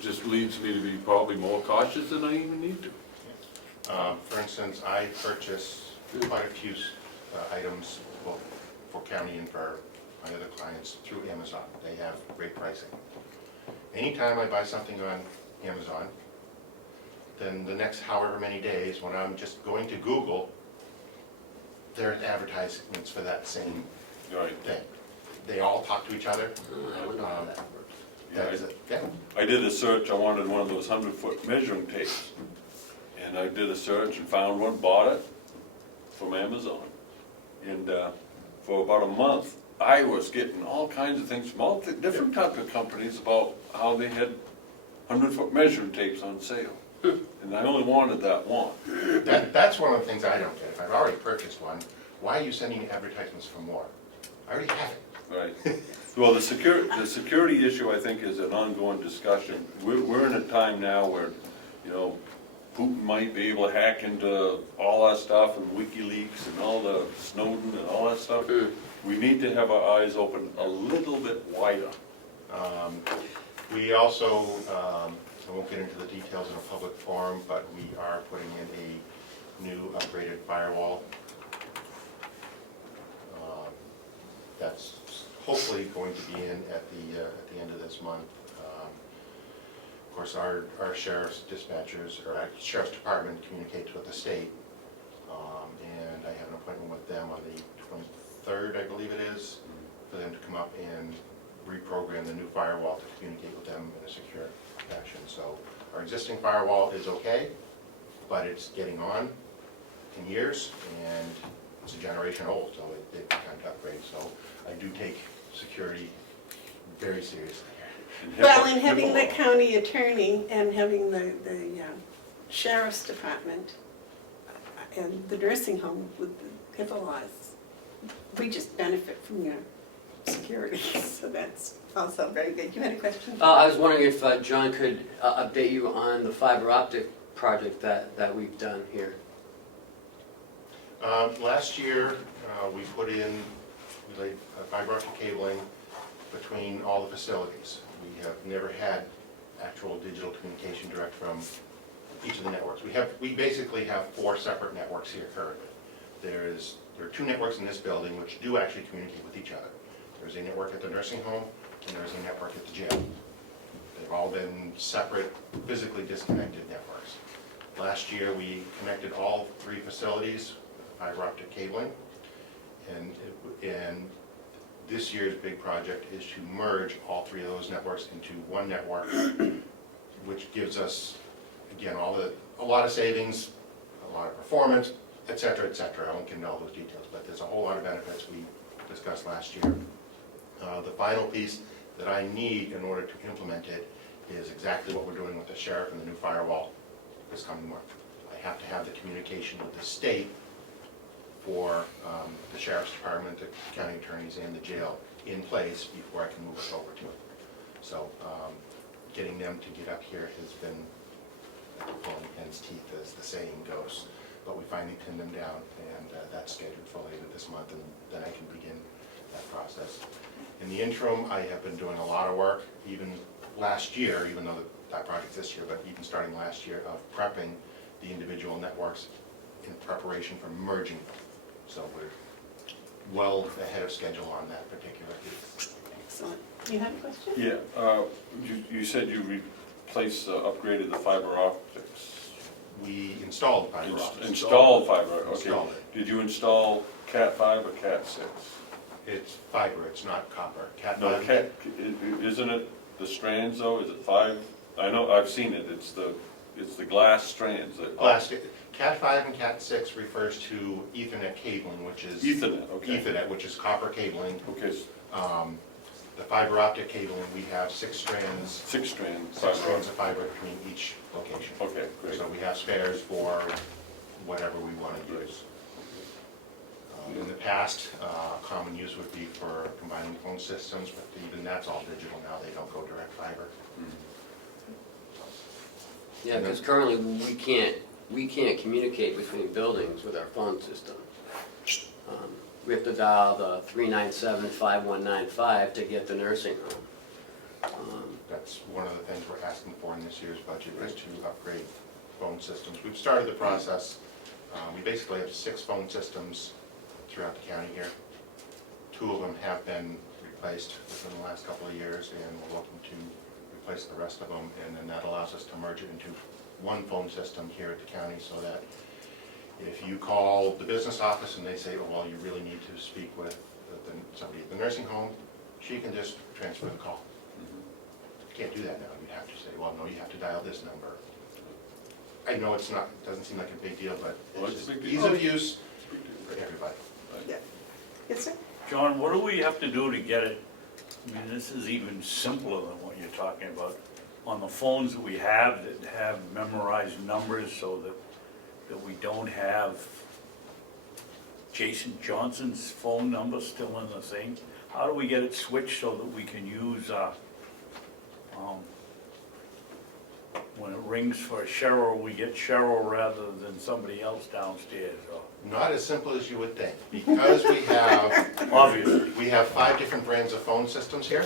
just leads me to be probably more cautious than I even need to. For instance, I purchase quite a few items, both for county and for my other clients, through Amazon. They have great pricing. Anytime I buy something on Amazon, then the next however many days, when I'm just going to Google, there's advertisements for that same thing. They all talk to each other. I would know how that works. That is it. Yeah. I did a search, I wanted one of those 100-foot measuring tapes. And I did a search and found one, bought it from Amazon. And for about a month, I was getting all kinds of things from all different types of companies about how they had 100-foot measuring tapes on sale. And I only wanted that one. That's one of the things I don't get. If I've already purchased one, why are you sending advertisements for more? I already have it. Right. Well, the security issue, I think, is an ongoing discussion. We're in a time now where, you know, Putin might be able to hack into all that stuff and WikiLeaks and all the Snowden and all that stuff. We need to have our eyes open a little bit wider. We also, I won't get into the details in a public forum, but we are putting in a new upgraded firewall. That's hopefully going to be in at the end of this month. Of course, our sheriff's dispatchers, or our sheriff's department communicates with the state. And I have an appointment with them on the 23rd, I believe it is, for them to come up and reprogram the new firewall to communicate with them in a secure fashion. So our existing firewall is okay, but it's getting on in years, and it's a generation old, so it's time to upgrade. So I do take security very seriously. Well, and having the county attorney and having the sheriff's department and the nursing home with the HIPAA laws, we just benefit from your security, so that's also very good. You had a question? I was wondering if John could update you on the fiber optic project that we've done here. Last year, we laid fiber optic cabling between all the facilities. We have never had actual digital communication direct from each of the networks. We basically have 4 separate networks here currently. There are 2 networks in this building which do actually communicate with each other. There's a network at the nursing home, and there's a network at the jail. They've all been separate, physically disconnected networks. Last year, we connected all 3 facilities with fiber optic cabling, and this year's big project is to merge all 3 of those networks into one network, which gives us, again, a lot of savings, a lot of performance, et cetera, et cetera. I won't get into all those details, but there's a whole lot of benefits we discussed last year. The final piece that I need in order to implement it is exactly what we're doing with the sheriff and the new firewall this coming month. I have to have the communication with the state for the sheriff's department, the county attorneys, and the jail in place before I can move us over to it. So getting them to get up here has been pulling hen's teeth, as the saying goes. But we finally pinned them down, and that's scheduled for later this month, and then I can begin that process. In the interim, I have been doing a lot of work, even last year, even though that project's this year, but even starting last year, of prepping the individual networks in preparation for merging them. So we're well ahead of schedule on that particular piece. Excellent. You have a question? Yeah, you said you replaced, upgraded the fiber optics. We installed fiber optics. Installed fiber, okay. Installed it. Did you install Cat 5 or Cat 6? It's fiber, it's not copper. Cat No, 5. isn't it the strands though? Is it 5? I know, I've seen it. It's the glass strands that. Cat 5 and Cat 6 refers to Ethernet cabling, which is. Ethernet, okay. Ethernet, which is copper cabling. Okay, The fiber optic cabling, we have 6 strands. 6 strands. 6 strands of fiber between each location. Okay, great. So we have spares for whatever we want to use. In the past, common use would be for combining phone systems, but even that's all digital now. They don't go direct fiber. Yeah, because currently we can't communicate between buildings with our phone system. We have to dial the 397-5195 to get the nursing home. That's one of the things we're asking for in this year's budget, is to upgrade phone systems. We've started the process. We basically have 6 phone systems throughout the county here. 2 of them have been replaced within the last couple of years, and we're looking to replace the rest of them, and then that allows us to merge it into one phone system here at the county, so that if you call the business office and they say, oh, well, you really need to speak with somebody at the nursing home, she can just transfer the call. You can't do that now. You'd have to say, well, no, you have to dial this number. I know it doesn't seem like a big deal, but it's just ease of use for everybody. Yeah. Yes, sir? John, what do we have to do to get it? I mean, this is even simpler than what you're talking about. On the phones that we have that have memorized numbers, so that we don't have Jason Johnson's phone number still in the thing. How do we get it switched so that we can use, when it rings for Cheryl, we get Cheryl rather than somebody else downstairs? Not as simple as you would think, because we have, Obviously. we have 5 different brands of phone systems here.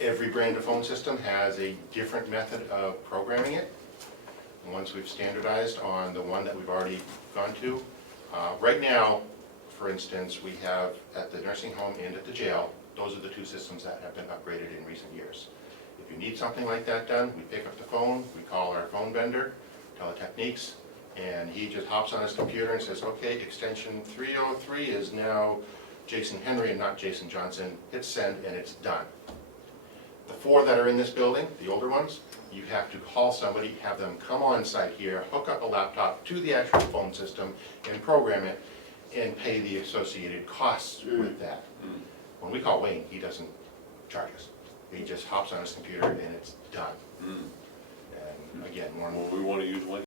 Every brand of phone system has a different method of programming it. And once we've standardized on the one that we've already gone to, right now, for instance, we have at the nursing home and at the jail, those are the 2 systems that have been upgraded in recent years. If you need something like that done, we pick up the phone, we call our phone vendor, Teletechniques, and he just hops on his computer and says, okay, extension 303 is now Jason Henry and not Jason Johnson. Hit send and it's done. The 4 that are in this building, the older ones, you have to call somebody, have them come on site here, hook up a laptop to the actual phone system and program it and pay the associated costs with that. When we call Wayne, he doesn't charge us. He just hops on his computer and it's done. And again, more Well, we want to use Wayne.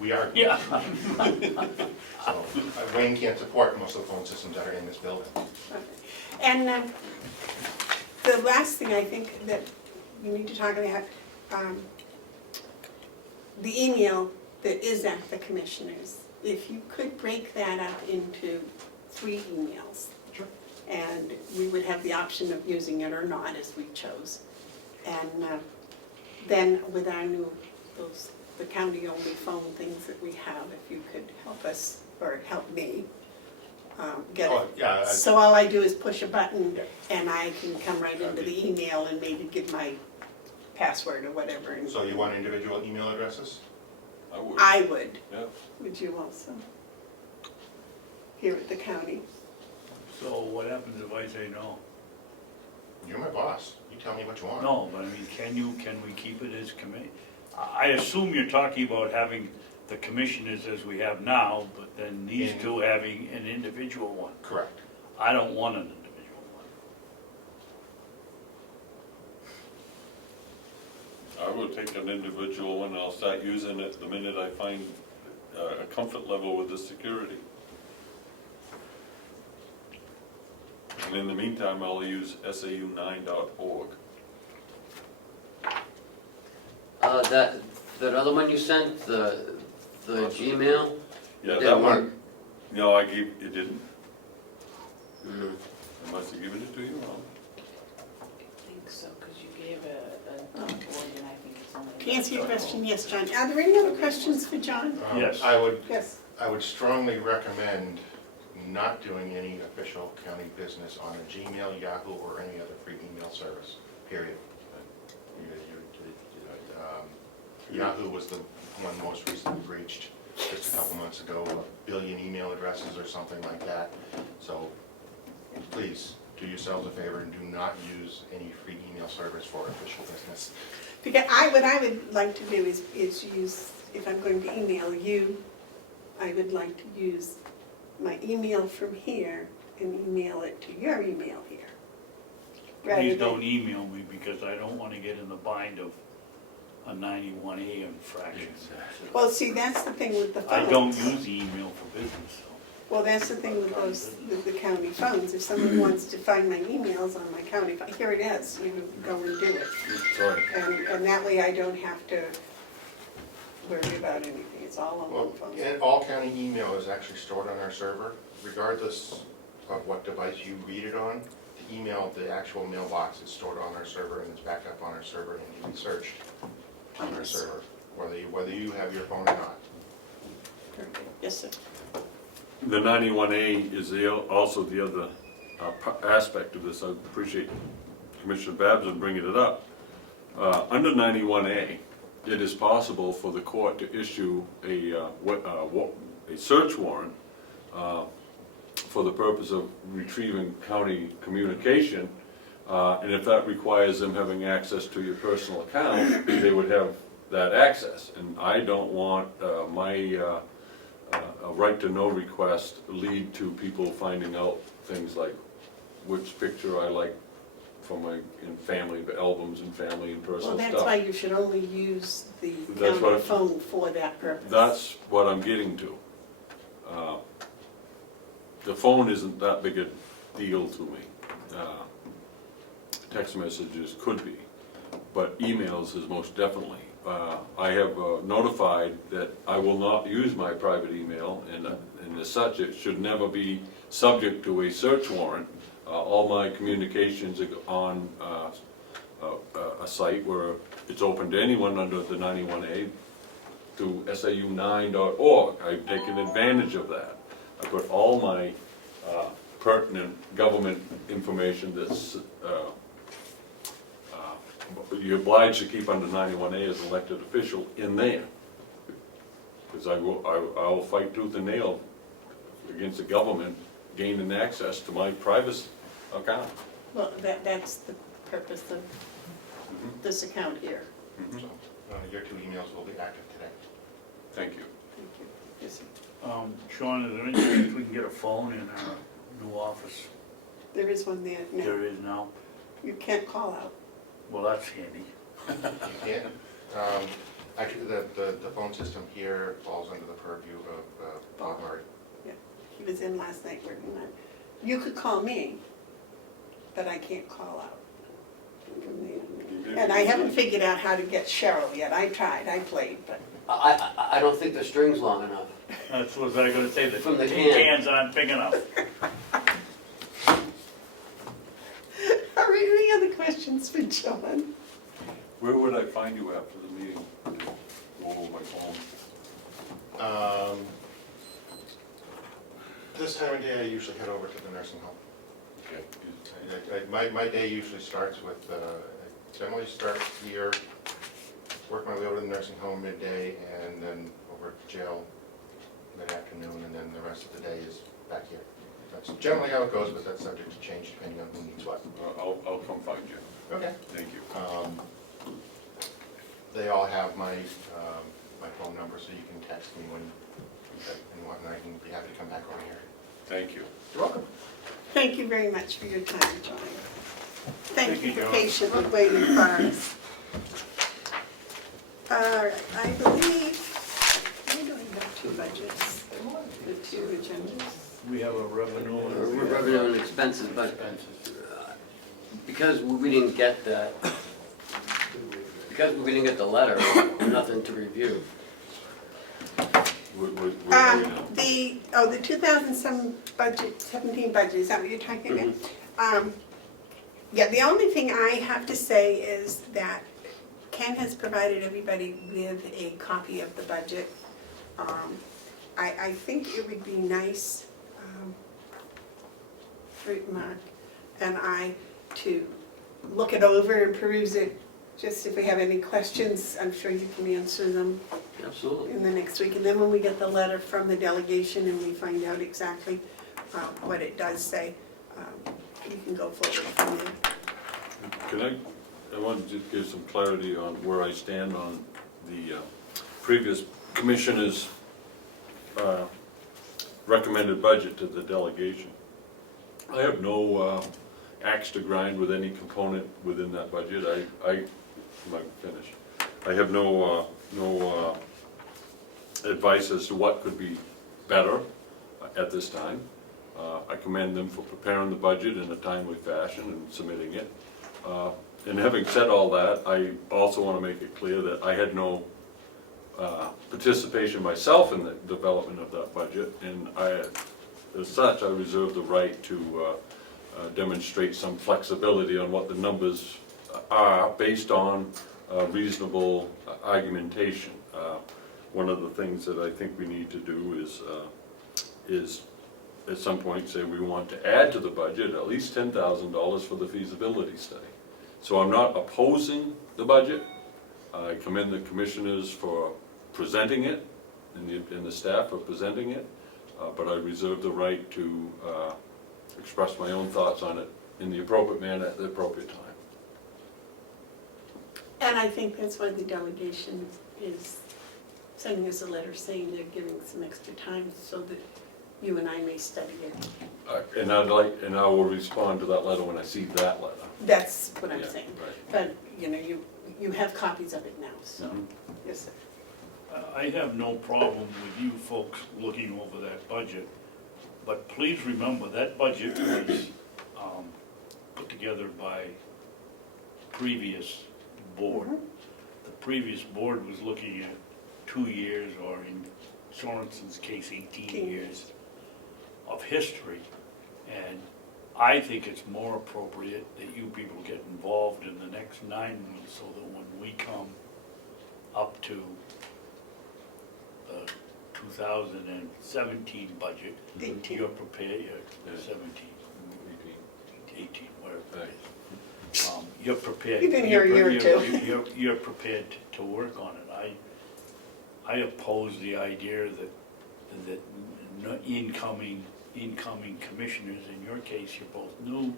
we are. Yeah. So Wayne can't support most of the phone systems that are in this building. And the last thing I think that we need to talk about, the email that is at the commissioners, if you could break that up into 3 emails. Sure. And we would have the option of using it or not as we chose. And then with our new, the county-only phone things that we have, if you could help us, or help me, get Oh, it. yeah, So all I do is push a button Yeah. and I can come right into the email and maybe give my password or whatever. And So you want individual email addresses? I would, Yeah. would you also? Here at the county. So what happens if I say no? You're my boss. You tell me what you want. No, but I mean, can we keep it as committee? I assume you're talking about having the commissioners as we have now, but then these 2 having an individual one. Correct. I don't want an individual one. I will take an individual one, and I'll start using it the minute I find a comfort level with the security. And in the meantime, I'll use sau9.org. That other one you sent, the Gmail? Yeah, Didn't that work. one, no, I gave, it didn't. Mhm. I must have given it to you wrong. I think so, because you gave a board and I think it's only. To answer your question, yes, John. Are there any other questions for John? Yes. I would Yes. strongly recommend not doing any official county business on a Gmail, Yahoo, or any other free email service, period. Yahoo was the one most recently breached just a couple months ago, 1 billion email addresses or something like that. So please, do yourselves a favor and do not use any free email service for official business. Because what I would like to do is use, if I'm going to email you, I would like to use my email from here and email it to your email here. Rather Please than- don't email me because I don't want to get in the bind of a 91A infraction. Well, see, that's the thing with the phones. I don't use email for business, so. Well, that's the thing with with the county phones. If someone wants to find my emails on my county phone, here it is, you know, go and do it. Sorry. And that way I don't have to worry about anything. It's all on Well, one phone. and all county email is actually stored on our server, regardless of what device you read it on. The email, the actual mailbox is stored on our server and it's backed up on our server and can be searched on our server, whether you have your phone or not. Perfect. Yes, sir. The 91A is also the other aspect of this. I appreciate Commissioner Babson bringing it up. Under 91A, it is possible for the court to issue a search warrant for the purpose of retrieving county communication. And if that requires them having access to your personal account, they would have that access. And I don't want my a right-to-know request lead to people finding out things like which picture I like from my family, albums and family and Well, personal that's stuff. why you should only use the That's what county I- phone for that purpose. That's what I'm getting to. The phone isn't that big a deal to me. Text messages could be, but emails is most definitely. I have notified that I will not use my private email, and as such, it should never be subject to a search warrant. All my communications are on a site where it's open to anyone under the 91A to sau9.org. I've taken advantage of that. I put all my pertinent government information that's you're obliged to keep under 91A as an elected official in there. Because I will fight tooth and nail against the government gaining access to my private account. Well, that's the purpose of this account here. So, your 2 emails will be active today. Thank you. Thank you. Yes, sir. Sean, is there any chance we can get a phone in our new office? There is one there now. There is now? You can't call out. Well, that's handy. You can. Actually, the phone system here falls under the purview of Bob Murray. Yeah, he was in last night working on it. You could call me, but I can't call out. And I haven't figured out how to get Cheryl yet. I tried, I played, but I don't think the string's long enough. That's what I was gonna say, the From the tin can. cans aren't big enough. are there any other questions for John? Where would I find you after the meeting? Go over my phone. This time of day, I usually head over to the nursing home. Okay. My day usually starts with, I generally start here, work my way over to the nursing home midday, and then over to jail mid-afternoon, and then the rest of the day is back here. That's generally how it goes, but that's subject to change depending on who needs what. I'll come find you. Okay. Thank you. They all have my phone number, so you can text me when and whatnot. I can be happy to come back over here. Thank you. You're welcome. Thank you very much for your time, John. Thank you for John. patiently waiting for us. All right, I believe, we don't have 2 budgets, the 2 agendas. We have a revenue and Revenue and expenses, but expenses. because we didn't get that, because we didn't get the letter, nothing to review. Where are you now? The 2007 budget, 17 budget, is that what you're talking about? Yeah, the only thing I have to say is that Ken has provided everybody with a copy of the budget. I think it would be nice for Mark and I to look it over and peruse it, just if we have any questions, I'm sure you can answer them Absolutely. in the next week. And then when we get the letter from the delegation and we find out exactly what it does say, we can go forward from there. I wanted to give some clarity on where I stand on the previous commissioner's recommended budget to the delegation. I have no axe to grind with any component within that budget. I'm not finished. I have no advice as to what could be better at this time. I commend them for preparing the budget in a timely fashion and submitting it. And having said all that, I also want to make it clear that I had no participation myself in the development of that budget, and as such, I reserve the right to demonstrate some flexibility on what the numbers are based on reasonable argumentation. One of the things that I think we need to do is at some point say we want to add to the budget at least $10,000 for the feasibility study. So I'm not opposing the budget. I commend the commissioners for presenting it and the staff for presenting it, but I reserve the right to express my own thoughts on it in the appropriate manner at the appropriate time. And I think that's why the delegation is sending us a letter saying they're giving some extra time so that you and I may study it. And I will respond to that letter when I see that letter. That's what I'm Yeah, saying. right. But, you have copies of it now, so, Mhm. yes, sir. I have no problem with you folks looking over that budget, but please remember, that budget was put together by previous board. The previous board was looking at 2 years, or in Sorensen's case, 18 years of history. And I think it's more appropriate that you people get involved in the next 9 months, so that when we come up to the 2017 budget, 18. you're prepared, Yeah. 17, 18, whatever it is. You're prepared. You've been here a year or two. You're prepared to work on it. I oppose the idea that incoming commissioners, in your case, you're both new,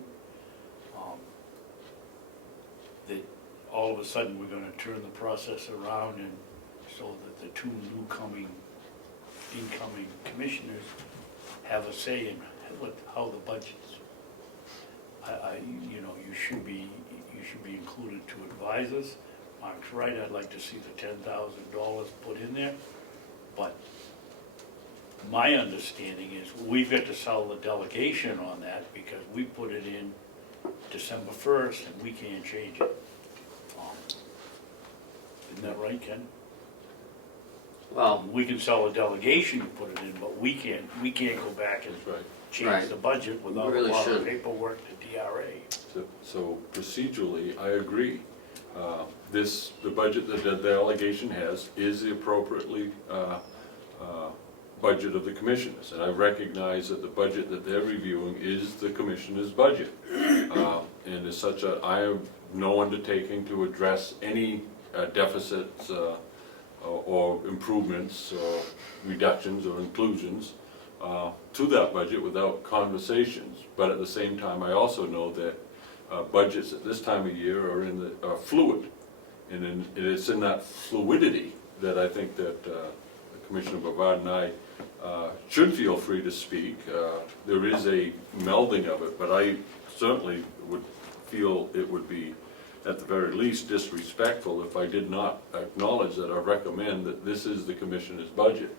that all of a sudden we're gonna turn the process around and so that the two incoming commissioners have a say in how the budget's. You should be included to advise us. Mark's right, I'd like to see the $10,000 put in there, but my understanding is we've got to sell the delegation on that because we put it in December 1st and we can't change it. Isn't that right, Ken? Well, We can sell a delegation to put it in, but we can't go back and That's right. change Right. the budget without a really lot of shouldn't. paperwork to DRA. So procedurally, I agree. The budget that the delegation has is the appropriately budget of the commissioners. And I recognize that the budget that they're reviewing is the commissioner's budget. And as such, I have no undertaking to address any deficits or improvements or reductions or inclusions to that budget without conversations. But at the same time, I also know that budgets at this time of year are fluid. And it's in that fluidity that I think that Commissioner Bevard and I should feel free to speak. There is a melding of it, but I certainly would feel it would be, at the very least, disrespectful if I did not acknowledge that I recommend that this is the Commissioner's budget.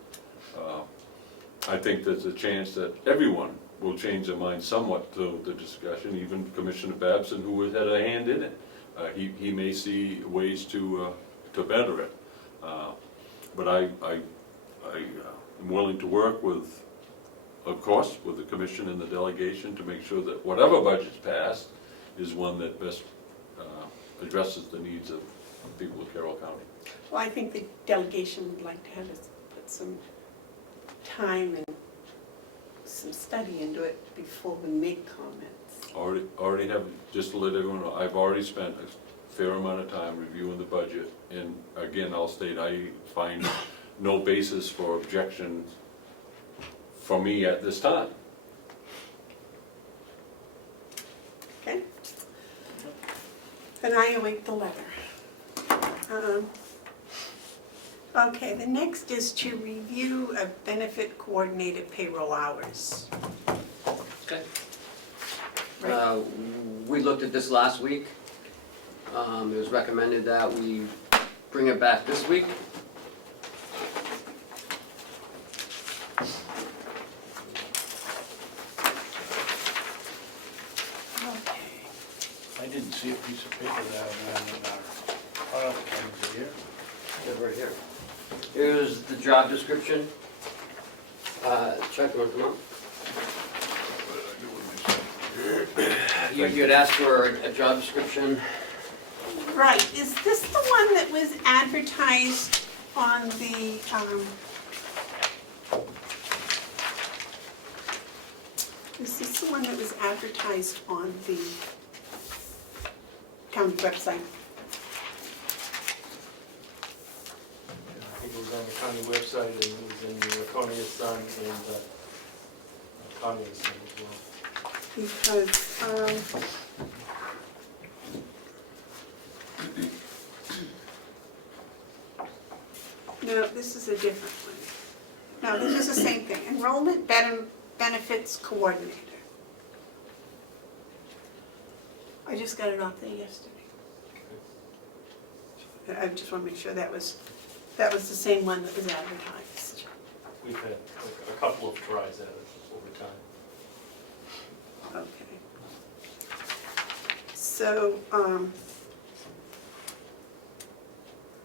I think there's a chance that everyone will change their mind somewhat to the discussion, even Commissioner Babson, who has had a hand in it. He may see ways to better it. But I'm willing to work with, of course, with the commission and the delegation to make sure that whatever budget's passed is one that best addresses the needs of people of Carroll County. Well, I think the delegation would like to have us put some time and some study into it before we make comments. Already have, just to let everyone know, I've already spent a fair amount of time reviewing the budget. And again, I'll state, I find no basis for objection for me at this time. Okay? And I await the letter. Okay, the next is to review a benefit coordinated payroll hours. okay. Right. We looked at this last week. It was recommended that we bring it back this week. Okay. I didn't see a piece of paper that ran in our files here. Yeah, right here. Here's the job description. Chuck, you want to come up? You had asked for a job description. Right, is this the one that was advertised on the, is this the one that was advertised on the county website? I think it was on the county website, and it was in the Laconia Sun and Laconia Sun as well. Because, no, this is a different one. No, this is the same thing, enrollment benefits coordinator. I just got it off there yesterday. I just want to make sure that was the same one that was advertised. We've had a couple of tries at it over time. Okay. So,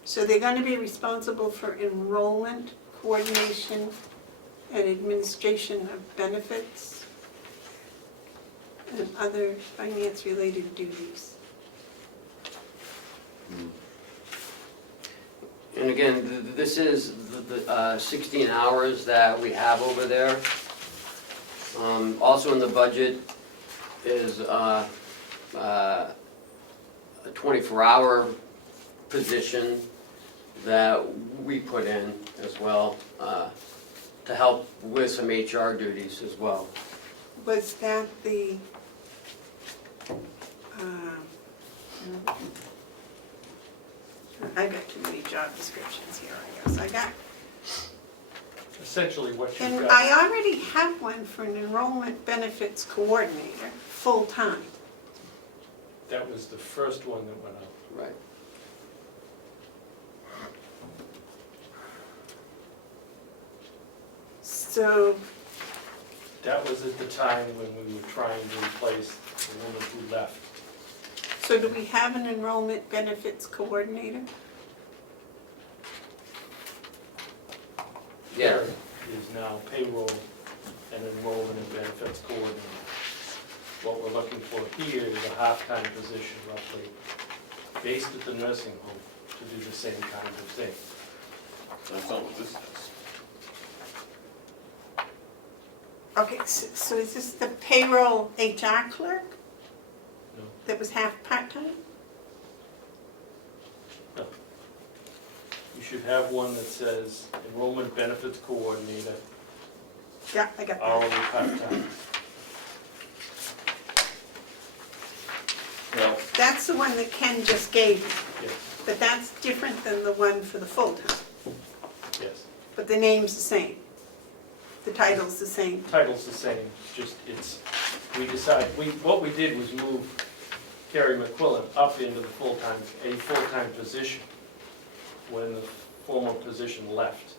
so they're going to be responsible for enrollment, coordination, and administration of benefits and other finance-related duties. And again, this is the 16 hours that we have over there. Also in the budget is a 24-hour position that we put in as well, to help with some HR duties as well. Was that the, I got too many job descriptions here, I guess. I got, Essentially what you've and got. I already have one for an enrollment benefits coordinator, full-time. That was the first one that went out. Right. So, That was at the time when we were trying to replace the woman who left. so do we have an enrollment benefits coordinator? Yeah. Karen is now payroll and enrollment and benefits coordinator. What we're looking for here is a half-time position roughly, based at the nursing home to do the same kind of thing. That's not what this is. Okay, so is this the payroll HR clerk No, that was half part-time? no. You should have one that says enrollment benefits coordinator, Yeah, I got that. hourly part-time. Well, That's the one that Ken just gave me, Yes, but that's different than the one for the full-time. yes. But the name's the same. The title's the same. Title's the same, just it's, what we did was move Carrie McQuillan up into the a full-time position when the former position left.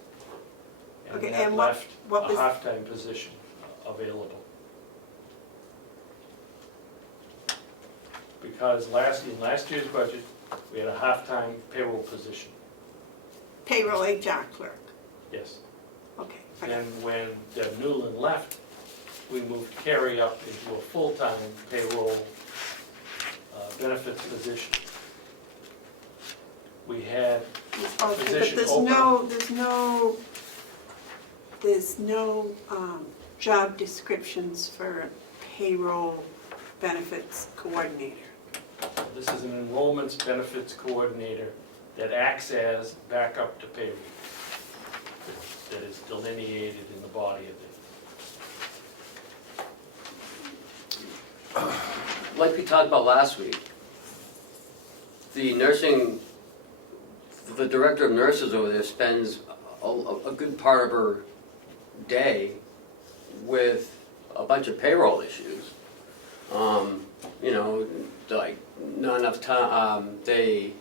Okay, that and left what a was- half-time position available. Because in last year's budget, we had a half-time payroll position, Payroll HR clerk. yes. Okay. I got Then when Deb Newland left, we moved Carrie up into a full-time payroll benefits position. We had Okay, but position there's open. there's no job descriptions for a payroll benefits coordinator. This is an enrollments benefits coordinator that acts as backup to payroll, that is delineated in the body of it. Like we talked about last week, the director of nurses over there spends a good part of her day with a bunch of payroll issues. You know, like not enough time, they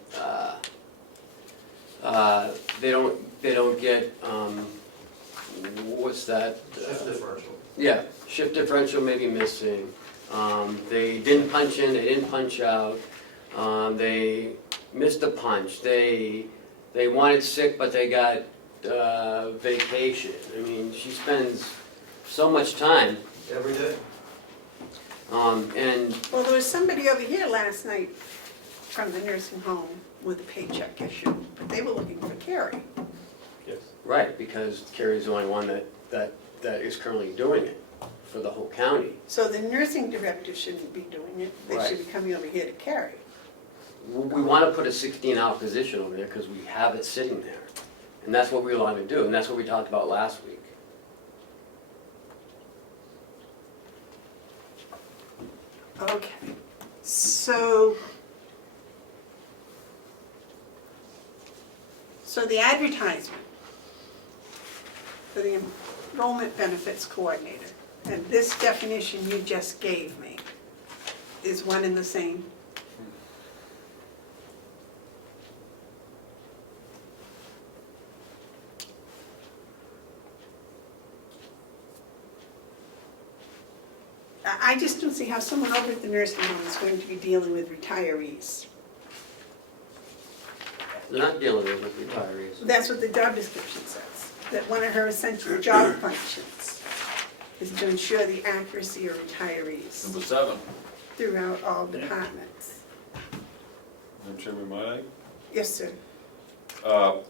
don't get, what's that? Shift differential. Yeah, shift differential may be missing. They didn't punch in, they didn't punch out. They missed a punch. They wanted sick, but they got vacation. I mean, she spends so much time. Every day. And Well, there was somebody over here last night from the nursing home with a paycheck issue, but they were looking for Carrie. Yes. right, because Carrie's the only one that is currently doing it for the whole county. So the nursing director shouldn't be doing it. They Right. should be coming over here to Carrie. We want to put a 16-hour position over there because we have it sitting there. And that's what we want to do, and that's what we talked about last week. Okay, so the advertisement for the enrollment benefits coordinator, and this definition you just gave me, is one and the same? I just don't see how someone over at the nursing home is going to be dealing with retirees. They're not dealing with retirees. That's what the job description says, that one of her essential job functions is to ensure the accuracy of retirees Number 7. throughout all departments. Madam Chairman, may I? Yes, sir.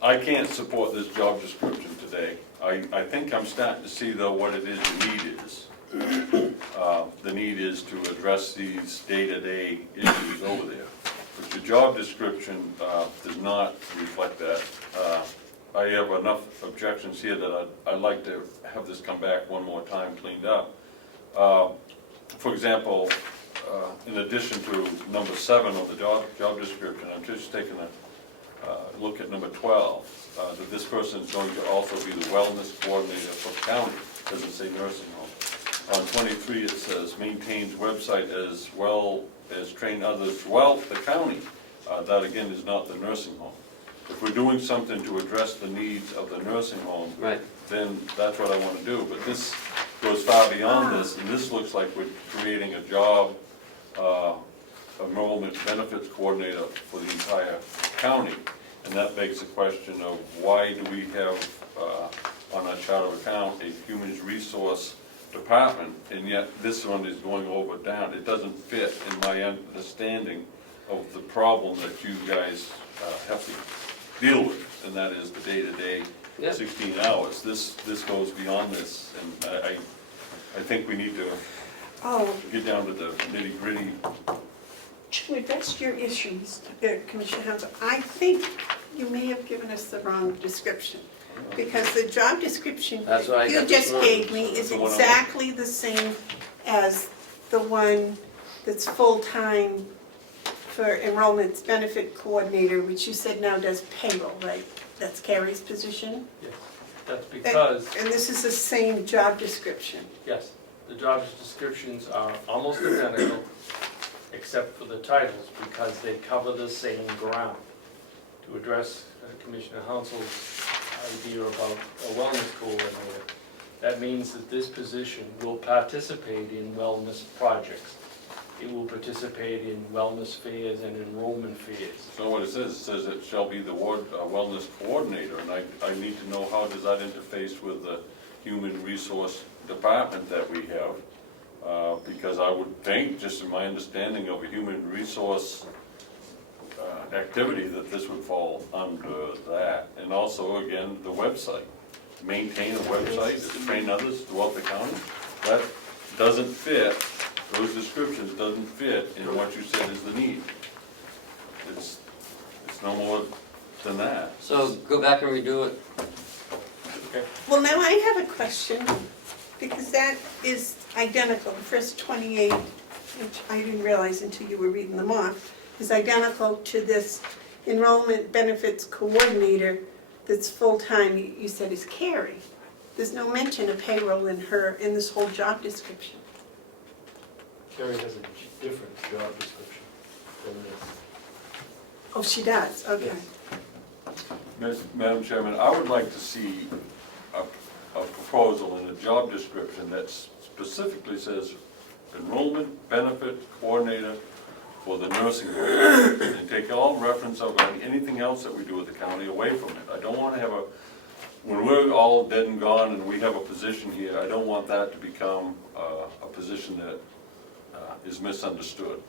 I can't support this job description today. I think I'm starting to see though what it is the need is. The need is to address these day-to-day issues over there, which the job description does not reflect that. I have enough objections here that I'd like to have this come back one more time cleaned up. For example, in addition to number 7 of the job description, I'm just taking a look at number 12, that this person is going to also be the wellness coordinator for the county. Doesn't say nursing home. On 23, it says maintains website as well as train others throughout the county. That again is not the nursing home. If we're doing something to address the needs of the nursing home, Right. then that's what I want to do. But this goes far beyond this, and this looks like we're creating a job, enrollment benefits coordinator for the entire county. And that begs the question of why do we have, on our chart of account, a human resource department, and yet this one is going over down. It doesn't fit in my understanding of the problem that you guys have to deal with, and that is the day-to-day Yep. 16 hours. This goes beyond this, and I think we need to Oh, get down to the nitty-gritty. to address your issues, Commissioner Hounsel, I think you may have given us the wrong description. Because the job description That's what I you got this just morning. gave me is The one I want. exactly the same as the one that's full-time for enrollment benefit coordinator, which you said now does payroll, right? That's Carrie's position? Yes, that's because, And this is the same job description. yes, the job descriptions are almost identical, except for the titles, because they cover the same ground. To address Commissioner Hounsel's idea about a wellness coordinator, that means that this position will participate in wellness projects. It will participate in wellness fairs and enrollment fairs. So what it says it shall be the wellness coordinator, and I need to know how does that interface with the human resource department that we have, because I would think, just in my understanding of a human resource activity, that this would fall under that. And also, again, the website. Maintain a website to train others throughout the county. That doesn't fit, those descriptions doesn't fit in what you said is the need. It's no more than that. So go back and redo it. Well, now I have a question, because that is identical. The first 28, which I didn't realize until you were reading them off, is identical to this enrollment benefits coordinator that's full-time, you said is Carrie. There's no mention of payroll in this whole job description. Carrie has a different job description than this. Oh, she does, okay. Madam Chairman, I would like to see a proposal in a job description that specifically says enrollment benefit coordinator for the nursing home, and take all reference of anything else that we do with the county away from it. I don't want to have when we're all dead and gone and we have a position here, I don't want that to become a position that is misunderstood.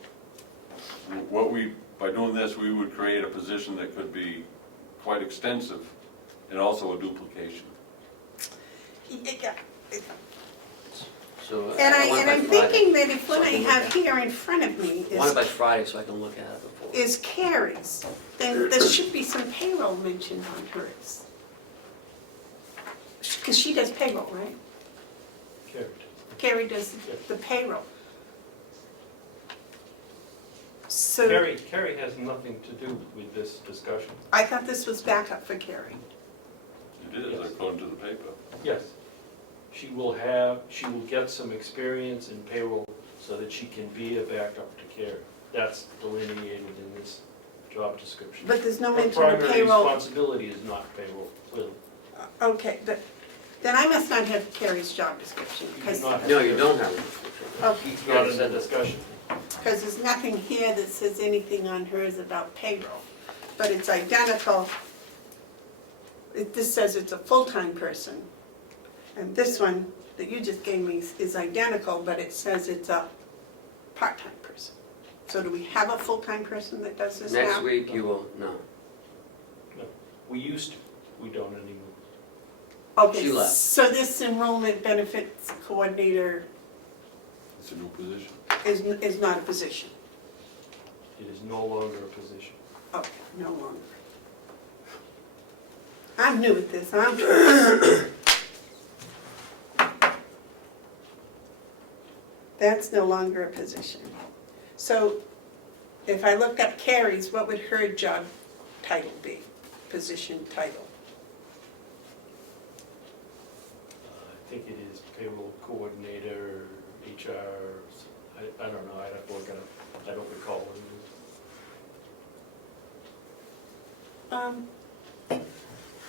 By doing this, we would create a position that could be quite extensive and also a duplication. Yeah. So And I want it by I'm Friday. thinking that if what So I I can look have at here in front of me I want it by Friday so I can look at it before. is Carrie's, then there should be some payroll mentioned on hers. Because she does payroll, right? Carrie. Carrie does the payroll. So Carrie has nothing to do with this discussion. I thought this was backup for Carrie. It is, according to the paper. Yes. She will get some experience in payroll so that she can be a backup to Carrie. That's delineated in this job description. But there's no Her mention of primary payroll. responsibility is not payroll, clearly. Okay, but then I must not have Carrie's job description, You do because not have No, you to. don't have a description. It's not in the discussion. there's nothing here that says anything on hers about payroll. But it's identical. This says it's a full-time person. And this one that you just gave me is identical, but it says it's a part-time person. So do we have a full-time person that does this now? Next week you will, no. We used to, we don't anymore. Okay, She left. so this enrollment benefits coordinator It's a new position. is not a position. It is no longer a position. Okay, no longer. I'm new at this, I'm That's no longer a position. So if I looked up Carrie's, what would her job title be? Position title? I think it is payroll coordinator, HR, I don't know, I'd have to look it up. I don't recall what it is.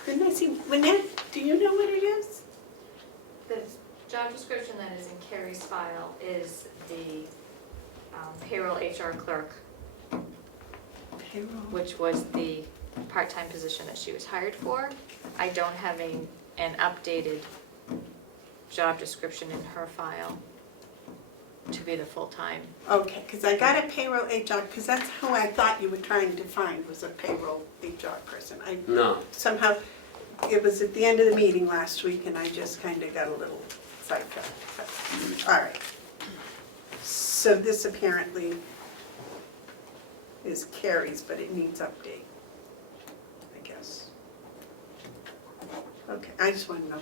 Didn't I see, Lynette, do you know what it is? The job description that is in Carrie's file is the payroll HR clerk, Payroll. which was the part-time position that she was hired for. I don't have an updated job description in her file to be the full-time. Okay, because I got a payroll HR, because that's who I thought you were trying to find, was a payroll HR person. I No, somehow, it was at the end of the meeting last week, and I just kind of got a little sidetracked. All right. So this apparently is Carrie's, but it needs update, I guess. Okay, I just want to know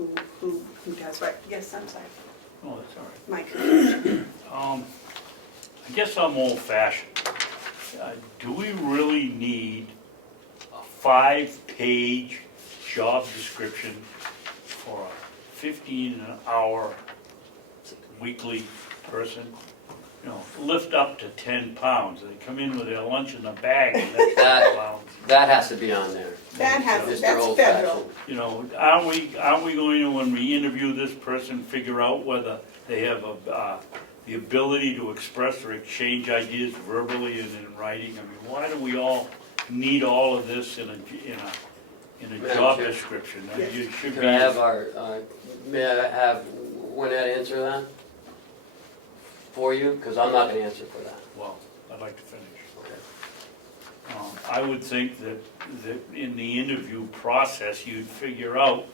who does what. Yes, I'm sorry. Oh, that's all right. My confusion. I guess I'm old-fashioned. Do we really need a 5-page job description for a 15 an hour weekly person? You know, lift up to 10 pounds. They come in with their lunch in a bag and that's 10 pounds. that has to be on there. That has, Mr. that's Old federal. Fashioned. You know, aren't we going to, when we interview this person, figure out whether they have the ability to express or exchange ideas verbally and in writing? I mean, why do we all need all of this in a Madam job Chair. description? Yes. It should Could be. I have may I have Lynette answer that for you? Because I'm not going to answer for that. Well, I'd like to finish. Okay. I would think that in the interview process, you'd figure out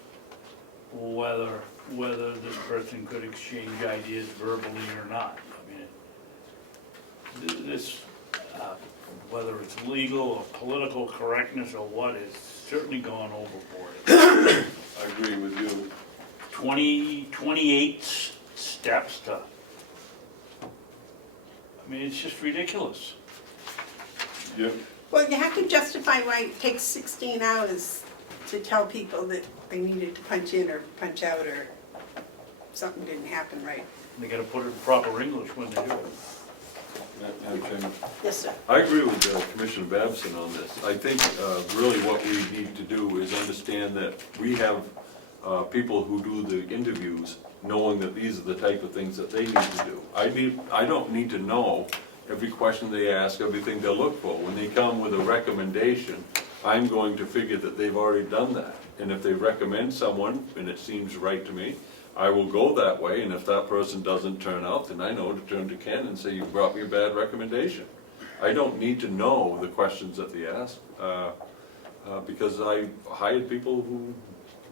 whether this person could exchange ideas verbally or not. I mean, whether it's legal or political correctness or what, is certainly gone overboard. I agree with you. 28 steps to, I mean, it's just ridiculous. Yep. Well, you have to justify why it takes 16 hours to tell people that they needed to punch in or punch out or something didn't happen right. They gotta put it in proper English when they do it. Yes, sir. I agree with Commissioner Babson on this. I think really what we need to do is understand that we have people who do the interviews knowing that these are the type of things that they need to do. I don't need to know every question they ask, everything they look for. When they come with a recommendation, I'm going to figure that they've already done that. And if they recommend someone, and it seems right to me, I will go that way, and if that person doesn't turn out, then I know to turn to Ken and say, you brought me a bad recommendation. I don't need to know the questions that they ask, because I hired people who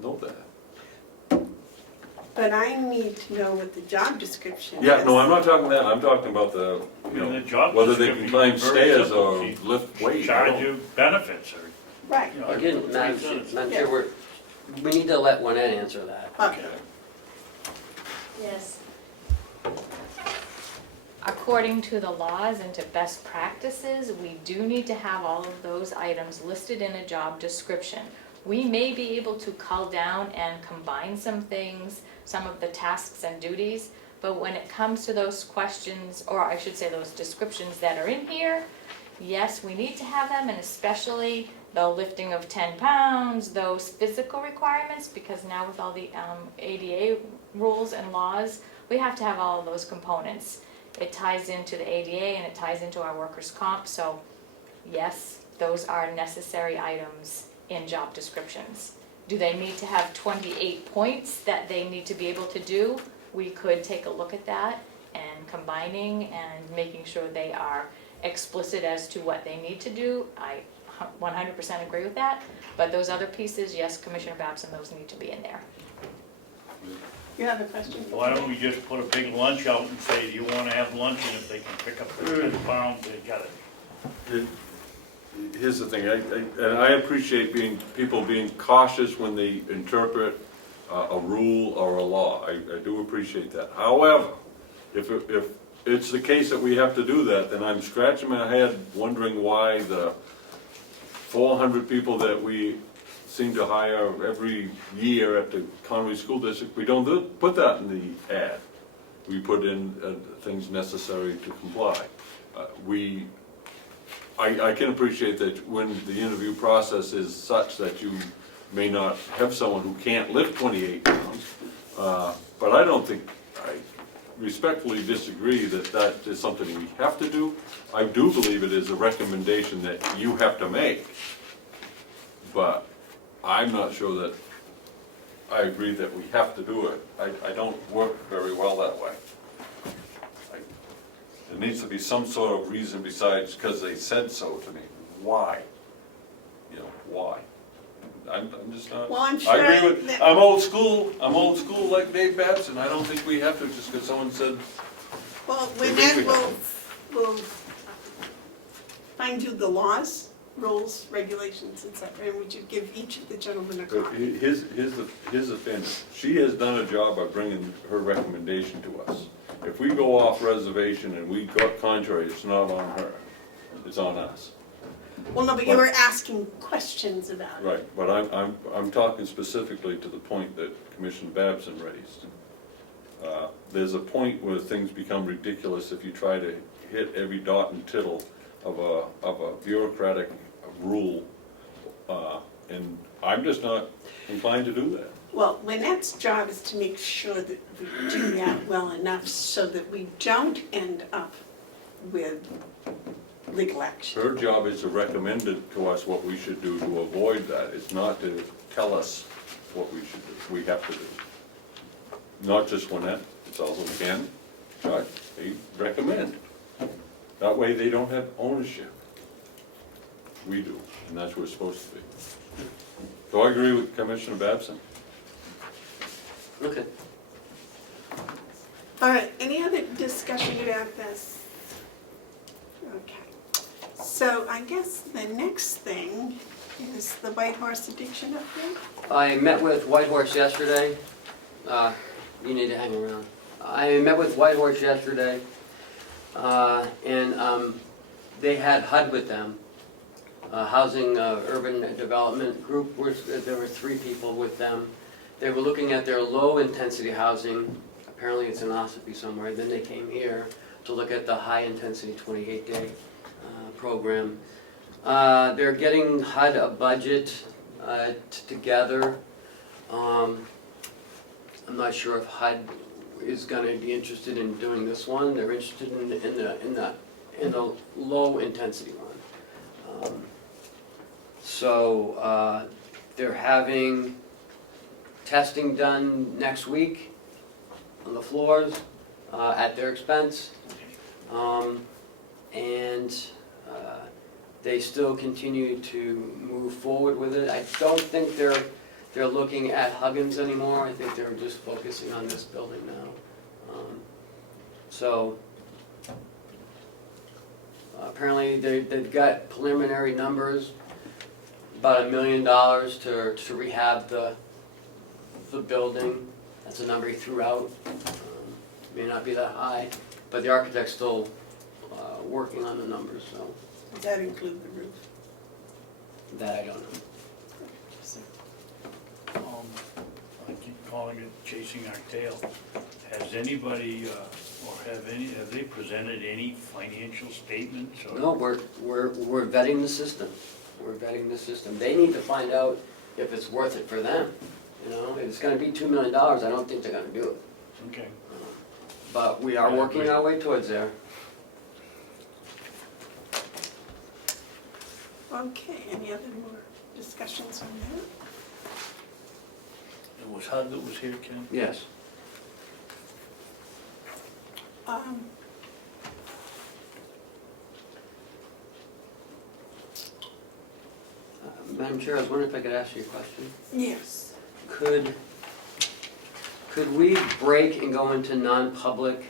know that. But I need to know what the job description is. Yeah, no, I'm not talking that, I'm talking about the, you And the know, job whether they can description climb is very stairs simple. or She- lift weight. I Charge don't- you benefits or, Right, you know. Again, Madam Chair, we need to let Lynette answer that. okay. Yes. According to the laws and to best practices, we do need to have all of those items listed in a job description. We may be able to cull down and combine some things, some of the tasks and duties, but when it comes to those questions, or I should say those descriptions that are in here, yes, we need to have them, and especially the lifting of 10 pounds, those physical requirements, because now with all the ADA rules and laws, we have to have all of those components. It ties into the ADA and it ties into our workers' comp, so yes, those are necessary items in job descriptions. Do they need to have 28 points that they need to be able to do? We could take a look at that and combining and making sure they are explicit as to what they need to do. I 100% agree with that, but those other pieces, yes, Commissioner Babson, those need to be in there. You have a question? Why don't we just put a big lunch out and say, do you wanna have lunch, and if they can pick up the 10 pounds, they got it. Here's the thing, and I appreciate people being cautious when they interpret a rule or a law. I do appreciate that. However, if it's the case that we have to do that, then I'm scratching my head wondering why the 400 people that we seem to hire every year at the Conway School District, we don't put that in the ad. We put in things necessary to comply. I can appreciate that when the interview process is such that you may not have someone who can't lift 28 pounds, but I don't think, I respectfully disagree that is something we have to do. I do believe it is a recommendation that you have to make, but I'm not sure that I agree that we have to do it. I don't work very well that way. There needs to be some sort of reason besides because they said so to me. Why? You know, why? I'm just not. Well, I'm sure I agree with, that- I'm old school like Dave Babson. I don't think we have to just because someone said. Well, They when think that we will find you the laws, rules, regulations, et cetera, and would you give each of the gentlemen a But copy? here's the thing. She has done a job of bringing her recommendation to us. If we go off reservation and we got contrary, it's not on her. It's on us. Well, no, but you were asking questions about it. Right, but I'm talking specifically to the point that Commissioner Babson raised. There's a point where things become ridiculous if you try to hit every dot and tittle of a bureaucratic rule, and I'm just not inclined to do that. Well, Lynette's job is to make sure that we do that well enough so that we don't end up with legal action. Her job is to recommend it to us what we should do to avoid that. It's not to tell us what we should do, we have to do. Not just Lynette, it's also Ken, Chuck, they recommend. That way they don't have ownership. We do, and that's what it's supposed to be. So I agree with Commissioner Babson. Okay. All right, any other discussion about this? Okay, so I guess the next thing is the White Horse addiction update. I met with White Horse yesterday. You need to hang around. I met with White Horse yesterday, and they had HUD with them. Housing Urban Development Group, there were 3 people with them. They were looking at their low-intensity housing. Apparently it's in Ossipee somewhere. Then they came here to look at the high-intensity 28-day program. They're getting HUD a budget together. I'm not sure if HUD is going to be interested in doing this one. They're interested in the low-intensity one. So they're having testing done next week on the floors at their expense. And they still continue to move forward with it. I don't think they're looking at Huggins anymore. I think they're just focusing on this building now. So apparently they've got preliminary numbers, about $1 million to rehab the building. That's a number he threw out. May not be that high, but the architect's still working on the numbers, so Does that include the roof? that I don't know. I keep calling it chasing our tail. Has anybody, or have they presented any financial statements or? No, we're vetting the system. We're vetting the system. They need to find out if it's worth it for them. You know, if it's gonna be $2 million, I don't think they're gonna do it. Okay. But we are working our way towards there. Okay, any other more discussions on that? It was HUD that was here, Ken? Yes. Madam Chair, I was wondering if I could ask you a question. Yes. Could we break and go into non-public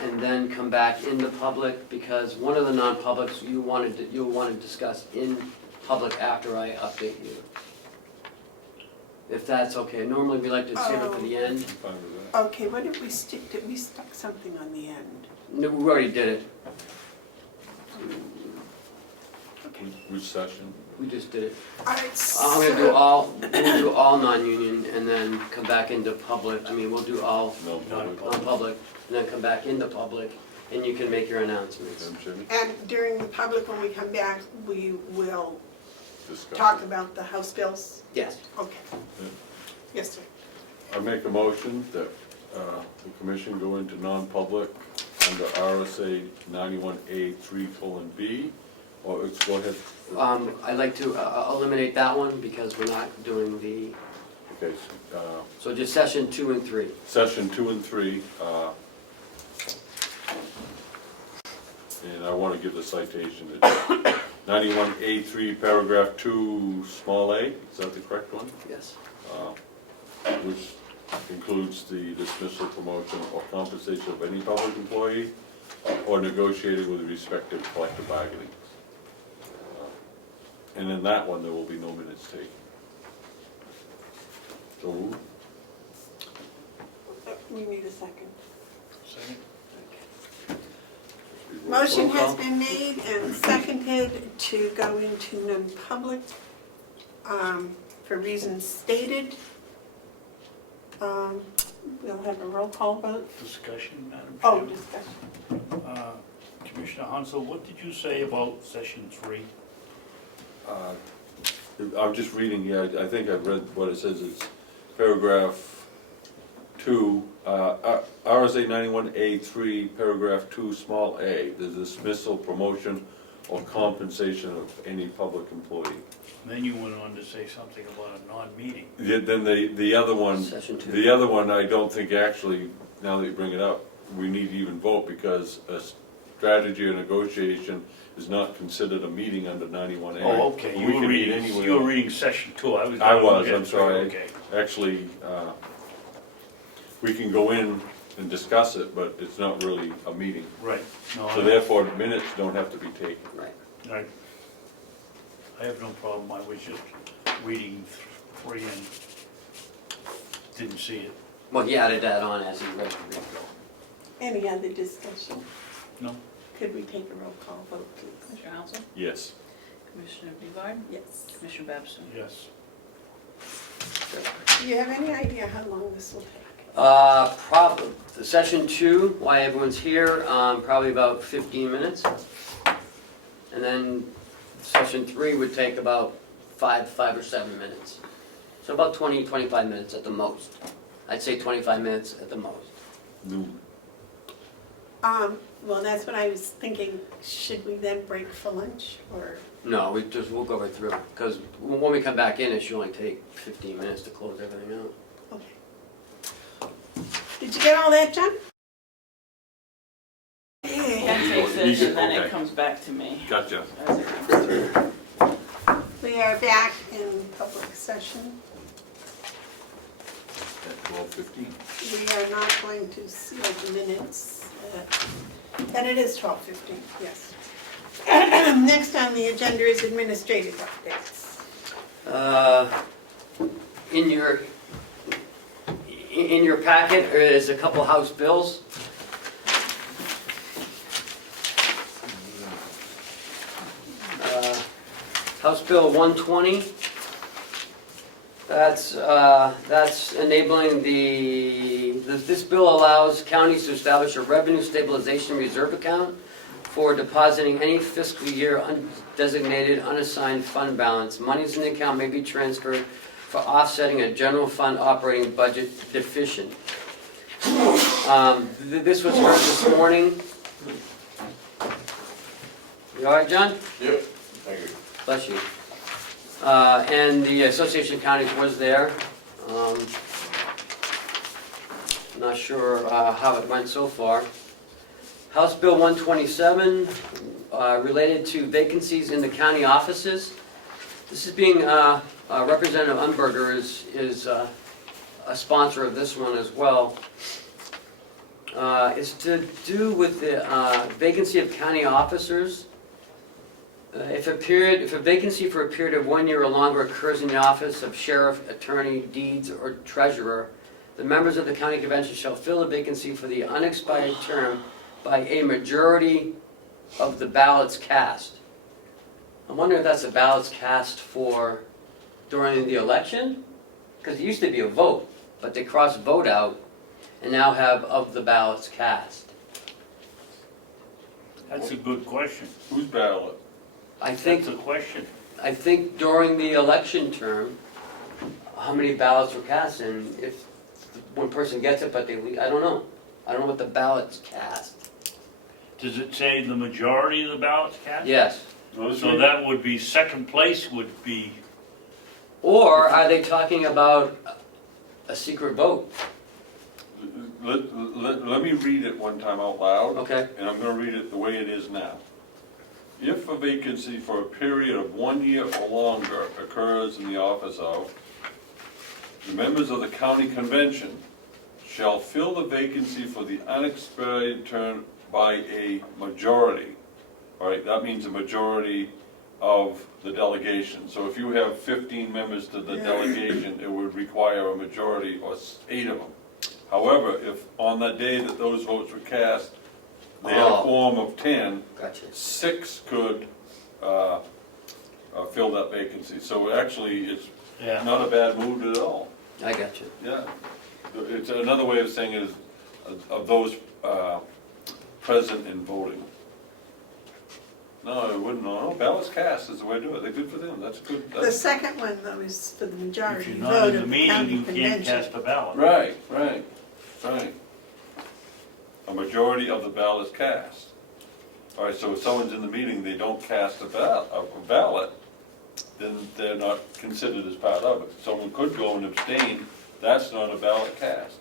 and then come back into public, because one of the non-publics you'll want to discuss in public after I update you. If that's okay. Normally we like to save it for the end. I'm fine with that. Okay, what did we stick, did we stuck something on the end? No, we already did it. Okay. Which session? We just did it. All right, I'm gonna do all non-union and then come back into public. I mean, we'll do all No, public. non-public and then come back into public and you can make your announcements. Madam Chairman, And during the public, when we come back, we will discuss talk it. about the House bills? Yes. Okay. Yes, sir. I make a motion that the commission go into non-public under RSA 91A3:B, or let's go ahead. I'd like to eliminate that one because we're not doing the, Okay, so just session 2 and 3. session 2 and 3, and I want to give the citation. It's 91A3, paragraph 2, small a, is that the correct one? Yes. Which includes the dismissal, promotion, or compensation of any public employee, or negotiated with respective collective bargaining. And in that one, there will be no minutes taken. So moved. We need a second. Second? Motion Roll has call. been made and seconded to go into non-public for reasons stated. We'll have a roll call vote. Discussion, Madam Oh, Chairman? discussion. Commissioner Hounsel, what did you say about session 3? I'm just reading here, I think I've read what it says, it's paragraph 2, RSA 91A3, paragraph 2, small a, the dismissal, promotion, or compensation of any public employee. Then you went on to say something about a non-meeting. Yeah, then the other one, Session 2. the other one, I don't think actually, now that you bring it up, we need to even vote, because a strategy or negotiation is not considered a meeting under 91A. Oh, okay, We can meet anywhere. you were reading session 2, I was. I was, looking at I'm sorry. Okay. Actually, we can go in and discuss it, but it's not really a meeting. Right. No, So therefore, minutes don't have to be taken. Right. Right. I have no problem, I was just reading 3 and didn't see it. Well, he added that on as he read the read. Any other discussion? No? Could we take a roll call vote, please? Commissioner Hounsel? Yes. Commissioner Bevard? Yes. Commissioner Babson? Yes. Do you have any idea how long this will take? Probably, session 2, why everyone's here, probably about 15 minutes. And then session 3 would take about 5 or 7 minutes. So about 20, 25 minutes at the most. I'd say 25 minutes at the most. Noon. Well, that's what I was thinking. Should we then break for lunch or? No, we'll go right through, because when we come back in, it should only take 15 minutes to close everything out. Okay. Did you get all that, John? Ken takes You it get- and then okay. it comes back to me Gotcha. as it comes through. We are back in public session. At 12:15. We are not going to seal the minutes. And it is 12:15, yes. Next on the agenda is administrative updates. In your packet is a couple House bills. House Bill 120. That's enabling this bill allows counties to establish a revenue stabilization reserve account for depositing any fiscal year undesignated unassigned fund balance. Monies in the account may be transferred for offsetting a general fund operating budget deficient. This was heard this morning. You all right, John? Yep, thank you. Bless you. And the Association of Counties was there. Not sure how it went so far. House Bill 127, related to vacancies in the county offices. This is being, Representative Unberger is a sponsor of this one as well. It's to do with the vacancy of county officers. If a vacancy for a period of 1 year or longer occurs in the office of sheriff, attorney, deeds, or treasurer, the members of the county convention shall fill the vacancy for the unexpired term by a majority of the ballots cast. I'm wondering if that's the ballots cast for during the election? Because it used to be a vote, but they crossed vote out and now have of the ballots cast. That's a good question. Whose ballot? I think, That's a question. I think during the election term, how many ballots were cast, and if one person gets it but they leave, I don't know. I don't know what the ballots cast. Does it say the majority of the ballots cast? Yes. So that would be, second place would be, Or are they talking about a secret vote? Let me read it one time out loud. Okay. And I'm gonna read it the way it is now. If a vacancy for a period of 1 year or longer occurs in the office of, the members of the county convention shall fill the vacancy for the unexpired term by a majority. All right, that means a majority of the delegation. So if you have 15 members to the delegation, it would require a majority or 8 of them. However, if on the day that those votes were cast, they had a quorum of 10, Gotcha. 6 could fill that vacancy. So actually, it's yeah. not a bad move at all. I got you. Yeah. It's another way of saying it is of those present and voting. No, it wouldn't, no, ballots cast is the way to do it. They're good for them, that's good. The second one, though, is for the If majority you're not vote in the of the meeting, county you can't convention. cast a ballot. Right. A majority of the ballots cast. All right, so if someone's in the meeting, they don't cast a ballot, then they're not considered as part of it. Someone could go and abstain, that's not a ballot cast.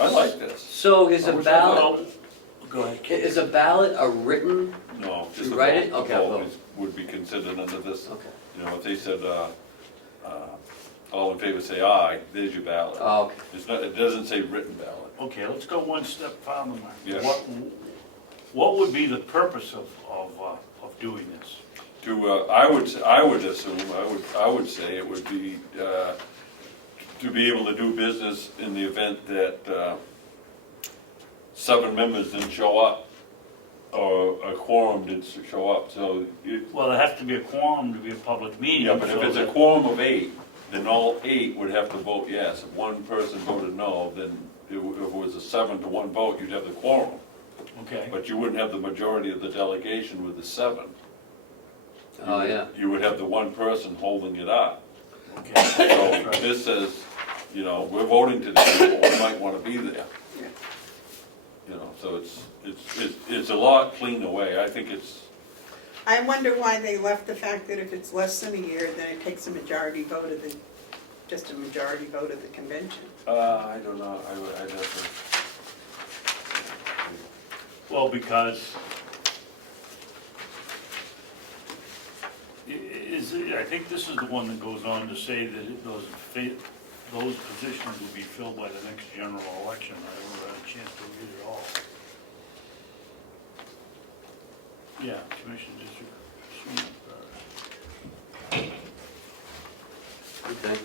I like this. So is a ballot, Go ahead. is a ballot a written, No, just You a write vote. it? Okay, A I'll vote vote. would be considered under this. okay. You know, if they said, all in favor say aye, there's your ballot. Oh, okay. It's not, it doesn't say written ballot. Okay, let's go one step farther, Mark. Yes. What would be the purpose of doing this? I would assume, I would say it would be, to be able to do business in the event that, 7 members didn't show up, or a quorum didn't show up, so Well, there has to be a quorum to be a public meeting. yeah, but if so it's a that- quorum of 8, then all 8 would have to vote yes. If one person voted no, then if it was a 7-to-1 vote, you'd have the quorum. Okay, But you wouldn't have the majority of the delegation with the 7. Oh, yeah. You would have the one person holding it up. okay. So this says, you know, we're voting today, but we might want to be there. You know, so it's a lot cleaner way. I think it's, I wonder why they left the fact that if it's less than a year, then it takes a majority vote of the, just a majority vote of the convention. I don't know, I'd have Well, because I think this is the one that goes on to say that those positions will be filled by the next general election. I haven't had a chance to read it all. Yeah, Commission District. Okay.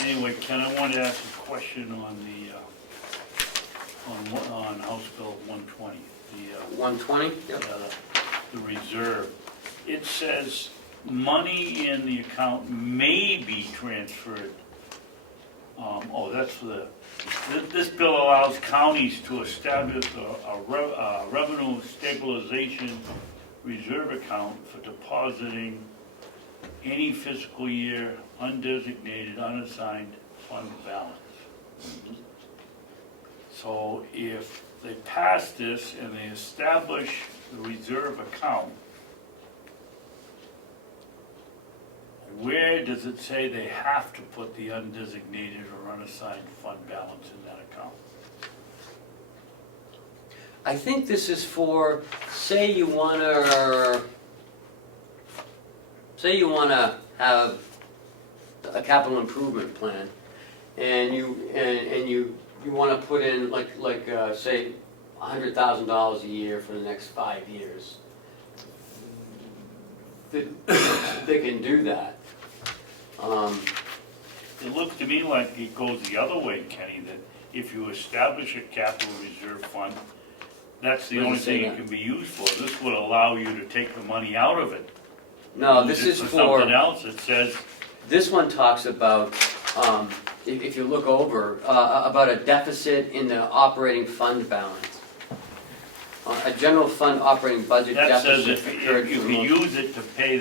Anyway, Ken, I wanted to ask a question on the, on House Bill 120, the, 120? Yep. the reserve. It says money in the account may be transferred. That's for this bill allows counties to establish a revenue stabilization reserve account for depositing any fiscal year undesignated, unassigned fund balance. So if they pass this and they establish the reserve account, where does it say they have to put the undesignated or unassigned fund balance in that account? I think this is for, say you wanna have a capital improvement plan, and you wanna put in, say, $100,000 a year for the next 5 years, they can do that. It looks to me like it goes the other way, Kenny, that if you establish a capital reserve fund, that's the Where only does it say thing it that? can be used for. This would allow you to take the money out of it. No, Use this it is something else. It says, this one talks about, if you look over, about a deficit in the operating fund balance. A general fund operating budget that says deficit if occurred you for can most- use it to pay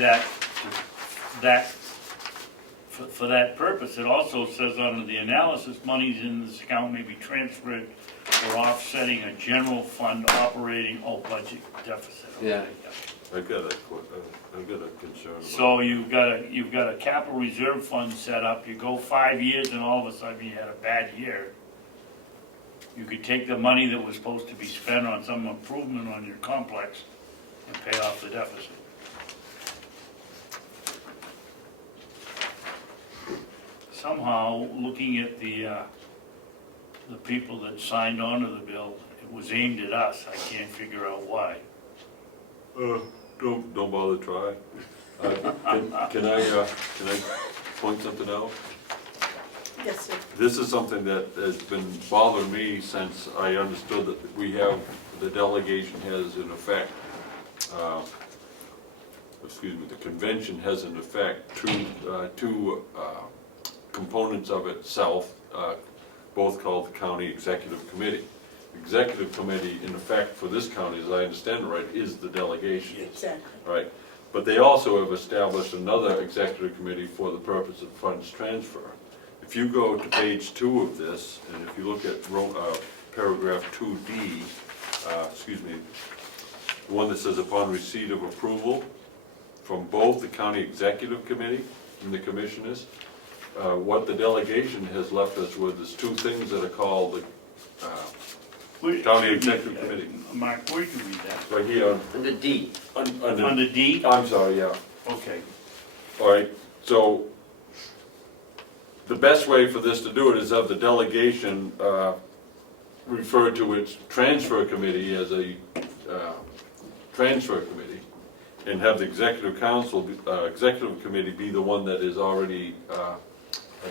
for that purpose. It also says under the analysis, monies in this account may be transferred for offsetting a general fund operating, budget deficit. Okay, Yeah. I've got a concern about. So you've got a capital reserve fund set up, you go 5 years and all of a sudden you had a bad year. You could take the money that was supposed to be spent on some improvement on your complex and pay off the deficit. Somehow, looking at the people that signed on to the bill, it was aimed at us, I can't figure out why. Don't bother try. Can I point something out? Yes, sir. This is something that has been bothering me since I understood that the delegation has in effect, the convention has in effect two components of itself, both called the County Executive Committee. The Executive Committee, in effect, for this county, as I understand it right, is the delegation. Exactly. Right, but they also have established another executive committee for the purpose of funds transfer. If you go to page 2 of this, and if you look at paragraph 2D, the one that says upon receipt of approval from both the county executive committee and the commissioners, what the delegation has left us with is two things that are called the County Executive Committee. Mark, where did you read that? Right here, Under D. Under D? I'm sorry, yeah. Okay. All right, so the best way for this to do it is have the delegation refer to its transfer committee as a transfer committee, and have the executive council, executive committee be the one that is already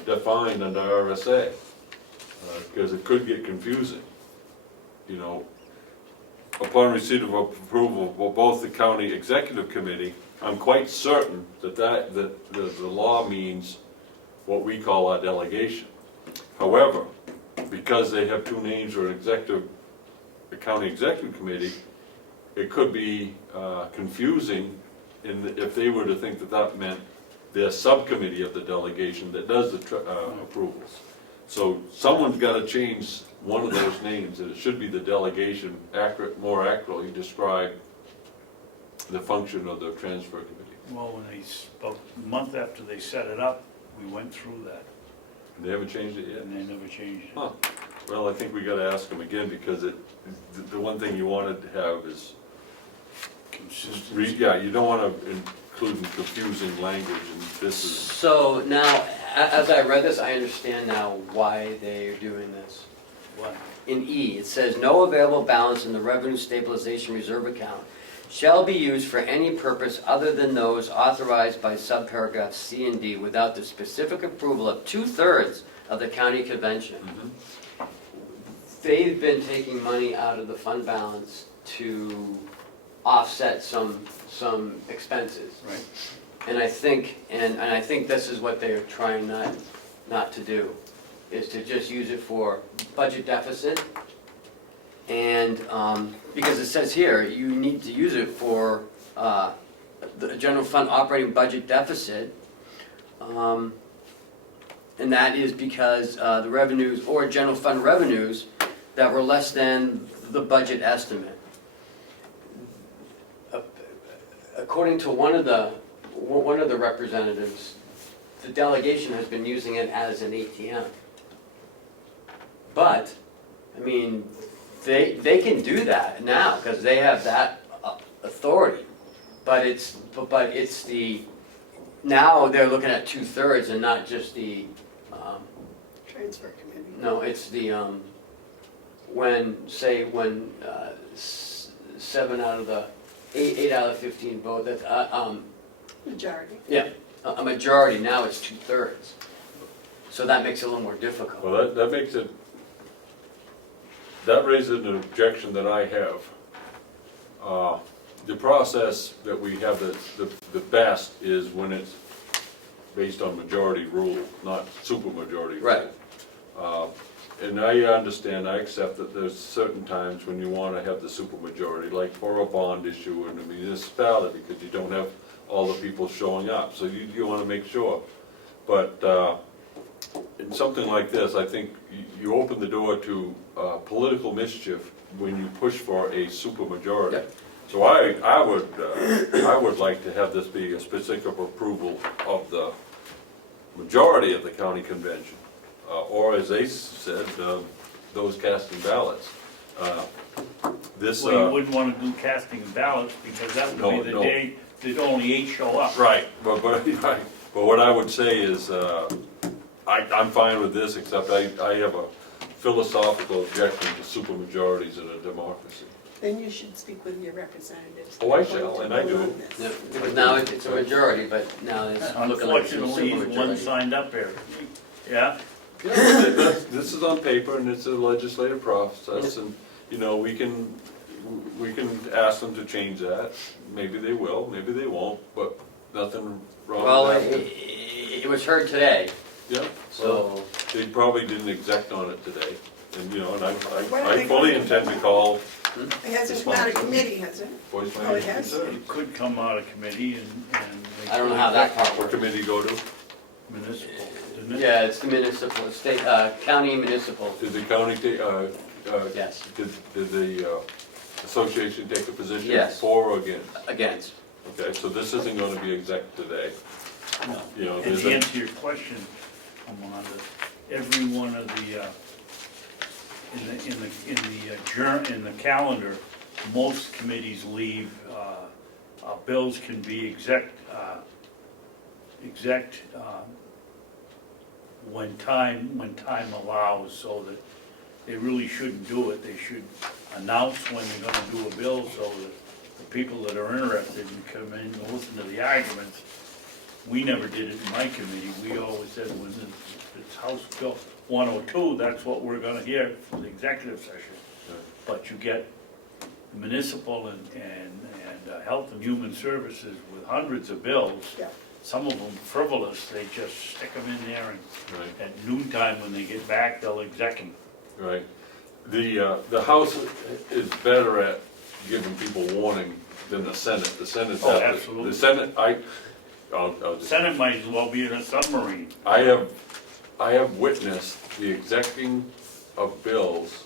defined under RSA, because it could get confusing. You know, upon receipt of approval of both the county executive committee, I'm quite certain that the law means what we call our delegation. However, because they have two names for the county executive committee, it could be confusing if they were to think that meant their subcommittee of the delegation that does the approvals. So someone's got to change one of those names, and it should be the delegation more accurately describe the function of the transfer committee. Well, about a month after they set it up, we went through that, They haven't changed it yet? and they never changed it. Huh. Well, I think we got to ask them again, because the one thing you wanted to have is, Consistency. yeah, you don't want to include confusing language, and this is. So now, as I read this, I understand now why they're doing this. What? In E, it says, no available balance in the revenue stabilization reserve account shall be used for any purpose other than those authorized by subparagraphs C and D without the specific approval of 2/3 of the county convention. Mhm. They've been taking money out of the fund balance to offset some expenses. Right. And I think this is what they're trying not to do, is to just use it for budget deficit. And, because it says here, you need to use it for the general fund operating budget deficit. And that is because the revenues, or general fund revenues, that were less than the budget estimate. According to one of the representatives, the delegation has been using it as an ATM. But, I mean, they can do that now, because they have that authority. But it's the, now they're looking at 2/3 and not just the, Transfer committee. no, it's the, when, say, when 7 out of the, 8 out of 15 vote, that, Majority. yeah, a majority, now it's 2/3. So that makes it a little more difficult. Well, that makes it, that raises an objection that I have. The process that we have the best is when it's based on majority rule, not supermajority. Right. And I understand, I accept that there's certain times when you want to have the supermajority, like for a bond issue in a municipality, because you don't have all the people showing up, so you want to make sure. But in something like this, I think you open the door to political mischief when you push for a supermajority. Yep. So I would like to have this be a specific approval of the majority of the county convention, or as they said, those casting ballots. This. Well, you wouldn't want to do casting ballots because that would be the day that only 8 show up. Right, but what I would say is, I'm fine with this, except I have a philosophical objection to supermajorities in a democracy. Then you should speak with your representatives. Oh, I shall, and I do. Yeah, because now it's a majority, but now it's looking like it's a Unfortunately, he's one supermajority. signed up here. Yeah? This is on paper and it's a legislative process, and, you know, we can ask them to change that. Maybe they will, maybe they won't, but nothing wrong Well, with that. it was heard today, Yeah, so, they probably didn't exact on it today, and, you know, and Why don't I they fully go- intend to call. It hasn't come out of committee, has it? Voice my Oh, it has? concern. It could come out of committee and. I don't know how that part What works. committee go to? Municipal, didn't it? Yeah, it's the municipal, state, county municipal, Did the county take, yes, did the association take a position? Yes. For or against? against. Okay, so this isn't gonna be exact today. No. You know, And there's to a, answer your question, every one of the, in the calendar, most committees leave, bills can be when time allows, so that they really shouldn't do it. They should announce when they're gonna do a bill, so that the people that are interested can come in and listen to the arguments. We never did it in my committee. We always said when it's House Bill 102, that's what we're gonna hear for the executive session. But you get municipal and health and human services with hundreds of bills. Yeah. Some of them frivolous, they just stick them in there and right, at noontime when they get back, they'll exec them. right. The House is better at giving people warning than the Senate. The Senate's Oh, at the- absolutely. The Senate, I'll just. Senate might as well be in a submarine. I have witnessed the executing of bills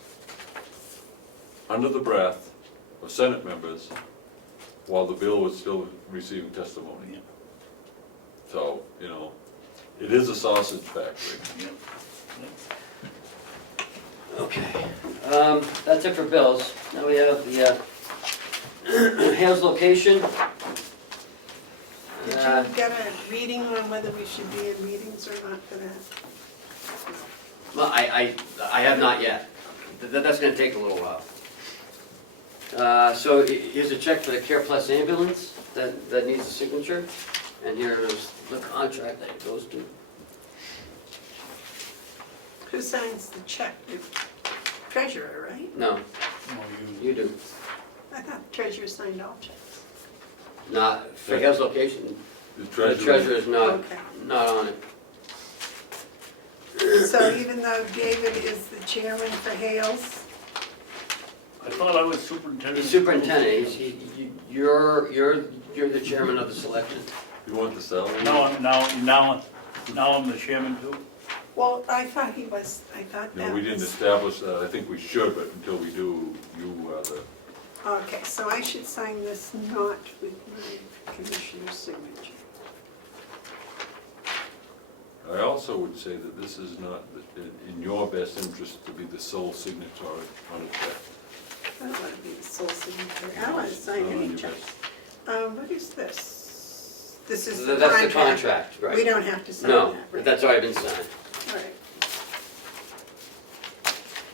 under the breath of Senate members while the bill was still receiving testimony. So, you know, it is a sausage factory. Okay, that's it for bills. Now we have the Hales location. Did you get a reading on whether we should be in meetings or not for that? Well, I have not yet. That's gonna take a little while. So here's a check for the Care Plus ambulance that needs a signature. And here's the contract that it goes to. Who signs the check? The treasurer, right? No, you do. I thought the treasurer signed all checks. Not, for Hales location, The the treasurer's not Okay. on it. So even though David is the chairman for Hales, I thought I was superintendent. He's superintendent, you're the chairman of the selection. You want the salary? Now I'm the chairman too? well, I thought he was, I thought that No, we didn't was. establish that. I think we should, but until we do, you are the, Okay, so I should sign this not with my commissioner's signature. I also would say that this is not in your best interest to be the sole signatory on a check. I don't want to be the sole signatory. I don't want to sign Not on any your checks. best. What is this? This is the That's contract. the contract, right? We don't have to sign No, that, right? that's already been signed. All right.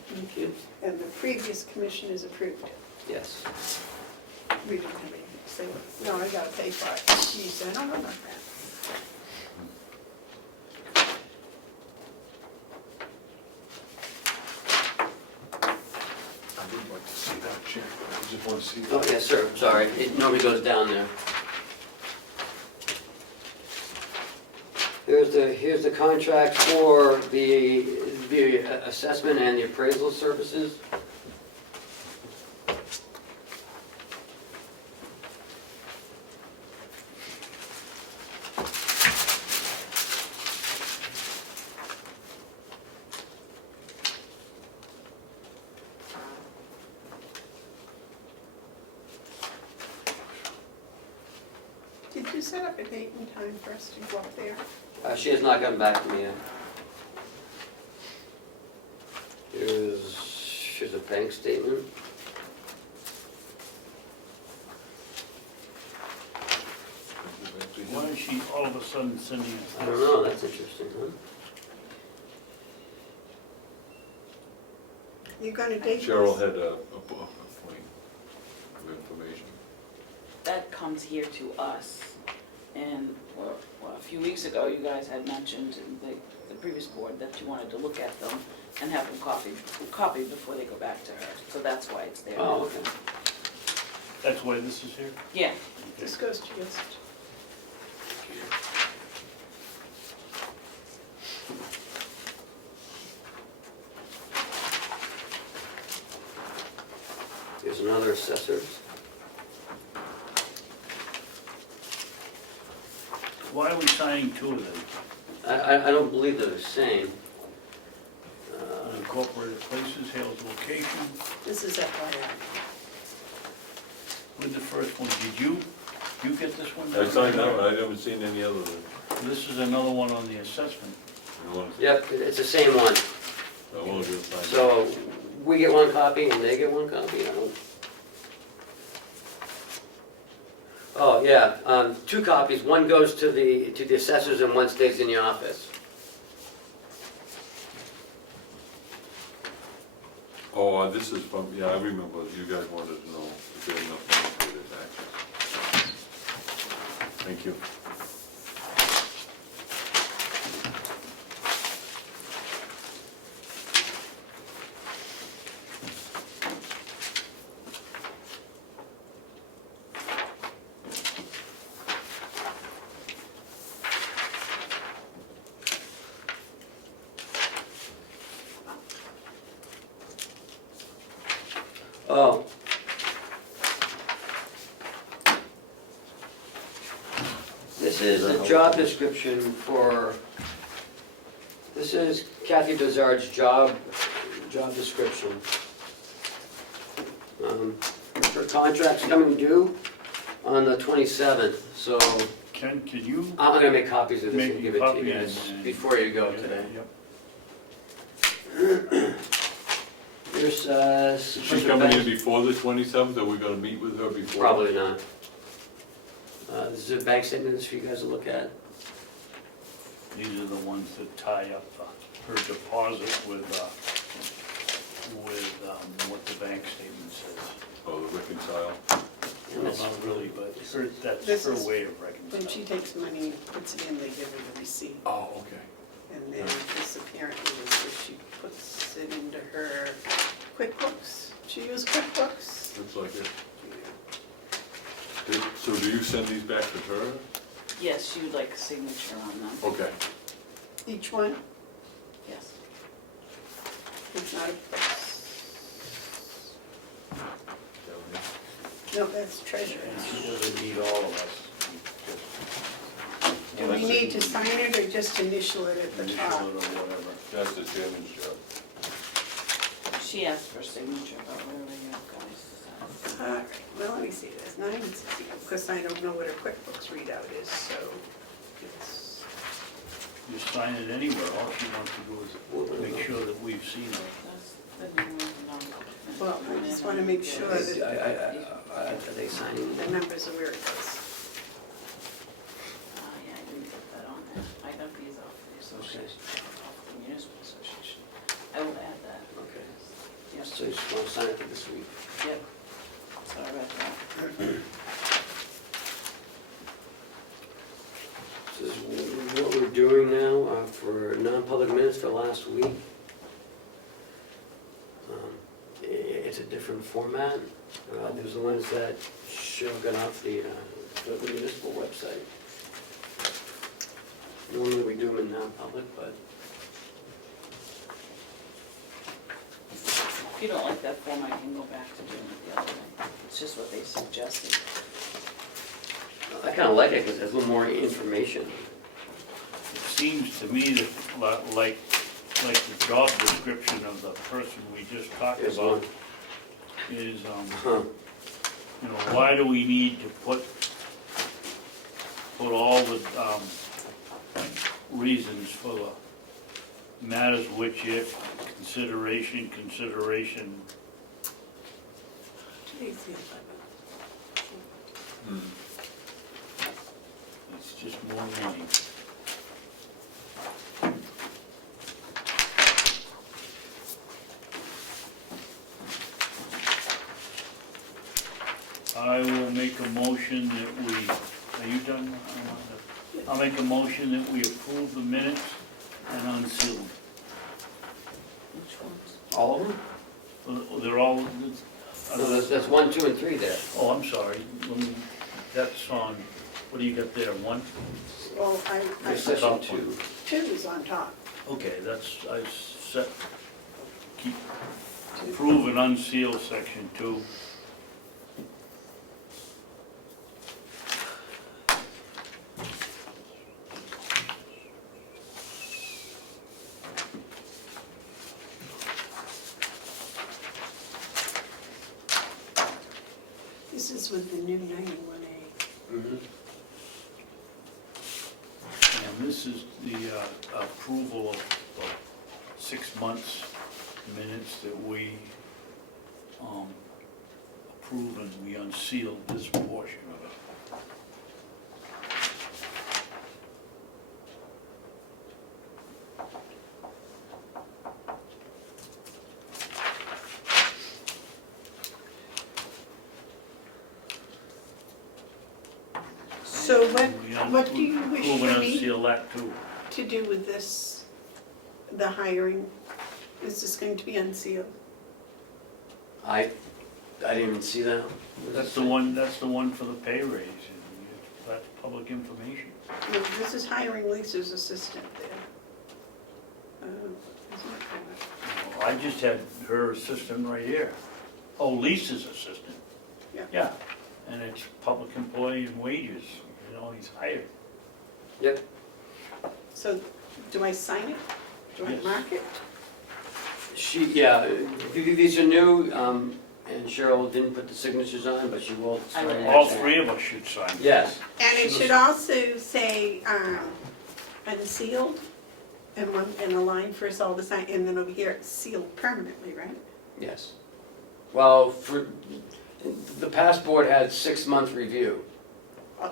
Thank you. And the previous commissioners approved it. Yes. We didn't have anything to say, no, I gotta pay for it. She said, I don't know about that. I would like to see that, Chair. I just want to see that. Oh, yes, sir, sorry, it normally goes down there. Here's the contract for the assessment and the appraisal services. Did you set up a date and time for us to go up there? She has not gotten back to me yet. Here's a bank statement. Why is she all of a sudden sending us I this? don't know, that's interesting, huh? You gonna date this? Cheryl had a point of information. That comes here to us, and, well, a few weeks ago, you guys had mentioned in the previous board that you wanted to look at them and have them copied before they go back to her, so that's why it's there. Oh, okay. That's why this is here? Yeah, This goes to you. Here's another assessor. Why are we signing two of them? I don't believe they're the same. Unincorporated places, Hale's location. This is FYI. With the first one, did you get this one? I signed that one, I haven't seen any other than, This is another one on the assessment. I want to, Yep, it's the same one. I want to sign. So we get one copy and they get one copy, I don't. Oh, yeah, two copies, one goes to the assessors and one stays in the office. Oh, this is from, yeah, I remember, you guys wanted to know if you had enough money for this action. Thank you. Oh. This is a job description for, this is Kathy Dozard's job description. Her contract's coming due on the 27th, so Ken, can you? I'm gonna make copies of this Make and a give it to copy you guys and- before you go today. Yep. There's, Is she coming in before the 27th, or we gonna meet with her before? Probably not. This is a bank statement for you guys to look at. These are the ones that tie up her deposit with what the bank statement says. Oh, the reconcile. And Well, this- not really, but that's This her is- way of When reconciling. she takes money and puts it in, they give her the receipt. Oh, okay. And then this apparently is where she puts it into her QuickBooks. She used QuickBooks. Looks like it. So do you send these back to her? yes, she would like a signature on them, Okay. Each one, yes. it's not a, no, that's treasurer's. And she doesn't need all of us. Do we need to sign it or just initial it at the Initial top? it or whatever. That's the chairman's job. She asked for a signature, but whatever you guys. All right, well, let me see, there's 960, because I don't know what her QuickBooks readout is, so it's, You sign it anywhere, all she wants to do is make sure that we've seen it. That's the new one. well, I just want to make sure that Are they signing? the numbers are where it goes. Yeah, I didn't put that on there. I got these off the association, off the municipal association. I will add that. Okay. Yes. So week. It's a different format. There's the ones that should have gone off the municipal website. Normally we do them in non-public, but If you don't like that form, I can go back to doing it the other way. It's just what they suggested. I kind of like it because it has a little more information. It seems to me that like the job description of the person we just talked Here's about one. is, Huh. you know, why do we need to put all the reasons for the matters which if, consideration. Today's the 11th. It's just more reading. I will make a motion that we, are you done? I'll make a motion that we approve the minutes and unseal them. Which ones? All of them? They're all, No, that's 1, 2, and 3 there. oh, I'm sorry, that's on, what do you got there, one? Well, There's Yes. section 2. 2 is on top. Okay, that's, I set, keep, approve and unseal section 2. This is with the new 91A. Mhm. And this is the approval of 6 months minutes that we approve and we unseal this portion of it. So We what do you wish approve and for me unseal that too. to do with this, the hiring? Is this going to be unsealed? I didn't even see that. That's the one for the pay raise, and that's public information. No, this is hiring Lisa's assistant there. Isn't it? I just had her assistant right here. Oh, Lisa's assistant. Yeah. Yeah, and it's public employee and wages, you know, he's hired. Yep. So, do I sign it? Do I Yes. mark it? Yeah, these are new, and Cheryl didn't put the signatures on, but she will. I will. sign All that. three of us should sign. Yes, And it should also say unsealed, and a line for us all to sign, and then over here, it's sealed permanently, right? yes. Well, the past board had 6-month review.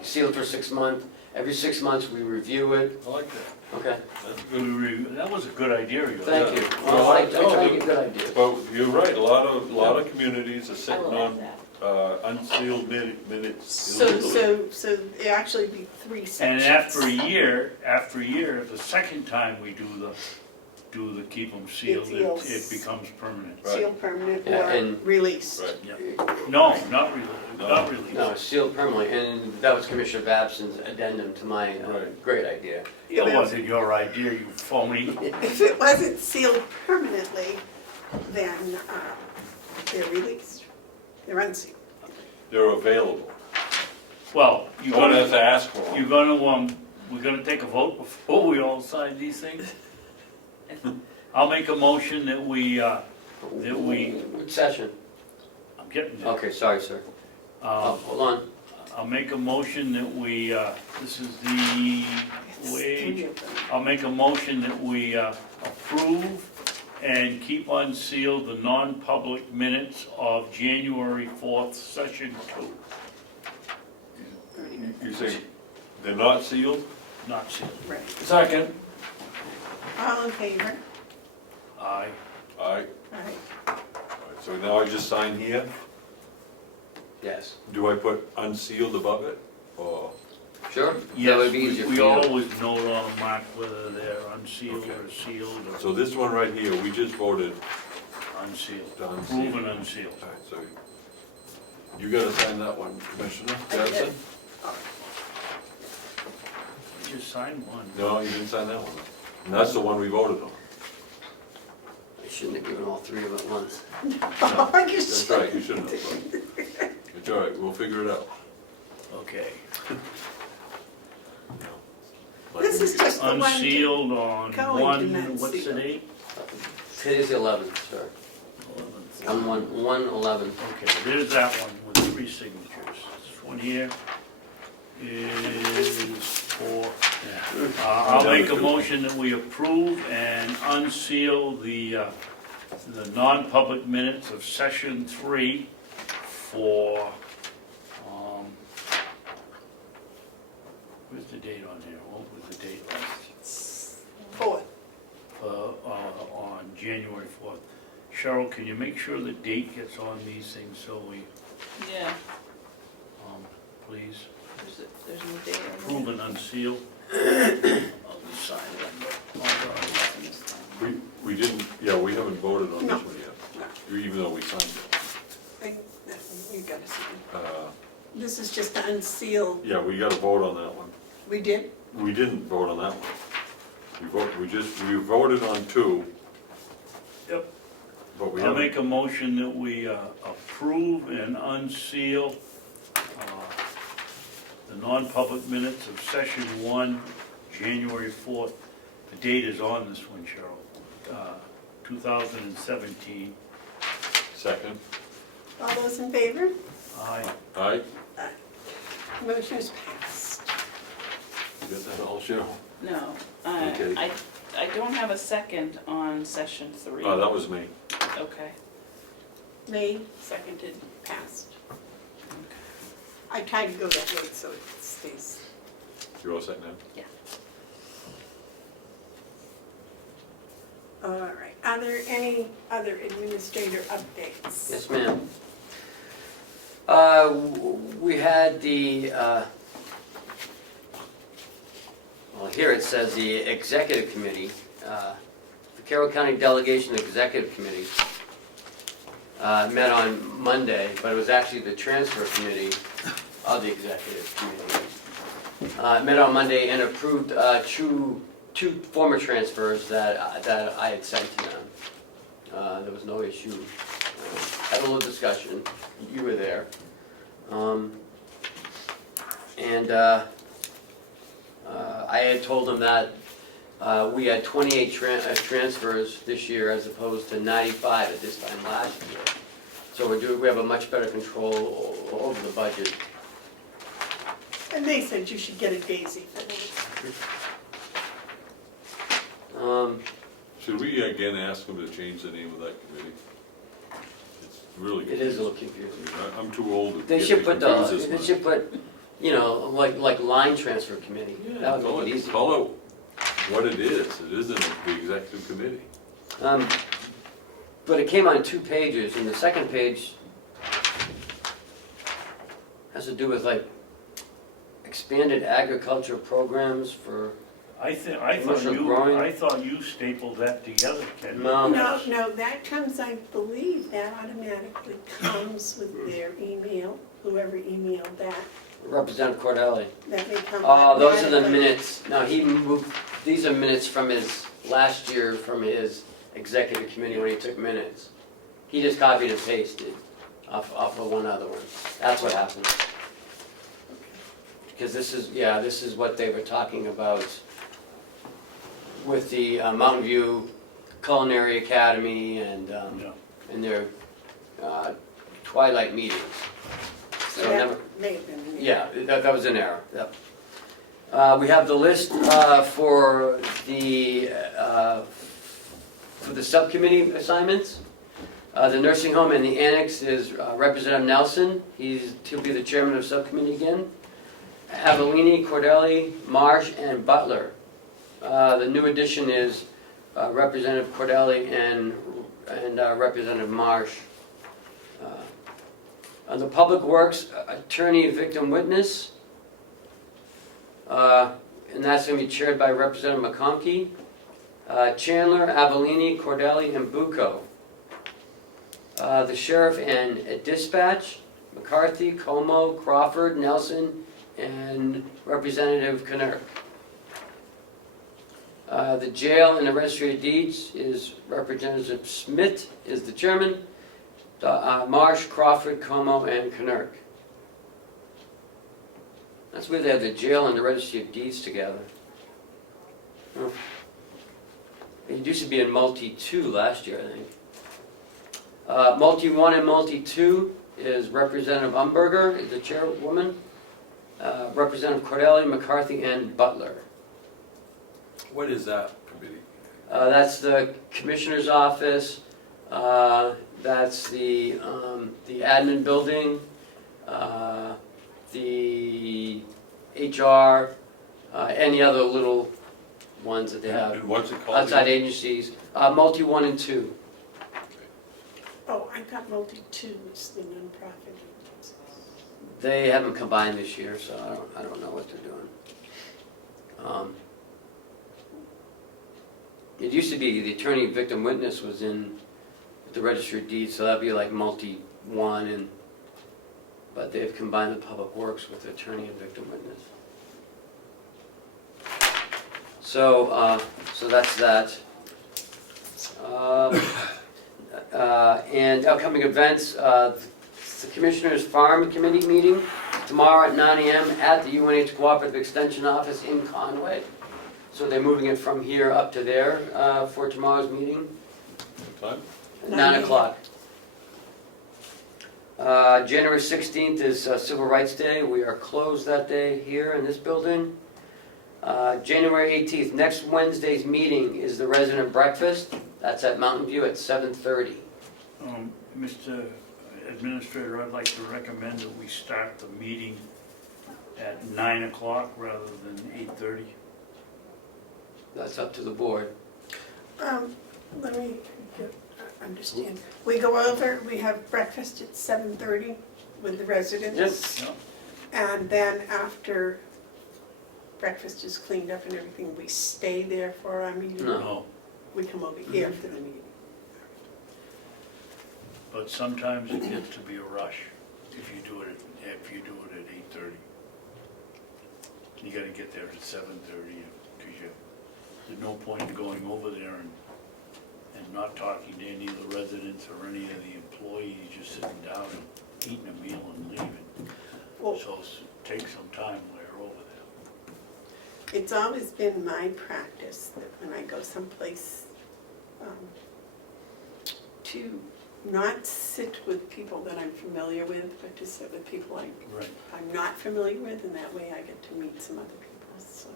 Sealed for 6 months. Every 6 months, we review it. I like that. Okay, That was a good idea, you thank you. Yeah. Well, I try to get good ideas. But you're right, a lot of communities are I sitting will add on that. unsealed minutes So it actually be 3 And sections. after a year, the second time we do the keep them sealed, seals. it becomes permanent. Right. Sealed permanent Yeah, or and- released. Right. Yeah. No, not really. No, it's sealed permanently, and that was Commissioner Babson's addendum to my Right. great idea. Yeah, That but wasn't your idea, you phony. if it wasn't sealed permanently, then they're released. They're unsealed. They're available. Well, You don't have to ask for you're them. gonna, we're gonna take a vote before we all sign these things? I'll make a motion that we, Which session? I'm getting there. Okay, sorry, sir. Hold on. I'll make a motion that we, this is the It's 3 wage. of them. I'll make a motion that we approve and keep unsealed the non-public minutes of January 4th, session 2. You say they're not sealed? Not sealed. Right. Second. All in favor? Aye. Aye. All right. Alright, so now I just sign here. Yes. Do I put unsealed above it, or? Sure? That would Yes, be easier for we you. always note on the mark whether they're unsealed Okay. or sealed or So this one right here, we just voted, unsealed. To unseal. Proven unsealed. all right, so you gotta sign that one, Commissioner Babson? You just signed one. No, you didn't sign that one. And that's the one we voted on. I shouldn't have given all three of them at once. That's right, you shouldn't have. But it's all right, we'll figure it out. Okay. This is just the one. Unsealed on Going to one, what's the unseal. date? Today's the 11th, sir. 11th. 1/11. Okay, there's that one with 3 signatures. This one here is for, I'll make a motion that we approve and unseal the non-public minutes of session 3 for, where's the date on here? What was the date last? 4th. On January 4th. Cheryl, can you make sure the date gets on these things so we, Yeah, please, there's no date on approve and unseal? I'll just sign it. We didn't, yeah, we haven't voted on this No. one yet, even though we signed it. You gotta see. Uh, This is just to unseal. Yeah, we gotta vote on that one. We did? We didn't vote on that one. We voted on 2, Yep. but we I'll haven't. make a motion that we approve and unseal the non-public minutes of session 1, January 4th. The date is on this one, Cheryl, 2017. Second. All those in favor? Aye. Aye, Motion is passed. you got that all, Cheryl? No, Okay. I don't have a second on session 3. Oh, that was me. Okay. Made, seconded, passed. I tried to go that way so it stays. You all set now? Yeah. All right. Are there any other administrator updates? Yes, ma'am. We had the, well, here it says the executive committee, the Carroll County Delegation Executive Committee met on Monday, but it was actually the transfer committee of the executive committee. Met on Monday and approved two former transfers that I had sent to them. There was no issue. Had a little discussion. You were there. I had told them that we had 28 transfers this year as opposed to 95 at this time last year. So we have a much better control over the budget. And they said you should get a daisy for that. Should we again ask them to change the name of that committee? It's really It is a confusing. little confusing. I'm too old to They get should put confused this they much. should put, you know, like line transfer committee. Yeah, That would make it easy. call it what it is. It isn't the executive committee. But it came on 2 pages, and the second page has to do with like expanded agriculture programs for, Commercial growing. I thought you stapled that together, Ken. No. No, that comes, I believe, that automatically comes with their email, whoever emailed that. Representative Cordelli. That may come Oh, those are the automatically. minutes. No, he moved, these are minutes from his, last year from his executive committee when he took minutes. He just copied and pasted off of one other one. That's what happened. Because this is what they were talking about with the Mountain View Culinary Academy and their twilight meetings. So So never, that may have been an error. yeah, that was an error, yep. We have the list for the subcommittee assignments. The nursing home and the annex is Representative Nelson. He'll be the chairman of subcommittee again. Avellini, Cordelli, Marsh, and Butler. The new addition is Representative Cordelli and Representative Marsh. On the Public Works, Attorney Victim Witness, and that's going to be chaired by Representative McConkey, Chandler, Avellini, Cordelli, and Bucco. The sheriff and dispatch, McCarthy, Comeau, Crawford, Nelson, and Representative Knerk. The jail and the registry of deeds is Representative Smith is the chairman, Marsh, Crawford, Comeau, and Knerk. That's where they have the jail and the registry of deeds together. Huh. It used to be in multi-2 last year, I think. Multi-1 and multi-2 is Representative Umberger, is the chairwoman, Representative Cordelli, McCarthy, and Butler. What is that committee? That's the commissioner's office, that's the admin building, the HR, any other little ones that they have. And what's it called? Outside agencies, multi-1 and 2. Oh, I got multi-2, it's the nonprofit. They haven't combined this year, so I don't know what they're doing. It used to be the attorney victim witness was in the registry of deeds, so that'd be like multi-1, but they've combined the public works with the attorney and victim witness. So that's that. And upcoming events, the Commissioners Farm Committee meeting tomorrow at 9 a.m. at the UNH Cooperative Extension Office in Conway. So they're moving it from here up to there for tomorrow's meeting. What time? 9 o'clock. January 16th is Civil Rights Day. We are closed that day here in this building. January 18th, next Wednesday's meeting is the resident breakfast. That's at Mountain View at 7:30. Mr. Administrator, I'd like to recommend that we start the meeting at 9 o'clock rather than 8:30. That's up to the board. Let me understand. We go over, we have breakfast at 7:30 with the residents. Yep. And then after breakfast is cleaned up and everything, we stay there for our meeting? No. We come over here for the meeting. But sometimes it gets to be a rush if you do it at 8:30. You gotta get there at 7:30 because there's no point in going over there and not talking to any of the residents or any of the employees, just sitting down and eating a meal and leaving. Well, So take some time while you're over there. it's always been my practice that when I go someplace, to not sit with people that I'm familiar with, but to sit with people I'm not familiar with, and that way I get to meet some other people. So,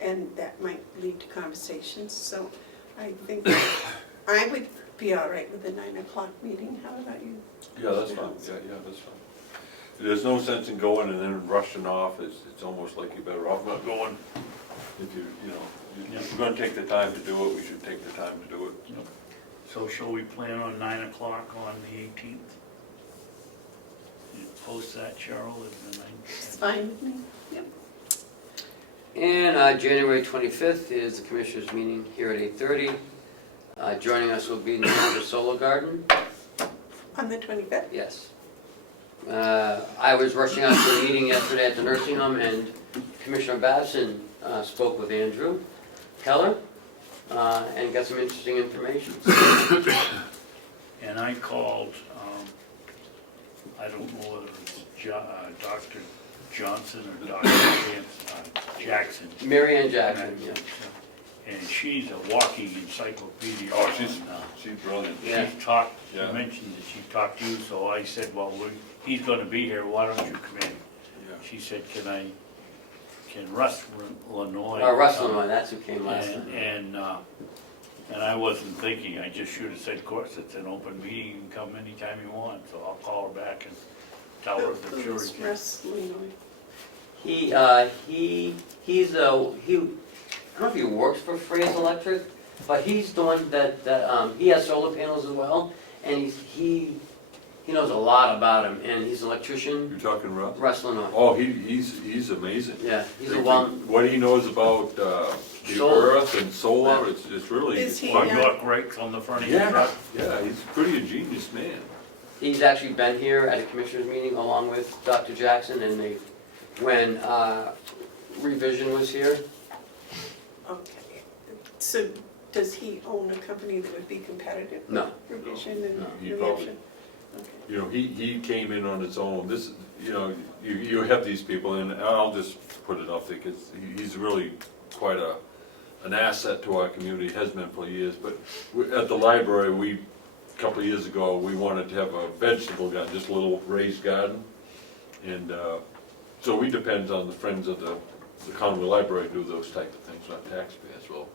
and that might lead to conversations. So I think I would be all right with the 9 o'clock meeting. How about you? Yeah, that's fine. Yeah, that's fine. There's no sense in going and then rushing off. It's almost like you're better off not going. If you're gonna take the time to do it, we should take the time to do it. Yep. So shall we plan on 9 o'clock on the 18th? You post that, Cheryl, at the 9th? It's fine with me. Yep. And January 25th is the Commissioners meeting here at 8:30. Joining us will be the Solar Garden. On the 25th? Yes. I was rushing out to a meeting yesterday at the nursing home, and Commissioner Babson spoke with Andrew Keller and got some interesting information. And I called, I don't know whether it's Dr. Johnson or Dr. Jackson. Mary Ann Jackson, yeah. And she's a walking encyclopedia. Oh, she's brilliant. Yeah. She talked, she Yeah. mentioned that she talked to you, so I said, well, he's gonna be here, why don't you come in? Yeah. She said, can Russ Lanoy? Russ Lanoy, that's who came last time. And I wasn't thinking, I just should have said, of course, it's an open meeting, you can come anytime you want, so I'll call her back and tell her that Who you're is here. Russ Lenoy? He's I don't know if he works for Fraser Electric, but he's the one that he has solar panels as well, and he he knows a lot about him, and he's an electrician, You're talking Russ? Russ Lenore. Oh, he's amazing. Yeah, he's a one, What he knows about the Solar. earth and solar, it's really. Is he, Or York rakes on the front of your Yeah, truck. yeah, he's pretty a genius man. he's actually been here at a commissioners meeting along with Dr. Jackson, and they, when revision was here, okay. So does he own a company that would be competitive? with No. Revision and No. He New probably- Hampshire? Okay. You know, he came in on his own. This, you know, you have these people, and I'll just put it off there, because he's really quite an asset to our community, has been for years. But at the library, a couple of years ago, we wanted to have a vegetable garden, just a little raised garden. And so we depend on the Friends of the County Library to do those type of things, not taxpayers. Well,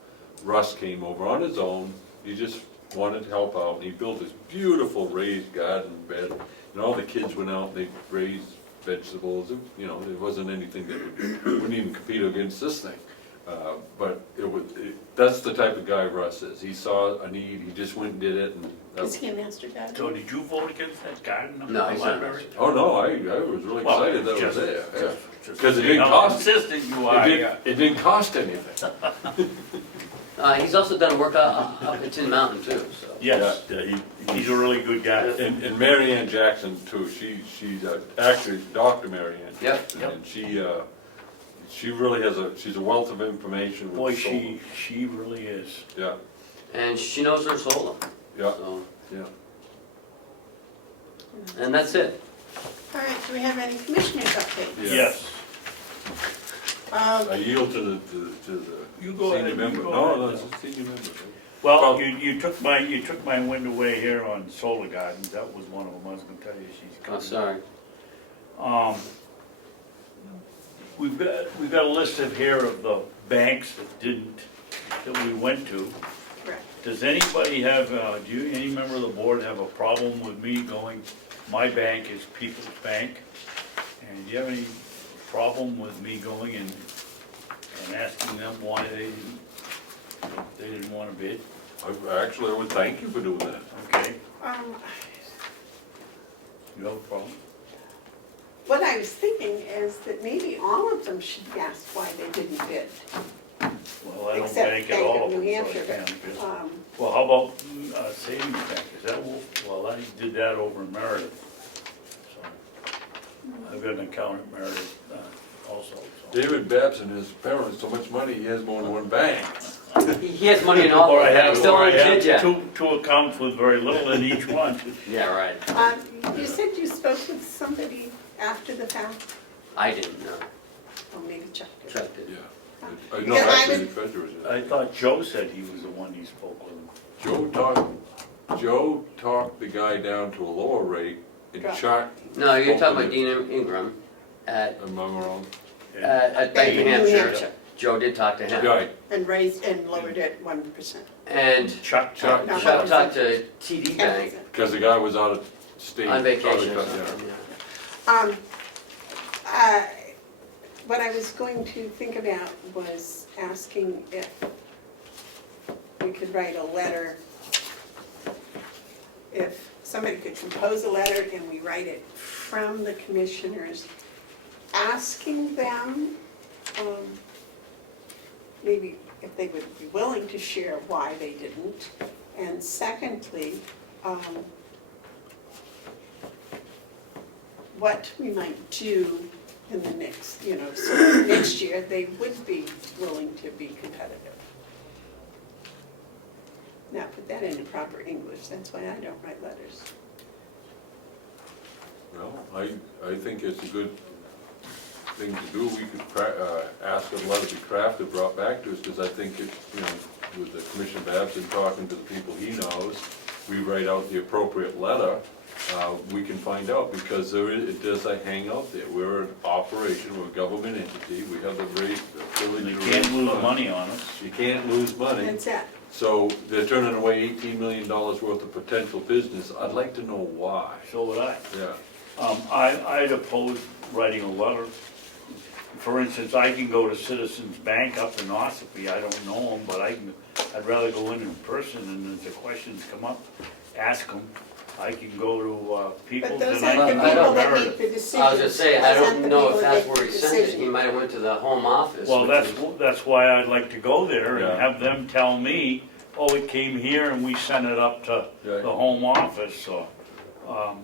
Russ came over on his own. He just wanted to help out, and he built this beautiful raised garden bed, and all the kids went out and they raised vegetables. You know, there wasn't anything that wouldn't even compete against this thing. But that's the type of guy Russ is. He saw a need, he just went and did it, and Is he a master gardener? So did you vote against that garden up No, at he's the not. library? oh no, I was really Well, excited that it was just- there. Yeah. just 'Cause it seeing didn't how cost- consistent you are, yeah. It didn't cost anything. he's also done work up at Tin Mountain too, so. Yes, he's a really good guy. And Mary Ann Jackson too, she's actually Dr. Mary Ann. Yep. And she really has she's a wealth of information. with Boy, solar. she really is. Yeah, And she knows her solar, yeah, so, yeah. and that's it. All right, do we have any commissioners updates? Yeah. Yes. I yield to the You go senior ahead, member. you go No, ahead. no, it's a senior member. Well, Well- you took my wind away here on solar gardens, that was one of them, I was gonna tell you, she's Oh, coming. sorry. We've got a list of here of the banks that we went to. Correct. Does anybody have, any member of the board have a problem with me going, my bank is People's Bank? And do you have any problem with me going and asking them why they didn't want to bid? Actually, I would thank you for doing that. Okay, Um, you have a problem? What I was thinking is that maybe all of them should be asked why they didn't bid. Well, I don't Except bank at Bank all of of New them, so I Hampshire, can't bid. but, Well, how about Savings Bank, is that, well, I did that over in Meredith. So I've got an account at Meredith also, so. David Babson has apparently so much money, he has more than one bank. He has money in all Or of I them, have, he still or I owns it yet. have two accounts with very little in each one. Yeah, right. you said you spoke with somebody after the fact? I didn't know. Or maybe Chuck did. Chuck did. Yeah. Uh, No, because I actually, was- the treasurer's in. I thought Joe said he was the one he spoke with. Joe talked the guy down to a lower rate, and Drop. Chuck, No, you're talking Spoke about to Dean Ingram at, am I wrong? at Bank of New Hampshire. Joe did talk to him. Right, And raised and lowered it 1%. And Chuck, Chuck. No, Chuck no, talked to TD Bank 10%. because the guy was out of state. on vacation or Out of town, something, yeah. yeah. What I was going to think about was asking if we could write a letter, if somebody could compose a letter and we write it from the commissioners, asking them, maybe if they would be willing to share why they didn't. And secondly, what we might do in the next, so next year, they would be willing to be competitive. Now, put that into proper English, that's why I don't write letters. Well, I think it's a good thing to do. We could ask a letter to be crafted, brought back to us, because I think it, with the Commissioner Babson talking to the people he knows, we write out the appropriate letter, we can find out, because it does hang out there. We're an operation, we're a government entity, we have the rate, the ability they to can't raise lose funds. money on us. You can't lose money. That's it. So they're turning away $18 million worth of potential business. I'd like to know why. So would I. Yeah. I'd oppose writing a letter. For instance, I can go to Citizens Bank up in Ossipee, I don't know them, but I'd rather go in person, and if the questions come up, ask them. I can go to people But that those I aren't the can I people don't- that go make the decisions. I was just saying, I Those aren't don't the know people if that that's make where he the sent it, he decision. might have went to the home office. Well, which is- that's why I'd like to go there and Yeah. have them tell me, oh, it came here and we sent it up to Yeah. the home office, or,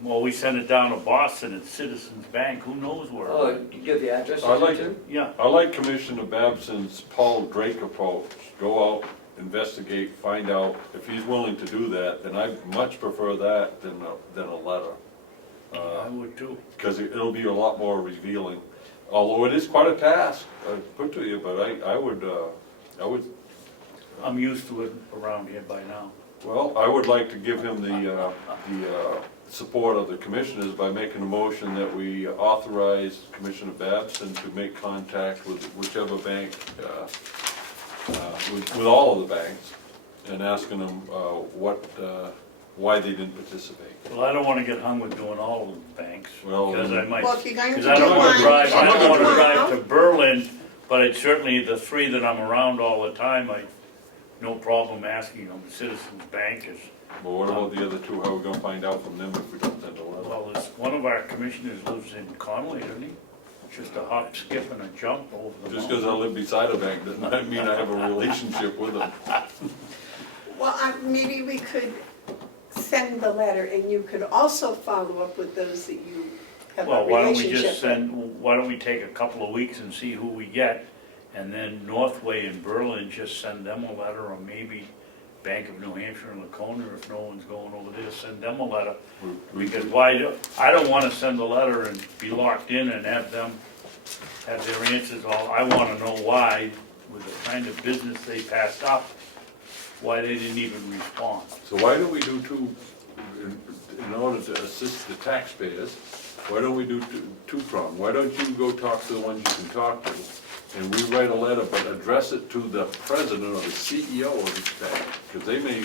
or we sent it down to Boston at Citizens Bank, who knows where. Oh, you give the address I or like something? Yeah, I like Commissioner Babson's Paul Drake approach. Go out, investigate, find out. If he's willing to do that, then I much prefer that than a letter. I would too. Because it'll be a lot more revealing. Although it is quite a task, I put to you, but I would, I'm used to it around here by now. well, I would like to give him the support of the commissioners by making a motion that we authorize Commissioner Babson to make contact with whichever bank, with all of the banks, and asking them why they didn't participate. Well, I don't wanna get hung with doing all of the banks, Well, because I might, Well, if you're going to because do I don't wanna one, you drive, should I don't do wanna one, drive no? to Berlin, but it's certainly the three that I'm around all the time, no problem asking them. Citizens Bank is, But what about the other two? How are we gonna find out from them if we don't send a letter? well, one of our commissioners lives in Conway, doesn't he? Just a hop, skip, and a jump over the Just because I mountain. live beside a bank doesn't mean I have a relationship with them. Well, maybe we could send the letter and you could also follow up with those that you have a Well, why don't we relationship just with. why don't we take a couple of weeks and see who we get, and then Northway and Berlin, just send them a letter, or maybe Bank of New Hampshire and Lacona, if no one's going over there, send them a letter. Because I don't wanna send a letter and be locked in and have them have their answers all, I wanna know why, with the kind of business they passed up, why they didn't even respond. So why don't we do in order to assist the taxpayers, why don't we do two-pronged? Why don't you go talk to the ones you can talk to, and we write a letter, but address it to the president or the CEO of each bank? Because they may,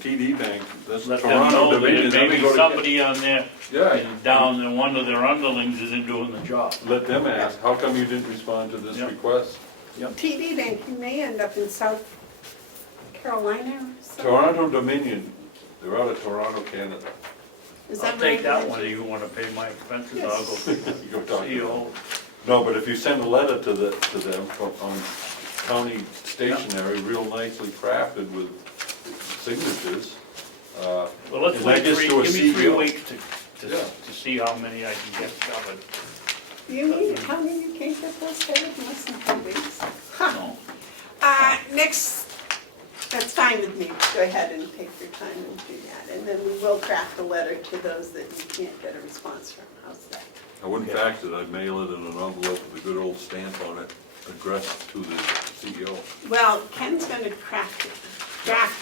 TD Bank, that's Let them Toronto know that Dominion, they may maybe go to. somebody on there, Yeah, down, and one of their underlings isn't doing the job. let them ask, how come you didn't respond to this Yeah. request? TD Bank, you may end up in South Carolina or something. Toronto Dominion, they're out of Toronto, Canada. Is I'll that take right? that one, if you wanna pay my expenses, I'll Yes. go You go talk to them. CEO. No, but if you send a letter to them on county stationery, real nicely crafted with signatures, Well, let's And wait that gets three, to a give me 3 CEO. weeks Yeah. to see how many I can get covered. You mean to tell me you can't get those covered in less than 2 weeks? Huh. No. Next, that's fine with me, go ahead and take your time and do that. And then we will craft a letter to those that you can't get a response from, how's that? I wouldn't fax it, I'd mail it in an envelope with a good old stamp on it, addressed to the CEO. Well, Ken's gonna draft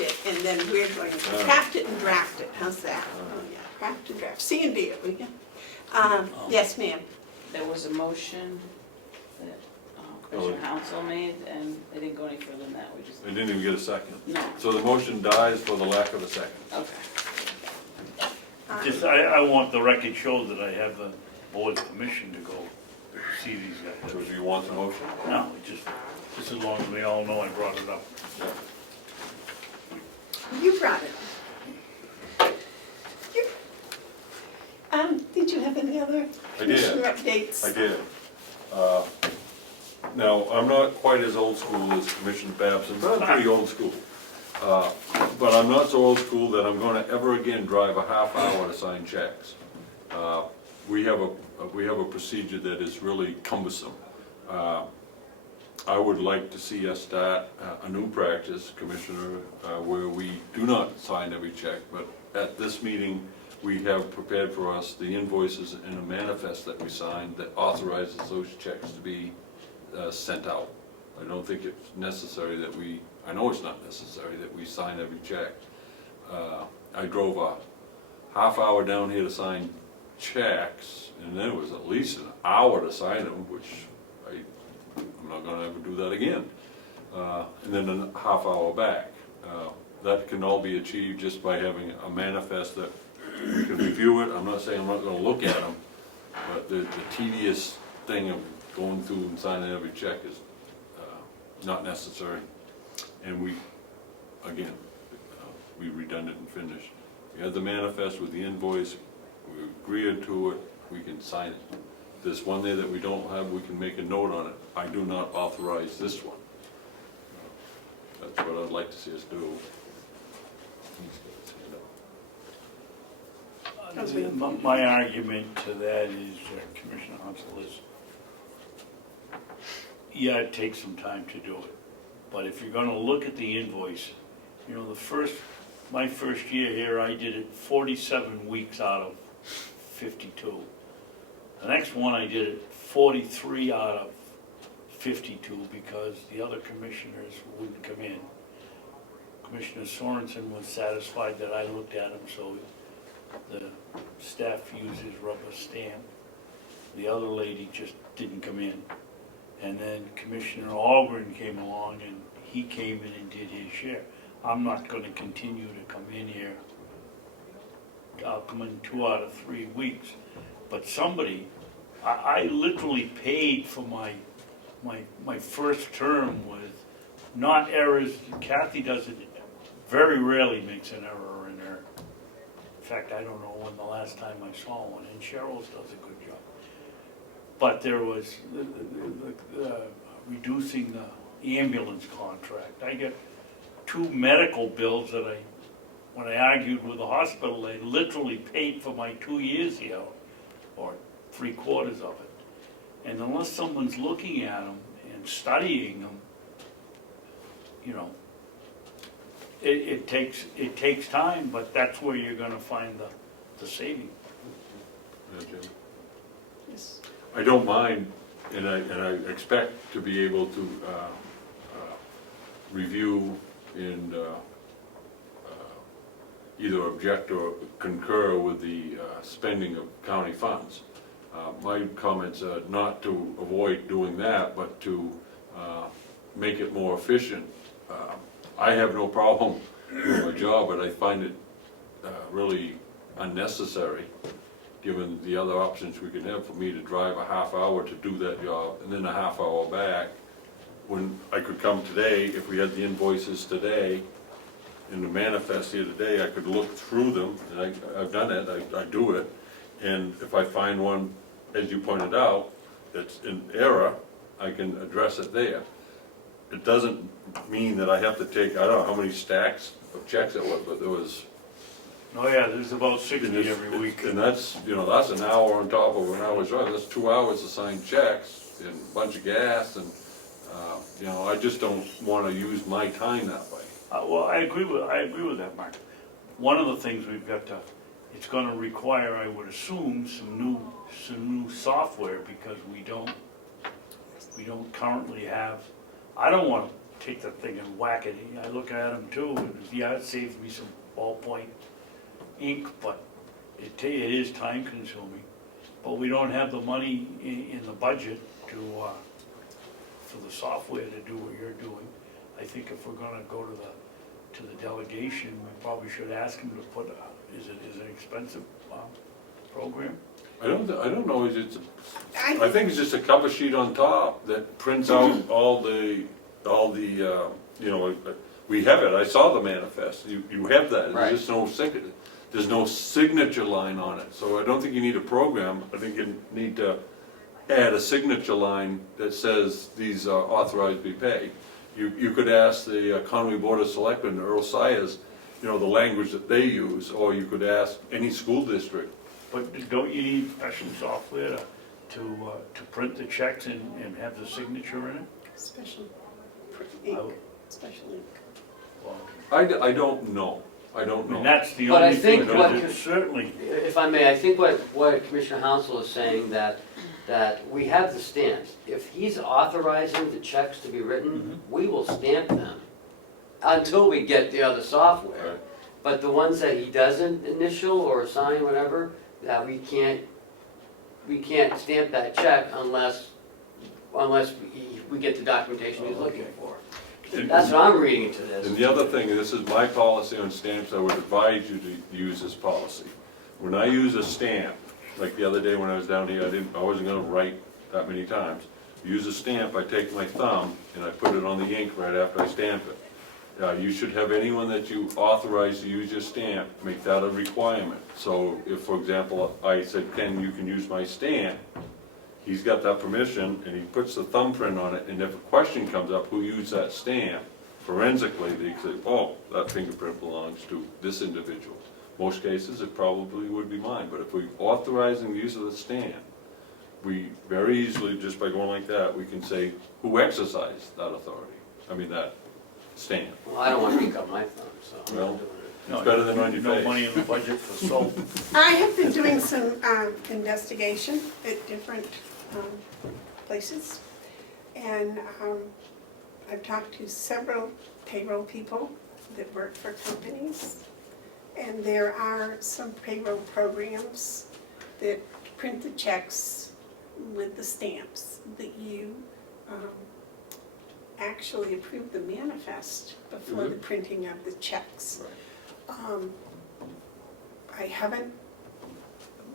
it, and then we're going to craft it and draft it, how's that? Oh, yeah, craft and draft, C and D it, we can. Yes, ma'am. There was a motion that Commissioner Hounsel made, and they didn't go any further than that, we just, They didn't even get a second. no, So the motion dies for the lack of a second. okay. Just, I want the record show that I have the board's permission to go see these guys. So do you want the motion? No, just as long as we all know I brought it up. You brought it. Did you have any other I did. commissioner updates? I did. Now, I'm not quite as old school as Commissioner Babson, but I'm pretty old school. But I'm not so old school that I'm gonna ever again drive a half hour to sign checks. We have a procedure that is really cumbersome. I would like to see us start a new practice, Commissioner, where we do not sign every check, but at this meeting, we have prepared for us the invoices and a manifest that we signed that authorizes those checks to be sent out. I don't think it's necessary that I know it's not necessary that we sign every check. I drove a half hour down here to sign checks, and then it was at least an hour to sign them, which I'm not gonna ever do that again. And then a half hour back. That can all be achieved just by having a manifest that we can review it. I'm not saying I'm not gonna look at them, but the tedious thing of going through and signing every check is not necessary. And we, again, we redundant and finished. We have the manifest with the invoice, we agree to it, we can sign it. If there's one there that we don't have, we can make a note on it. I do not authorize this one. That's what I'd like to see us do. My argument to that is, Commissioner Hounsel, is, yeah, it takes some time to do it, but if you're gonna look at the invoice, you know, my first year here, I did it 47 weeks out of 52. The next one, I did it 43 out of 52 because the other commissioners wouldn't come in. Commissioner Sorensen was satisfied that I looked at him, so the staff used his rubber stamp. The other lady just didn't come in. And then Commissioner Algren came along and he came in and did his share. I'm not gonna continue to come in here. I'll come in 2 out of 3 weeks. But somebody, I literally paid for my first term with not errors. Kathy does it, very rarely makes an error in her. In fact, I don't know when the last time I saw one, and Cheryl's does a good job. But there was reducing the ambulance contract. I get 2 medical bills that when I argued with the hospital, they literally paid for my 2 years here, or 3/4 of it. And unless someone's looking at them and studying them, you know, it takes time, but that's where you're gonna find the saving. Yeah, Jim. Yes. I don't mind, and I expect to be able to review and either object or concur with the spending of county funds. My comments are not to avoid doing that, but to make it more efficient. I have no problem doing my job, but I find it really unnecessary, given the other options we can have, for me to drive a half hour to do that job and then a half hour back, when I could come today, if we had the invoices today in the manifest here today, I could look through them, and I've done it, I do it, and if I find one, as you pointed out, that's in error, I can address it there. It doesn't mean that I have to take, I don't know how many stacks of checks it was, but there was. Oh yeah, there's about 60 every week. And that's, you know, that's an hour on top of an hour's drive, that's 2 hours to sign checks, and a bunch of gas, and, you know, I just don't wanna use my time that way. Well, I agree with that, Mark. One of the things we've got to, it's gonna require, I would assume, some new software, because we don't currently have. I don't wanna take the thing and whack it. I look at them too, and yeah, it saves me some ballpoint ink, but it is time consuming. But we don't have the money in the budget for the software to do what you're doing. I think if we're gonna go to the delegation, we probably should ask them to put, is it an expensive program? I don't know, I think it's just a cover sheet on top that prints out all the, you know, we have it, I saw the manifest, you have that, Right. there's no signature line on it, so I don't think you need a program, I think you need to add a signature line that says these are authorized to be paid. You could ask the Conway Board of Selectmen, Earl Sayers, you know, the language that they use, or you could ask any school district. But don't you need special software to print the checks and have the signature in it? Special ink, special ink. Well, I don't know, I don't I mean, know. that's the But I only thing, think what- because certainly, If I may, I think what Commissioner Hounsel is saying, that we have the stamps. If he's authorizing the checks to be written, we will stamp them until we get the other software. Right. But the ones that he doesn't initial or sign, whatever, that we can't stamp that check unless we get the documentation he's looking for. That's what I'm reading into this. And the other thing, this is my policy on stamps, I would advise you to use this policy. When I use a stamp, like the other day when I was down here, I wasn't gonna write that many times. Use a stamp, I take my thumb and I put it on the ink right after I stamp it. You should have anyone that you authorize to use your stamp, make that a requirement. So if, for example, I said, Ken, you can use my stamp, he's got that permission, and he puts the thumbprint on it, and if a question comes up, who used that stamp, forensically, they say, oh, that fingerprint belongs to this individual. Most cases, it probably would be mine, but if we authorizing the use of the stamp, we very easily, just by going like that, we can say who exercised that authority, that stamp. Well, I don't want to pick up my thumb, so I'm Well, not doing it. It's better than on your No face. money in the budget for soap. I have been doing some investigation at different places, and I've talked to several payroll people that work for companies, and there are some payroll programs that print the checks with the stamps that you actually approve the manifest before the printing of the checks. I haven't,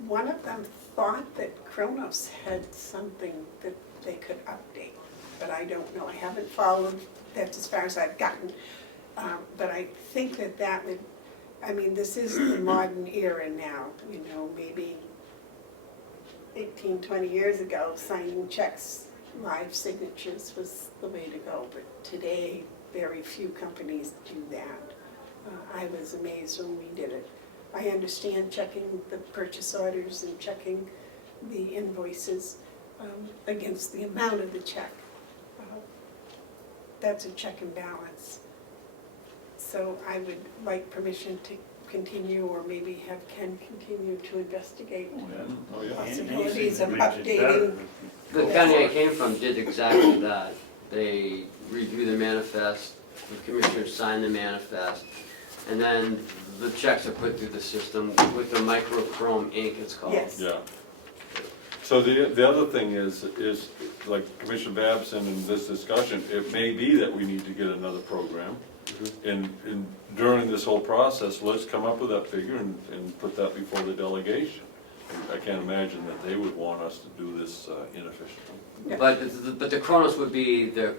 one of them thought that Kronos had something that they could update, but I don't know. I haven't followed, that's as far as I've gotten. But I think that would, this is the modern era now, maybe 18, 20 years ago, signing checks, live signatures was the way to go, but today, very few companies do that. I was amazed when we did it. I understand checking the purchase orders and checking the invoices against the amount of the check. That's a check and balance. So I would like permission to continue, or maybe have Ken continue to investigate Oh, yeah. possibilities of Makes it better. updating. The county I came from did exactly that. They review the manifest, the commissioners sign the manifest, and then the checks are put through the system with the microchrome ink, it's called. Yes. Yeah. So the other thing is like Commissioner Babson in this discussion, it may be that we need to get another program. And during this whole process, let's come up with that figure and put that before the delegation. I can't imagine that they would want us to do this inefficiently. Yeah. But the Kronos would be the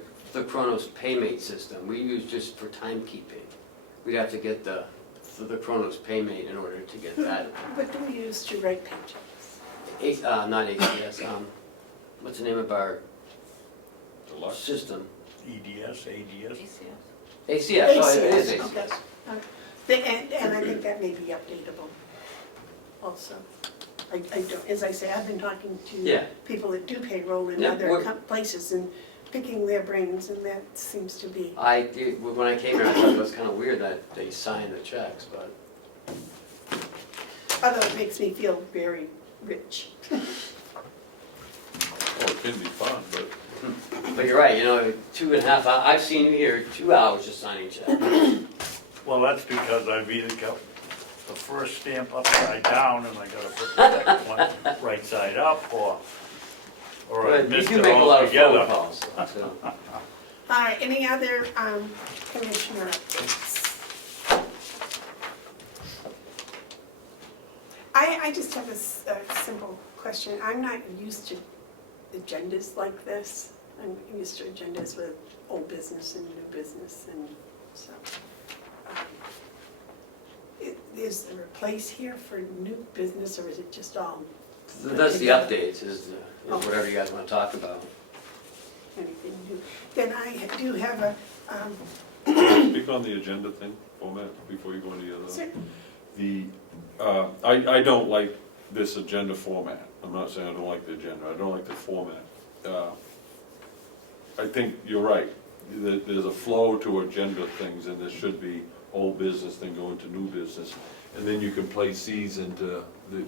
Kronos paymate system. We use just for timekeeping. We'd have to get the Kronos paymate in order to get that. What do we use to write paychecks? Not ACS, what's the name of our Deluxe. system? EDS, ADS. ACS, oh, it is ACS, ACS. okay. And I think that may be updatable also. I don't, as I say, I've been talking to Yeah. people that do payroll in Yeah, other places and picking their brains, and that seems to be. When I came here, I thought it was kind of weird that they signed the checks, but Although it makes me feel very rich. Oh, it can be fun, but you're right, 2.5 hours, I've seen you here 2 hours just signing checks. Well, that's because I've either got the first stamp upside down and I gotta put the second one right side up, or I But you missed do it make a lot all of phone together. calls, so. All right, any other commissioner updates? I just have a simple question. I'm not used to agendas like this. I'm used to agendas with old business and new business, and so. Is there a place here for new business, or is it just all That's the updates, is whatever you guys want to talk about. anything new? Then I do have a, speak on the agenda thing, format, before you go into the other. Sir. I don't like this agenda format. I'm not saying I don't like the agenda, I don't like the format. I think you're right, there's a flow to agenda things, and there should be old business, then go into new business. And then you can place these into the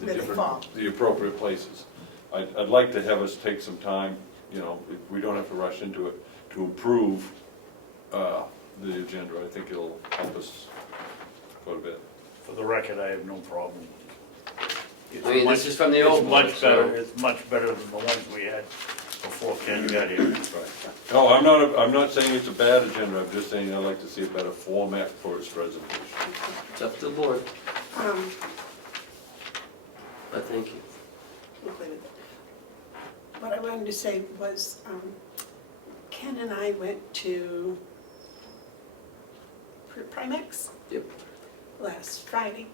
Where they fall. different, the appropriate places. I'd like to have us take some time, we don't have to rush into it, to improve the agenda. I think it'll help us quite a bit. For the record, I have no problem. It's This much- is from the old It's one, much better, so- it's much better than the ones we had before Ken got here. Right. No, I'm not saying it's a bad agenda, I'm just saying I'd like to see a better format for its presentation. It's up to the board, um, but thank you. what I wanted to say was, Ken and I went to Primex Yep. last Friday.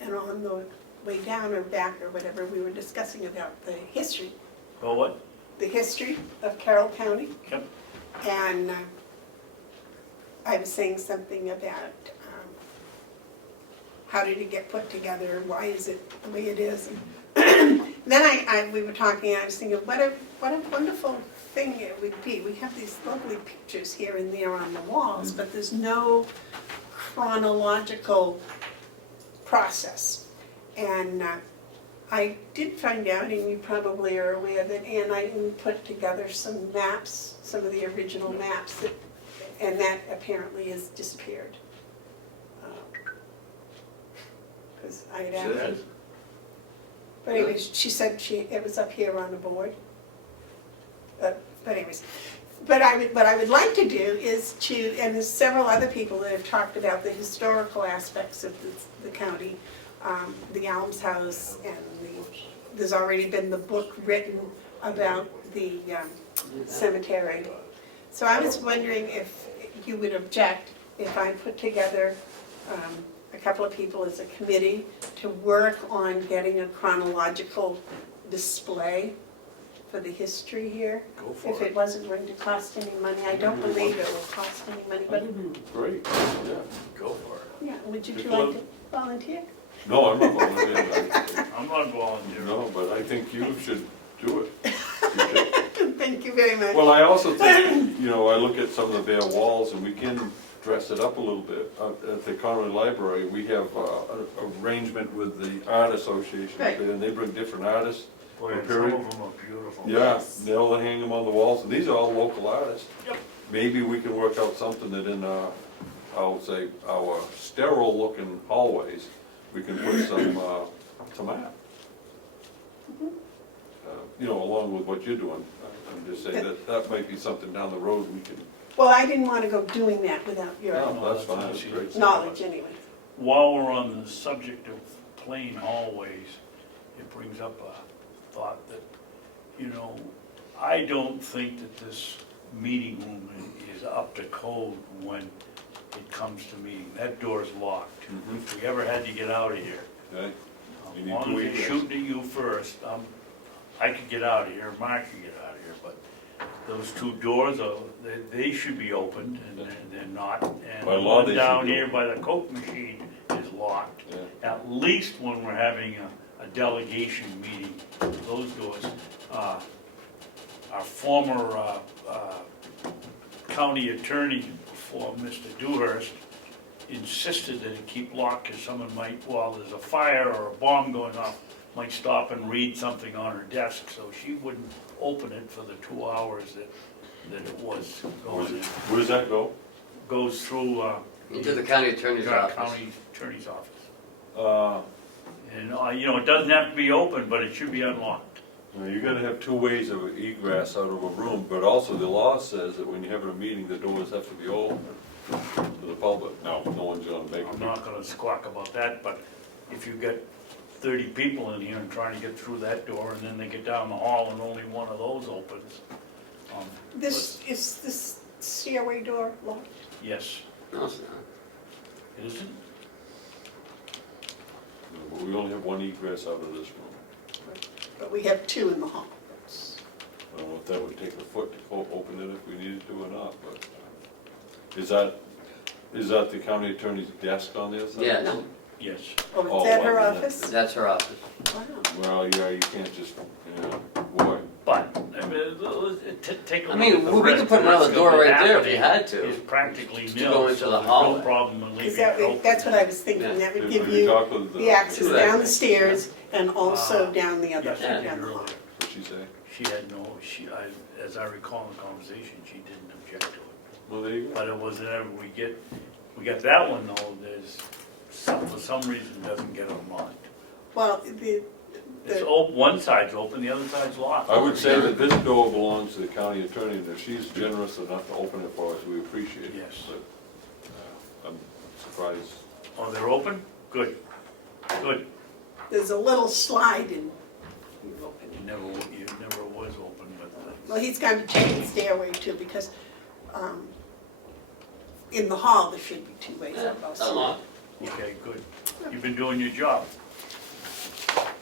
And on the way down or back or whatever, we were discussing about the history Oh, what? of Carroll County. Yep. And I was saying something about how did it get put together, why is it the way it is? And then we were talking, I was thinking, what a wonderful thing it would be. We have these lovely pictures here and there on the walls, but there's no chronological process. And I did find out, and you probably are aware, that Ann Knighton put together some maps, some of the original maps, and that apparently has disappeared. Because I had asked her. But anyways, she said it was up here on the board. But anyways, what I would like to do is and there's several other people that have talked about the historical aspects of the county, the Alms House, and there's already been the book written about the cemetery. So I was wondering if you would object if I put together a couple of people as a committee to work on getting a chronological display for the history here. Go for If it wasn't going to cost any money, I don't believe it will cost any money, but Great, yeah. Go for it. yeah, would you two like to volunteer? No, I'm not volunteering. I'm not volunteering. No, but I think you should do it. You should. Thank you very much. Well, I also think, I look at some of the bare walls, and we can dress it up a little bit. At the Conway Library, we have an arrangement with the Art Association, Right. and they bring different artists. Boy, and some of them are beautiful. Yeah, Yes. they'll hang them on the walls, and these are all local artists. Yep. Maybe we can work out something that in, I'll say, our sterile-looking hallways, we can put some art. Along with what you're doing. I'm just saying that might be something down the road we can, Well, I didn't want to go doing that without your no, that's fine, that's great. knowledge anyway. While we're on the subject of plain hallways, it brings up a thought that, I don't think that this meeting room is up to code when it comes to meeting. That door's locked. Mhm. If we ever had to get out of here, Okay? as You need long two as they're egress. shooting at you first, I could get out of here, Mark could get out of here, but those two doors, they should be opened, and they're not. And By the law, one they down should be here by the Coke machine is locked. Yeah. At least when we're having a delegation meeting, those doors. Our former county attorney before Mr. Dewhurst insisted that it keep locked because someone might, while there's a fire or a bomb going off, might stop and read something on her desk, so she wouldn't open it for the 2 hours that it was going in. Where does that go? Goes through Into the county attorney's office. county attorney's office. And, it doesn't have to be open, but it should be unlocked. You gotta have two ways of egress out of a room, but also the law says that when you're having a meeting, the doors have to be open to the public. No one's gonna make I'm it. not gonna squawk about that, but if you get 30 people in here and trying to get through that door, and then they get down the hall and only one of those opens. Is this stairway door locked? Yes, No, it's not. it isn't? But we only have one egress out of this room. But we have two in the hall. I don't know if that would take a foot to open it if we needed to or not, but is that the county attorney's desk on the other side? Yeah, No. Yes. Oh, Oh, is that her I mean, office? that's her office. Wow. Well, yeah, you can't just, boy. But, take a look I mean, at the we risk. could put The another risk door of it right there if you happening had to. is practically To nil, go into so the there's no hallway. problem in Is leaving that, it open. that's what I was thinking, Yeah. that would If give we you talk with the access True down that. the stairs and also down the other, Yes, I did down the hall. earlier. What'd she say? She had no, as I recall in the conversation, she didn't object to it. Well, there you go. But it was whenever we got that one though, for some reason, doesn't get unlocked. Well, It's open, one side's open, the other side's locked. I would say that this door belongs to the county attorney, and if she's generous enough to open it for us, we appreciate it. Yes. But I'm surprised. Oh, they're open? Good, good. there's a little slide in. It never was open, but. Well, he's going to check the stairway too, because in the hall, there should be two ways up also. Unlocked. Okay, good. You've been doing your job.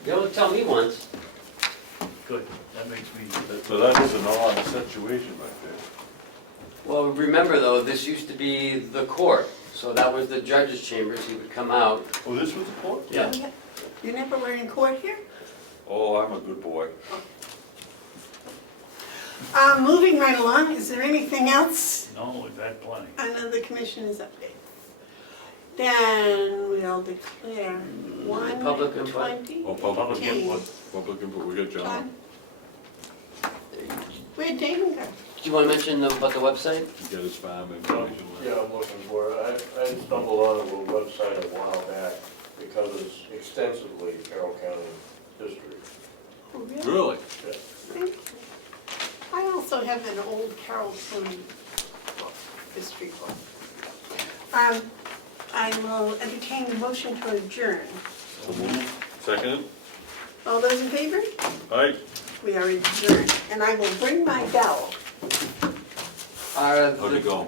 You don't tell me once. Good. That makes me, So that is an odd situation right there. Well, remember though, this used to be the court, so that was the judge's chambers, he would come out. Oh, this was the court? Yeah. You never were in court here? Oh, I'm a good boy. Moving right along, is there anything else no, we've had plenty. under the commissioner's update? Then we'll declare Public input. 1:20. Oh, public Okay. input, public input, we got John. John? Where'd Dayton go? Do you want to mention about the website? Get his farm information. Yeah, I'm looking for it. I stumbled on a website a while back because it's extensively Carroll County history. Oh, really? Really? Thank you. I also have an old Carroll County book, history book. I will entertain the motion to adjourn. So move. Second? All those in favor? Aye. We are adjourned, and I will bring my bell. Are How'd it go?